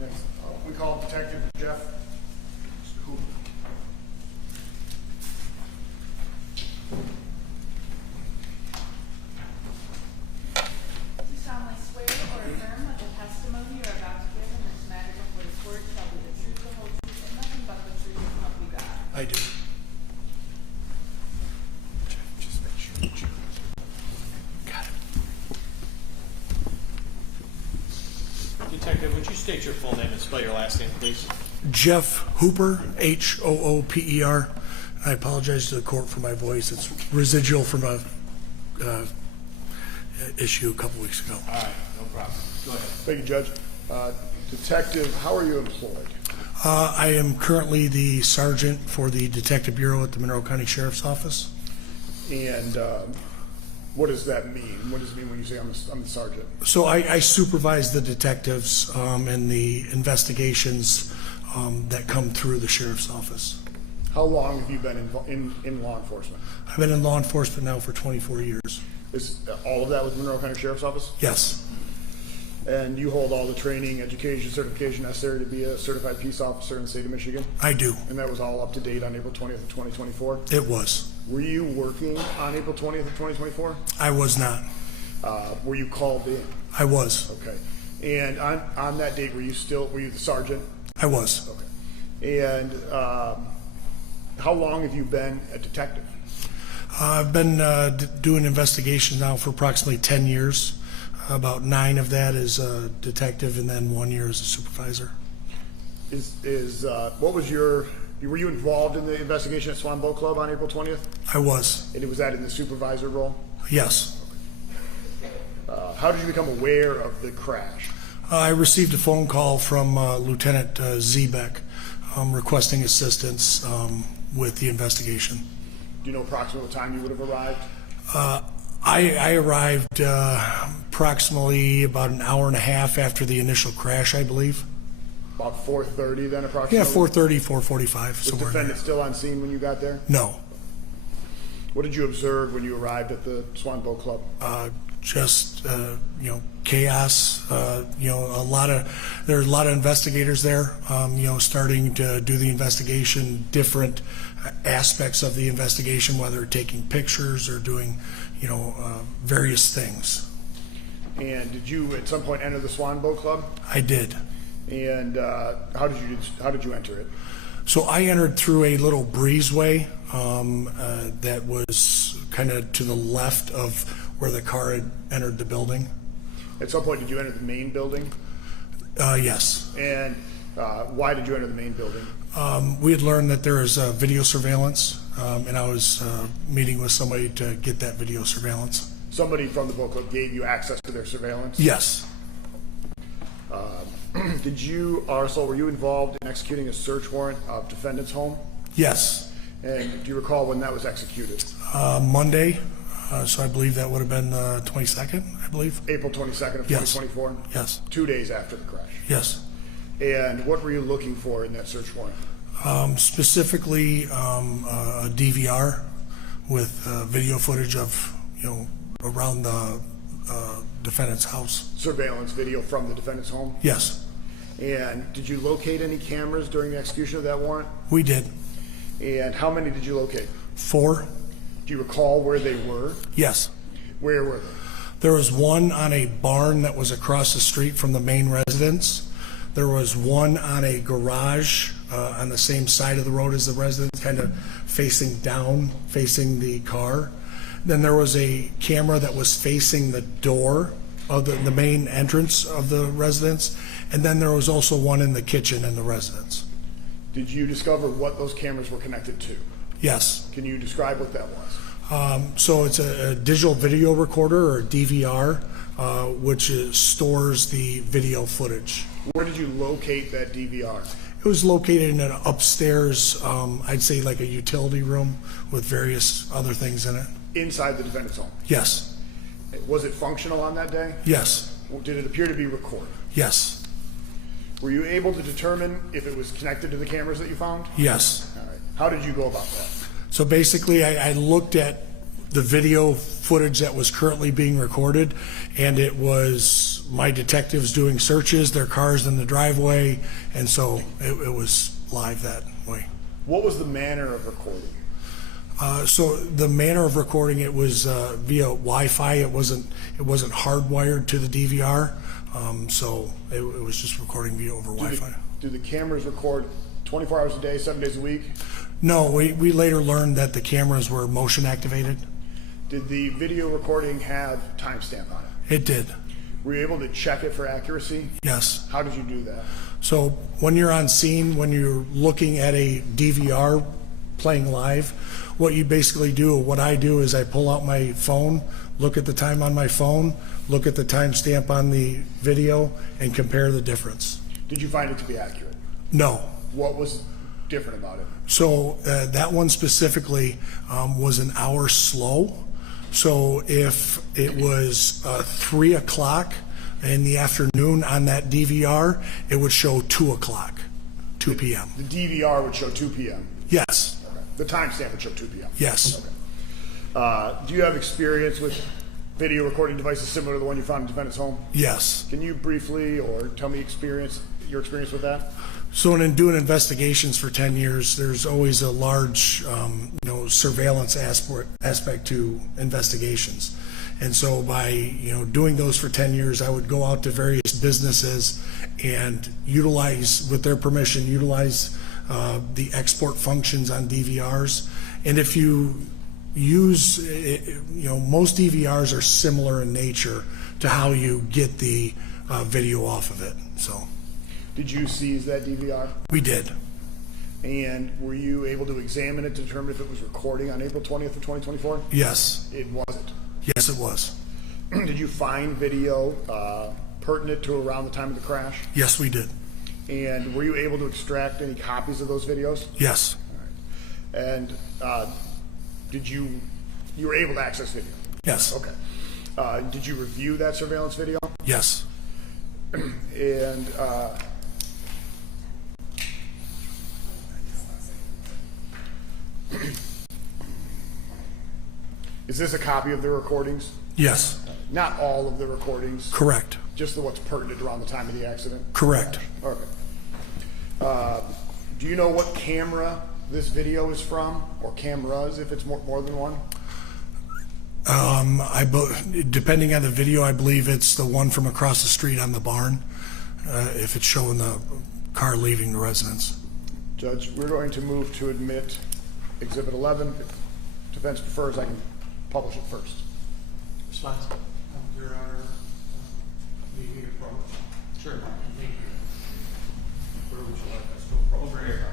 Next, we call Detective Jeff Hooper. Do you solemnly swear or affirm that the testimony you are about to give in this matter before the court shall be the truth, the whole truth, and nothing but the truth, so help you God? I do. Just make sure. Got it. Detective, would you state your full name and spell your last name, please? Jeff Hooper, Hooper. I apologize to the court for my voice. It's residual from a issue a couple weeks ago. All right, no problem. Go ahead. Thank you, Judge. Detective, how are you employed? I am currently the sergeant for the Detective Bureau at the Monroe County Sheriff's Office. And what does that mean? What does it mean when you say I'm the sergeant? So I supervise the detectives and the investigations that come through the Sheriff's Office. How long have you been in law enforcement? I've been in law enforcement now for 24 years. Is all of that with Monroe County Sheriff's Office? Yes. And you hold all the training, education, certification necessary to be a certified peace officer in the state of Michigan? I do. And that was all up to date on April 20th of 2024? It was. Were you working on April 20th of 2024? I was not. Were you called in? I was. Okay. And on that date, were you the sergeant? I was. Okay. And how long have you been a detective? I've been doing investigations now for approximately 10 years. About 9 of that as a detective and then 1 year as a supervisor. Were you involved in the investigation at Swan Boat Club on April 20th? I was. And was that in the supervisor role? Yes. How did you become aware of the crash? I received a phone call from Lieutenant Zebek requesting assistance with the investigation. Do you know approximately what time you would have arrived? I arrived approximately about an hour and a half after the initial crash, I believe. About 4:30 then approximately? Yeah, 4:30, 4:45. Was the defendant still on scene when you got there? No. What did you observe when you arrived at the Swan Boat Club? Just chaos. There's a lot of investigators there. Starting to do the investigation, different aspects of the investigation, whether taking pictures or doing, various things. And did you at some point enter the Swan Boat Club? I did. And how did you enter it? So I entered through a little breezeway that was kind of to the left of where the car had entered the building. At some point, did you enter the main building? Yes. And why did you enter the main building? We had learned that there is video surveillance, and I was meeting with somebody to get that video surveillance. Somebody from the boat club gave you access to their surveillance? Yes. Were you involved in executing a search warrant of defendant's home? Yes. And do you recall when that was executed? Monday, so I believe that would have been the 22nd, I believe. April 22nd of 2024? Yes. 2 days after the crash? Yes. And what were you looking for in that search warrant? Specifically, a DVR with video footage of, around the defendant's house. Surveillance video from the defendant's home? Yes. And did you locate any cameras during the execution of that warrant? We did. And how many did you locate? 4. Do you recall where they were? Yes. Where were they? There was one on a barn that was across the street from the main residence. There was one on a garage on the same side of the road as the residence, kind of facing down, facing the car. Then there was a camera that was facing the door of the main entrance of the residence. And then there was also one in the kitchen in the residence. Did you discover what those cameras were connected to? Yes. Can you describe what that was? So it's a digital video recorder, or DVR, which stores the video footage. Where did you locate that DVR? It was located in an upstairs, I'd say like a utility room with various other things in it. Inside the defendant's home? Yes. Was it functional on that day? Yes. Did it appear to be recorded? Yes. Were you able to determine if it was connected to the cameras that you found? Yes. All right. How did you go about that? So basically, I looked at the video footage that was currently being recorded, and it was my detectives doing searches, their cars in the driveway, and so it was live that way. What was the manner of recording? So the manner of recording, it was via Wi-Fi. It wasn't hardwired to the DVR, so it was just recording via over Wi-Fi. Do the cameras record 24 hours a day, 7 days a week? No, we later learned that the cameras were motion activated. Did the video recording have timestamp on it? It did. Were you able to check it for accuracy? Yes. How did you do that? So when you're on scene, when you're looking at a DVR playing live, what you basically do, what I do is I pull out my phone, look at the time on my phone, look at the timestamp on the video, and compare the difference. Did you find it to be accurate? No. What was different about it? So that one specifically was an hour slow. So if it was 3 o'clock in the afternoon on that DVR, it would show 2 o'clock, 2 p.m. The DVR would show 2 p.m.? Yes. Okay. The timestamp would show 2 p.m.? Yes. Okay. Do you have experience with video recording devices similar to the one you found in the defendant's home? Yes. Can you briefly or tell me your experience with that? So in doing investigations for 10 years, there's always a large surveillance aspect to investigations. And so by doing those for 10 years, I would go out to various businesses and with their permission, utilize the export functions on DVRs. And if you use, most DVRs are similar in nature to how you get the video off of it. So. Did you seize that DVR? We did. And were you able to examine it to determine if it was recording on April 20th of 2024? Yes. It wasn't? Yes, it was. Did you find video pertinent to around the time of the crash? Yes, we did. And were you able to extract any copies of those videos? Yes. All right. And you were able to access video? Yes. Okay. Did you review that surveillance video? Yes. And is this a copy of the recordings? Yes. Not all of the recordings? Correct. Just the what's pertinent around the time of the accident? Correct. Okay. Do you know what camera this video is from, or cameras, if it's more than one? Depending on the video, I believe it's the one from across the street on the barn, if it's showing the car leaving the residence. Judge, we're going to move to admit Exhibit 11. If defense prefers, I can publish it first. Response. Your Honor, may we approach? Sure. Thank you. Where would you like us to approach? Over here.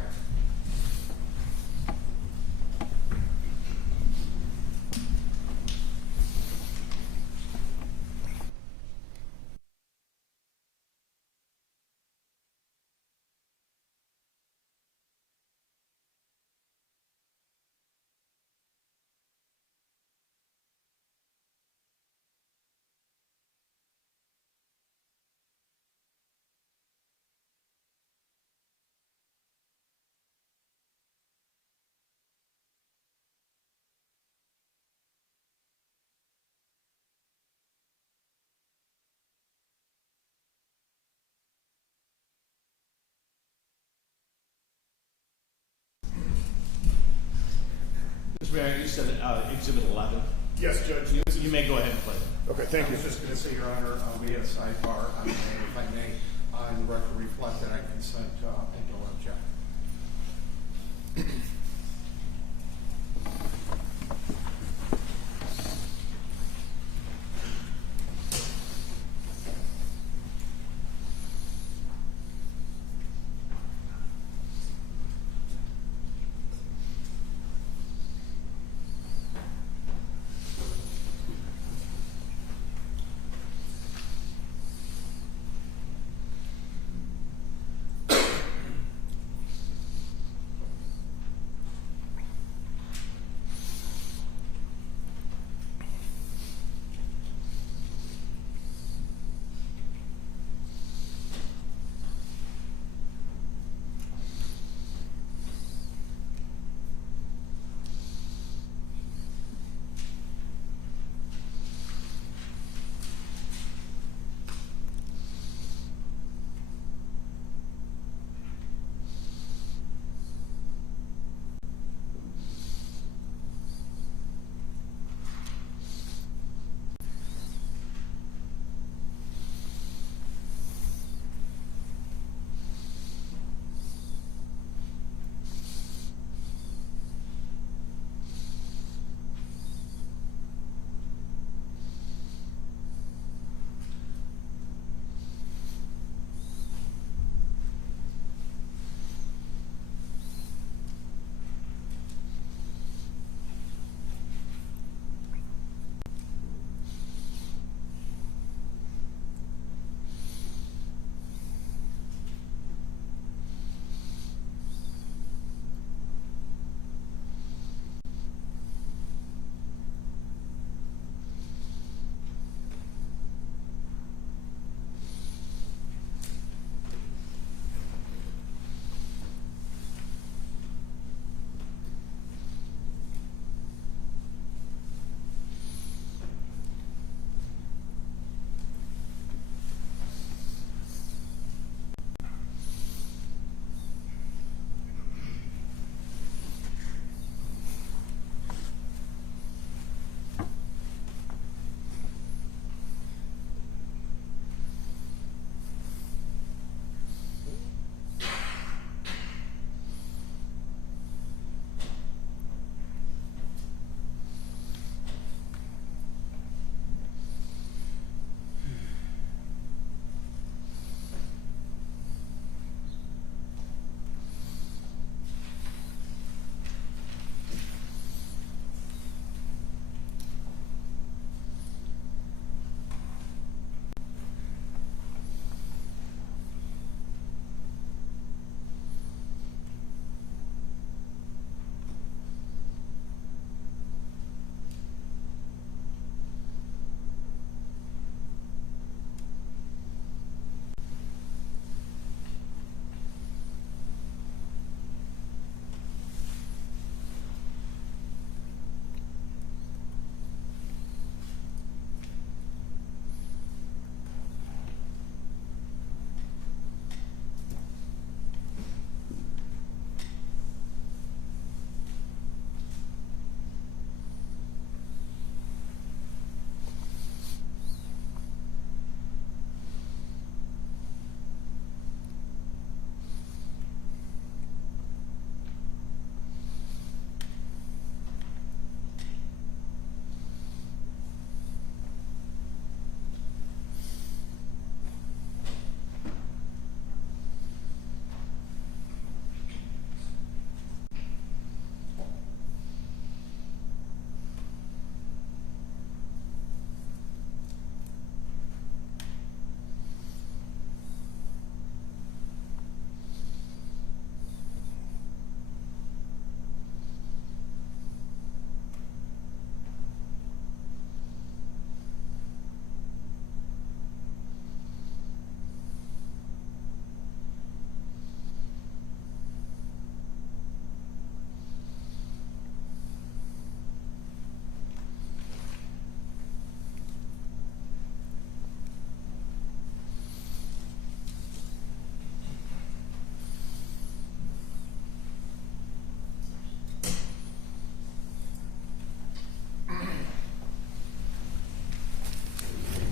Mr. Mayor, you said Exhibit 11. Yes, Judge. You may go ahead and play it. Okay, thank you. I was just going to say, Your Honor, we had a sidebar on the name, if I may, on the record reflect that I consent and don't object.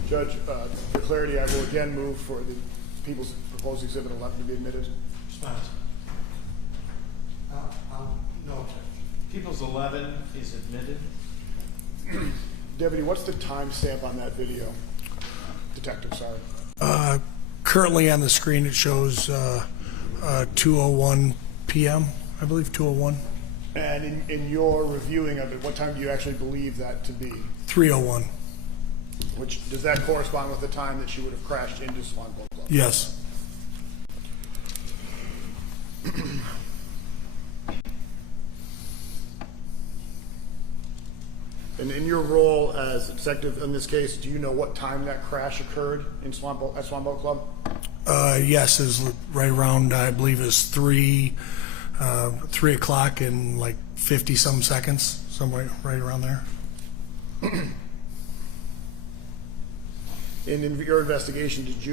Judge, for clarity, I will again move for the people's proposed exhibit 11 to be admitted. Response. No, Judge. People's 11 is admitted. Deputy, what's the timestamp on that video? Detective, sorry. Currently on the screen, it shows 2:01 p.m., I believe, 2:01. And in your reviewing of it, what time do you actually believe that to be? 3:01. Which, does that correspond with the time that she would have crashed into Swan Boat Club? Yes. And in your role as detective in this case, do you know what time that crash occurred in at Swan Boat Club? Yes, is right around, I believe, is 3 o'clock in like 50-some seconds, somewhere right around there. And in your investigation, did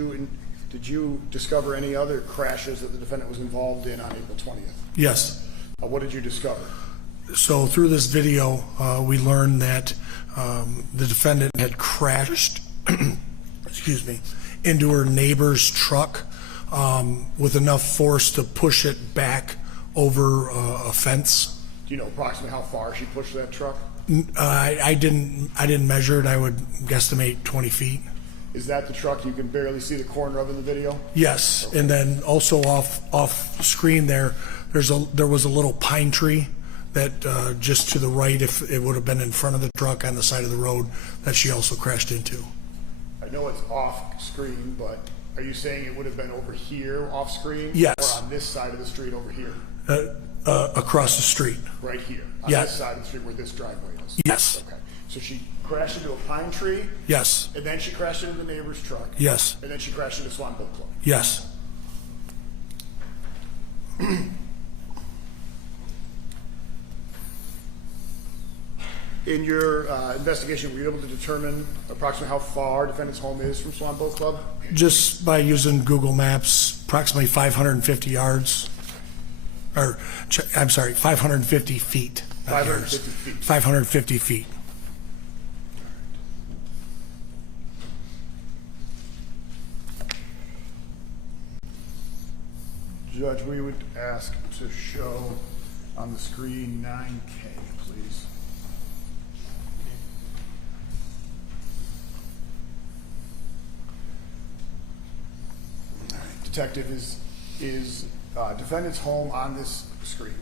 you discover any other crashes that the defendant was involved in on April 20th? Yes. What did you discover? So through this video, we learned that the defendant had crashed, excuse me, into her neighbor's truck with enough force to push it back over a fence. Do you know approximately how far she pushed that truck? I didn't measure it. I would guesstimate 20 feet. Is that the truck you can barely see the corner of in the video? Yes, okay. And then also off screen there was a little pine tree that just to the right, if it would have been in front of the truck on the side of the road, that she also crashed into. I know it's off screen, but are you saying it would have been over here off screen? Yes. Or on this side of the street over here? Across the street. Right here? On Yes. this side of the street where this driveway is? Yes. Okay. So she crashed into a pine tree? Yes. And then she crashed into the neighbor's truck? Yes. And then she crashed into Swan Boat Club? Yes. In your investigation, were you able to determine approximately how far defendant's home is from Swan Boat Club? Just by using Google Maps, approximately 550 yards. Or, I'm sorry, 550 feet. 550 feet. 550 feet. Judge, we would ask to show on the screen 9K, please. All right. Detective, is defendant's home on this screen?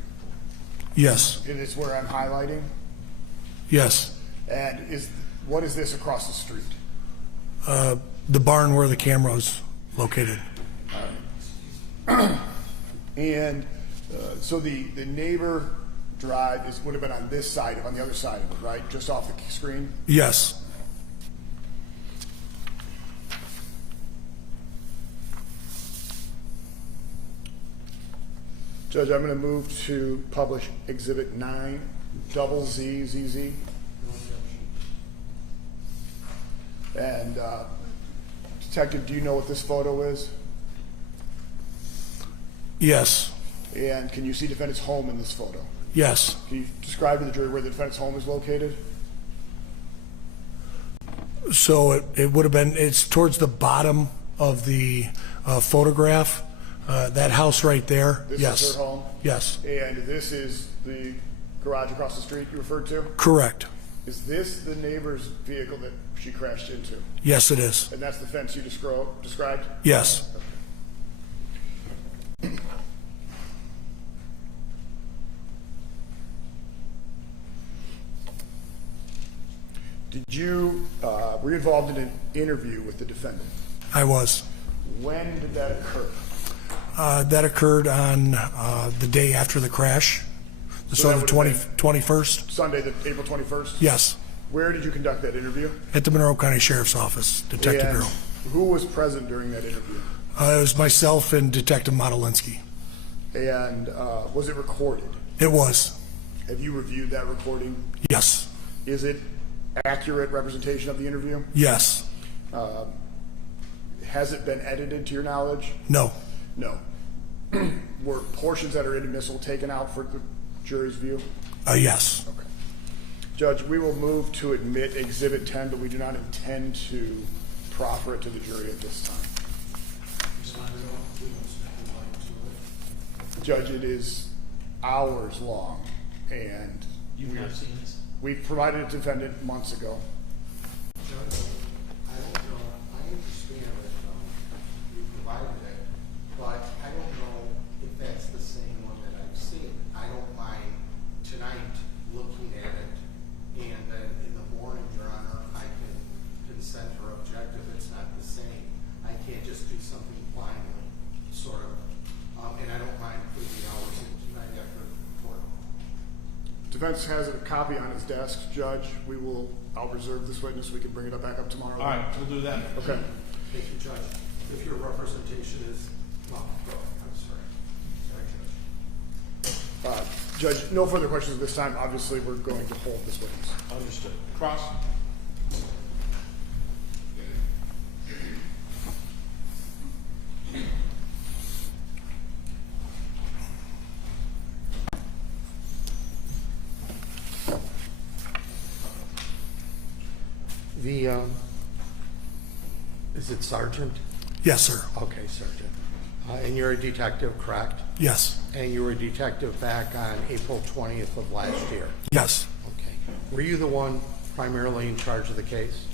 Yes. It is where I'm highlighting? Yes. And what is this across the street? The barn where the camera is located. And so the neighbor drive would have been on this side, on the other side of it, right? Just off the screen? Yes. Judge, I'm going to move to publish Exhibit 9, double ZZZ. And Detective, do you know what this photo is? Yes. And can you see defendant's home in this photo? Yes. Can you describe to the jury where the defendant's home is located? So it would have been, it's towards the bottom of the photograph. That house right there. This Yes. is her home? Yes. And this is the garage across the street you referred to? Correct. Is this the neighbor's vehicle that she crashed into? Yes, it is. And that's the fence you described? Yes. Did you, were you involved in an interview with the defendant? I was. When did that occur? That occurred on the day after the crash, So the that would have 21st. Sunday, April 21st? Yes. Where did you conduct that interview? At the Monroe County Sheriff's Office, Detective And Bureau. who was present during that interview? It was myself and Detective Modelinsky. And was it recorded? It was. Have you reviewed that recording? Yes. Is it accurate representation of the interview? Yes. Has it been edited to your knowledge? No. No. Were portions that are inadmissible taken out for the jury's view? Yes. Okay. Judge, we will move to admit Exhibit 10, but we do not intend to proffer it to the jury at this time. Judge, it is hours long, and You've not seen this? we provided it to defendant months ago. Judge, I don't know, I understand that you provided it, but I don't know if that's the same one that I've seen. I don't mind tonight looking at it, and then in the morning, Your Honor, I can consent or object if it's not the same. I can't just do something blindly, sort of, and I don't mind putting the hours in tonight after the court. Defense has a copy on his desk, Judge. I'll reserve this witness. We can bring it back up tomorrow. All right, we'll do that. Okay. Thank you, Judge. If your representation is, well, go, I'm sorry. Sorry, Judge. Judge, no further questions at this time. Obviously, we're going to hold this witness. Understood. Cross. Is it Sergeant? Yes, sir. Okay, Sergeant. And you're a detective, correct? Yes. And you were a detective back on April 20th of last year? Yes. Okay. Were you the one primarily in charge of the case?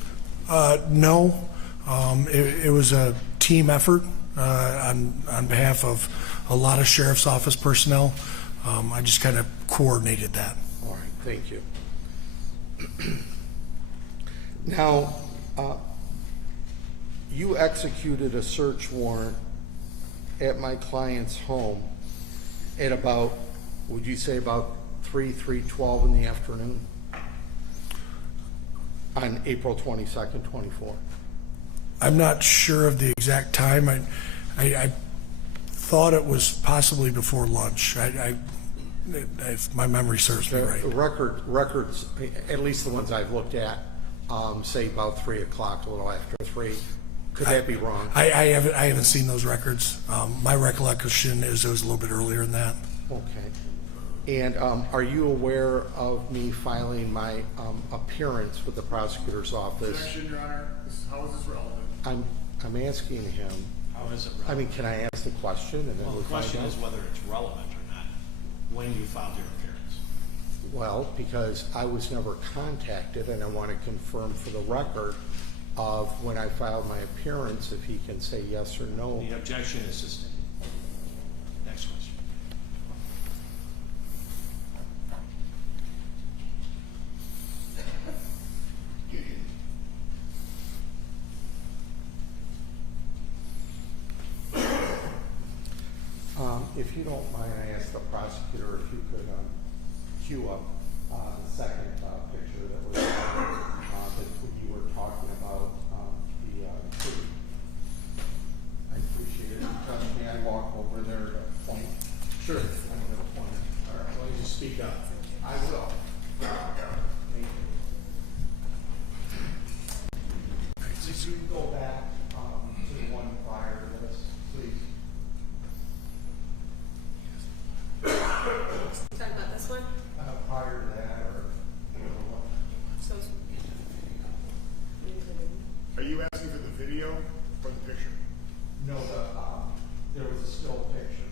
No. It was a team effort on behalf of a lot of sheriff's office personnel. I just kind of coordinated that. All right, thank you. Now, you executed a search warrant at my client's home at about, would you say about 3:12 in the afternoon on April 22nd, 24? I'm not sure of the exact time. I thought it was possibly before lunch. If my memory serves me right. Records, at least the ones I've looked at, say about 3 o'clock, a little after 3. Could that be wrong? I haven't seen those records. My recollection is it was a little bit earlier than that. Okay. And are you aware of me filing my appearance with the prosecutor's office? Objection, Your Honor. How is this relevant? I'm asking him. How is it relevant? I mean, can I ask the question and then Well, we'll the find question out? is whether it's relevant or not when you filed your appearance. Well, because I was never contacted, and I want to confirm for the record of when I filed my appearance, if he can say yes or no. The objection is sustained. Next question. If you don't mind, I asked the prosecutor if you could cue up the second picture that was that you were talking about the tree. I appreciate it. Trust me, I walk over there to point. Sure. I'm going to point. All right, well, you just speak up. I will. Thank you. So you can go back to the one prior to this, please. Talk about this one? Prior to that, or the other one. So, Are you asking for the video or the picture? No, there was a still picture.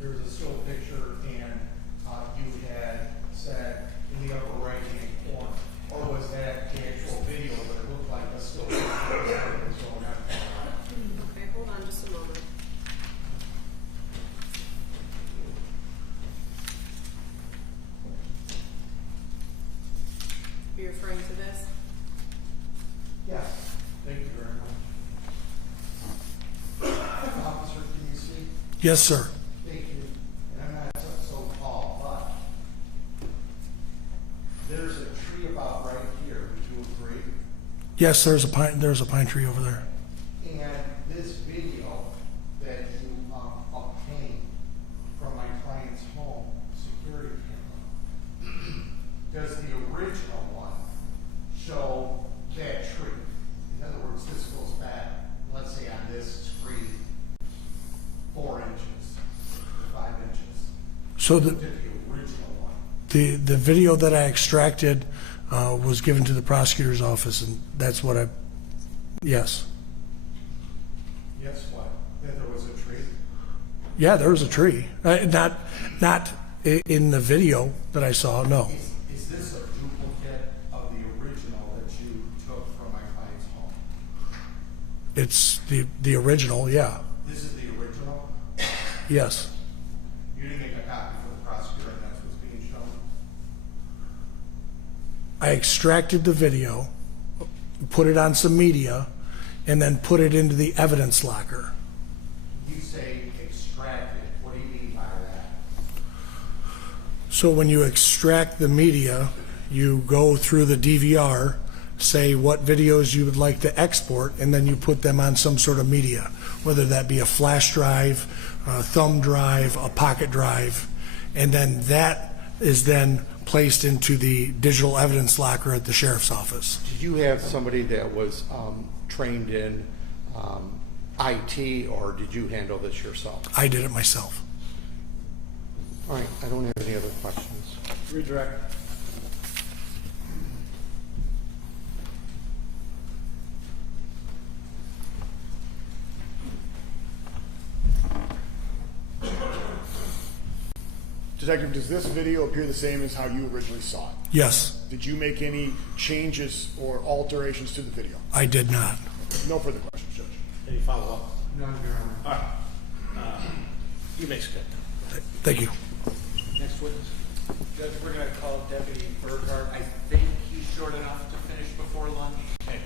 There was a still picture, and you had said in the upper right-hand corner, or was that the actual video, but it looked like a still picture? okay, hold on just a moment. Are you referring to this? Yes, thank you very much. Officer, can you see? Yes, sir. Thank you. And I'm not so tall, but there's a tree about right here. Would you agree? Yes, there's a pine tree over there. And this video that you obtained from my client's home security camera, does the original one show that tree? In other words, this goes back, let's say on this tree, 4 inches, 5 inches. So the original one. the video that I extracted was given to the prosecutor's office, and that's what yes. Yes, what? That there was a tree? Yeah, there was a tree. Not in the video that I saw, no. Is this a duplicate of the original that you took from my client's home? It's the original, yeah. This is the original? Yes. You didn't make a copy for the prosecutor and that's what's being shown? I extracted the video, put it on some media, and then put it into the evidence locker. You say extracted. What do you mean by that? So when you extract the media, you go through the DVR, say what videos you would like to export, and then you put them on some sort of media, whether that be a flash drive, a thumb drive, a pocket drive, and then that is then placed into the digital evidence locker at the sheriff's office. Did you have somebody that was trained in IT, or did you handle this yourself? I did it myself. All right, I don't have any other questions. Redirect. Detective, does this video appear the same as how you originally saw it? Yes, Did you make any changes or alterations to the video? I did not. No further questions, Judge. Any follow-up? No, Your Honor. All right. You may skip. Thank you. Next witness. Judge, we're going to call Deputy Burkhart. I think he's short enough to finish before lunch. Okay.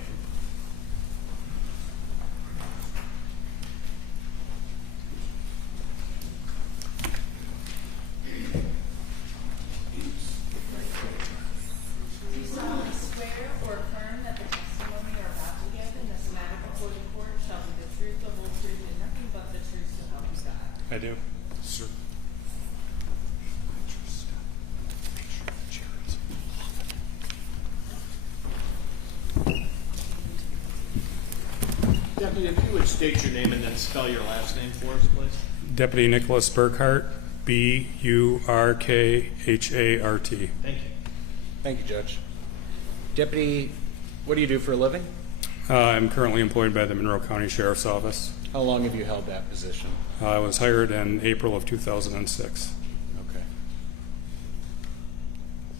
Do you solemnly swear or affirm that the testimony you are about to give in this matter before the court shall be the truth, the whole truth, and nothing but the truth so help you God? I do. Sir. Deputy, if you would state your name and then spell your last name for us, please. Deputy Nicholas Burkhart, Burkhart. Thank you. Thank you, Judge. Deputy, what do you do for a living? I'm currently employed by the Monroe County Sheriff's Office. How long have you held that position? I was hired in April of 2006. Okay.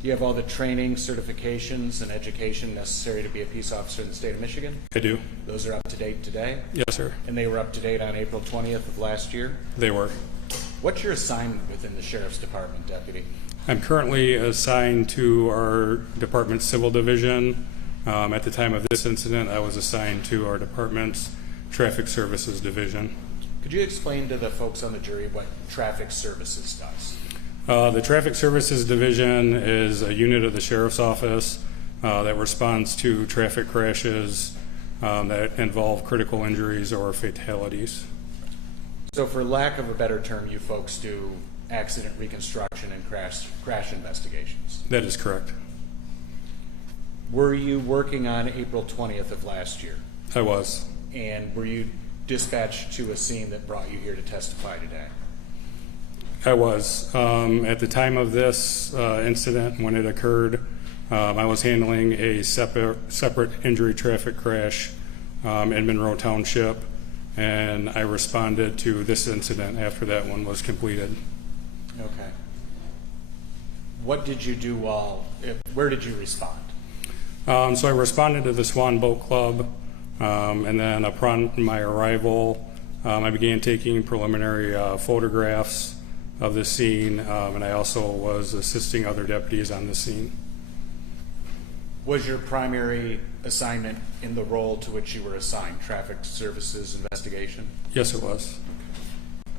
Do you have all the training, certifications, and education necessary to be a peace officer in the state of Michigan? I do. Those are up to date today? Yes, sir. And they were up to date on April 20th of last year? They were. What's your assignment within the Sheriff's Department, Deputy? I'm currently assigned to our department's civil division. At the time of this incident, I was assigned to our department's traffic services division. Could you explain to the folks on the jury what traffic services does? The traffic services division is a unit of the sheriff's office that responds to traffic crashes that involve critical injuries or fatalities. So for lack of a better term, you folks do accident reconstruction and crash investigations. That is correct. Were you working on April 20th of last year? I was. And were you dispatched to a scene that brought you here to testify today? I was. At the time of this incident, when it occurred, I was handling a separate injury traffic crash in Monroe Township, and I responded to this incident after that one was completed. Okay. What did you do where did you respond? So I responded to the Swan Boat Club, and then upon my arrival, I began taking preliminary photographs of the scene, and I also was assisting other deputies on the scene. Was your primary assignment in the role to which you were assigned, traffic services investigation? Yes, it was.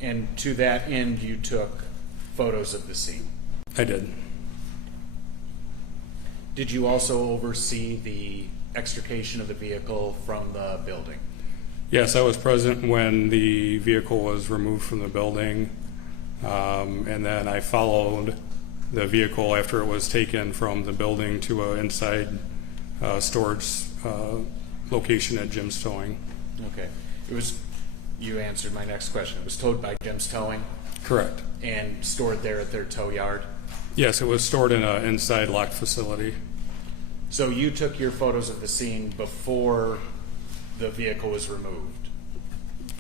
And to that end, you took photos of the scene? I did. Did you also oversee the extrication of the vehicle from the building? Yes, I was present when the vehicle was removed from the building, and then I followed the vehicle after it was taken from the building to an inside storage location at Jim's Towing. Okay. You answered my next question. It was towed by Jim's Towing? Correct. And stored there at their tow yard? Yes, it was stored in an inside locked facility. So you took your photos of the scene before the vehicle was removed?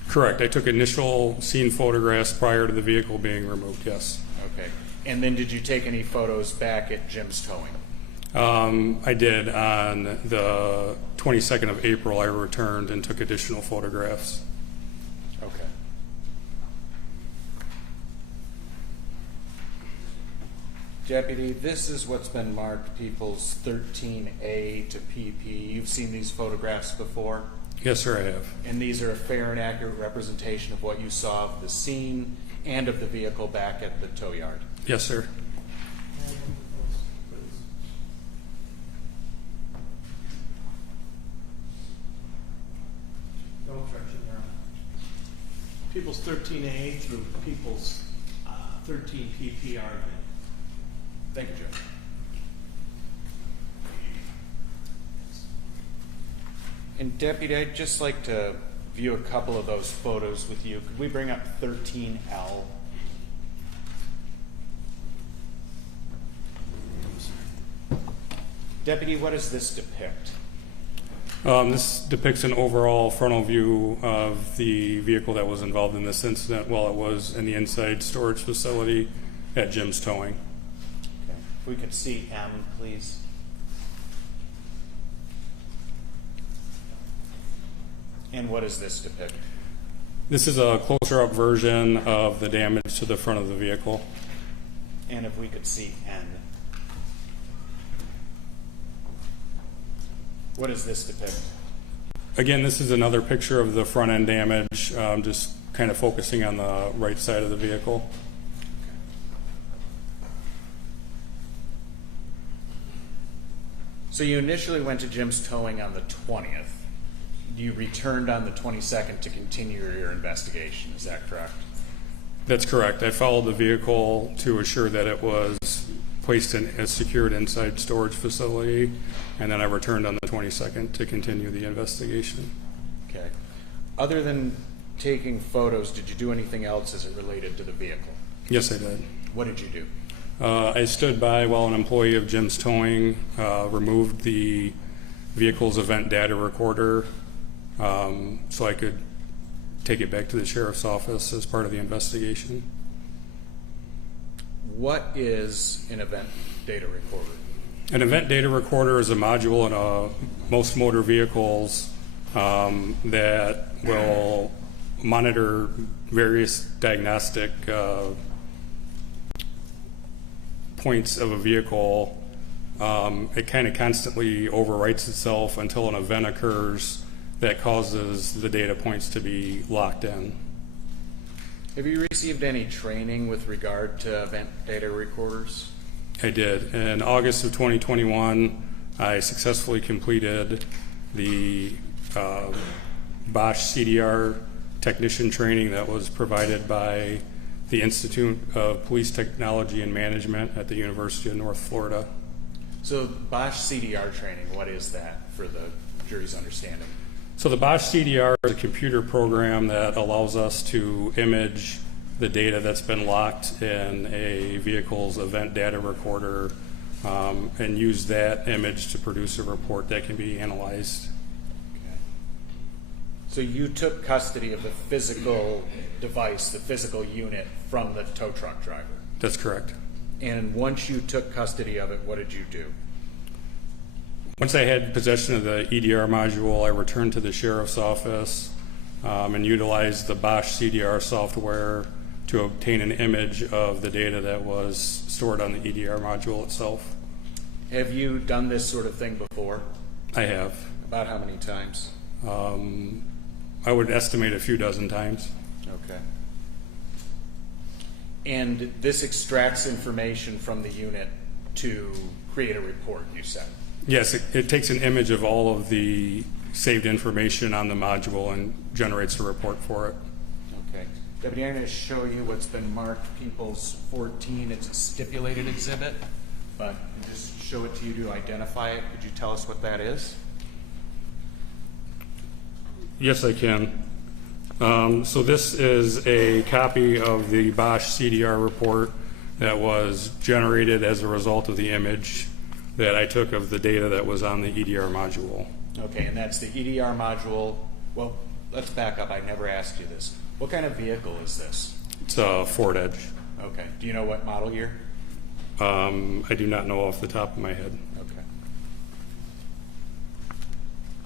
Correct. I took initial scene photographs prior to the vehicle being removed, yes. Okay. And then did you take any photos back at Jim's Towing? I did. On the 22nd of April, I returned and took additional photographs. Okay. Deputy, this is what's been marked people's 13A to PP. You've seen these photographs before? Yes, sir, I have. And these are a fair and accurate representation of what you saw of the scene and of the vehicle back at the tow yard? Yes, sir. People's 13A through people's 13 PP are. Thank you, Joe. And Deputy, I'd just like to view a couple of those photos with you. Could we bring up 13L? Deputy, what does this depict? This depicts an overall frontal view of the vehicle that was involved in this incident while it was in the inside storage facility at Jim's Towing. Okay. If we could see M, please. And what does this depict? This is a closer up version of the damage to the front of the vehicle. And if we could see N. What does this depict? Again, this is another picture of the front end damage, just kind of focusing on the right side of the vehicle. So you initially went to Jim's Towing on the 20th. You returned on the 22nd to continue your investigation. Is that correct? That's correct. I followed the vehicle to assure that it was placed in a secured inside storage facility, and then I returned on the 22nd to continue the investigation. Okay. Other than taking photos, did you do anything else as it related to the vehicle? Yes, I did. What did you do? I stood by while an employee of Jim's Towing removed the vehicle's event data recorder so I could take it back to the sheriff's office as part of the investigation. What is an event data recorder? An event data recorder is a module in most motor vehicles that will monitor various diagnostic points of a vehicle. It kind of constantly overwrites itself until an event occurs that causes the data points to be locked in. Have you received any training with regard to event data recorders? I did. In August of 2021, I successfully completed the Bosch CDR technician training that was provided by the Institute of Police Technology and Management at the University of North Florida. So Bosch CDR training, what is that for the jury's understanding? So the Bosch CDR is a computer program that allows us to image the data that's been locked in a vehicle's event data recorder and use that image to produce a report that can be analyzed. Okay. So you took custody of the physical device, the physical unit from the tow truck driver? That's correct. And once you took custody of it, what did you do? Once I had possession of the EDR module, I returned to the sheriff's office and utilized the Bosch CDR software to obtain an image of the data that was stored on the EDR module itself. Have you done this sort of thing before? I have. About how many times? I would estimate a few dozen times. Okay. And this extracts information from the unit to create a report, you said? Yes, it takes an image of all of the saved information on the module and generates a report for it. Okay. Deputy, I'm going to show you what's been marked People's 14. It's a stipulated exhibit, but I'll just show it to you to identify it. Could you tell us what that is? Yes, I can. So this is a copy of the Bosch CDR report that was generated as a result of the image that I took of the data that was on the EDR module. Okay, and that's the EDR module. Well, let's back up. I never asked you this. What kind of vehicle is this? It's a Ford Edge. Okay. Do you know what model year? I do not know off the top of my head. Okay.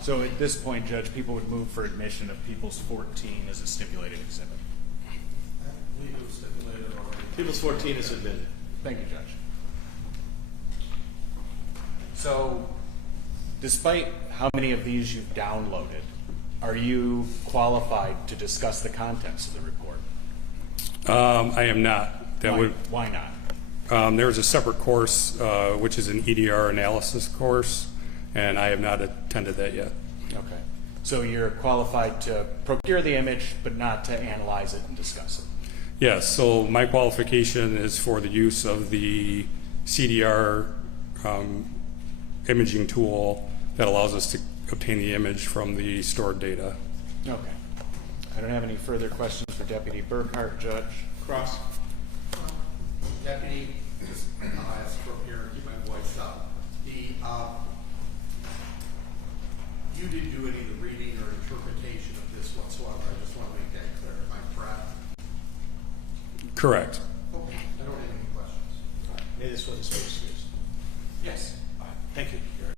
So at this point, Judge, people would move for admission of People's 14 as a stipulated exhibit. I believe it was stipulated already. People's 14 is admitted. Thank you, Judge. So, despite how many of these you've downloaded, are you qualified to discuss the contents of the report? I am not. Why not? There's a separate course, which is an EDR analysis course, and I have not attended that yet. Okay. So you're qualified to procure the image, but not to analyze it and discuss it? Yes, so my qualification is for the use of the CDR imaging tool that allows us to obtain the image from the stored data. Okay. I don't have any further questions for Deputy Burkhart. Judge Cross? Deputy, I'll ask from here, keep my voice up. You didn't do any of the reading or interpretation of this whatsoever. I just want to make that clear. Am I correct? Correct. Okay. I don't have any questions. May this witness be excused. Yes. Thank you. Your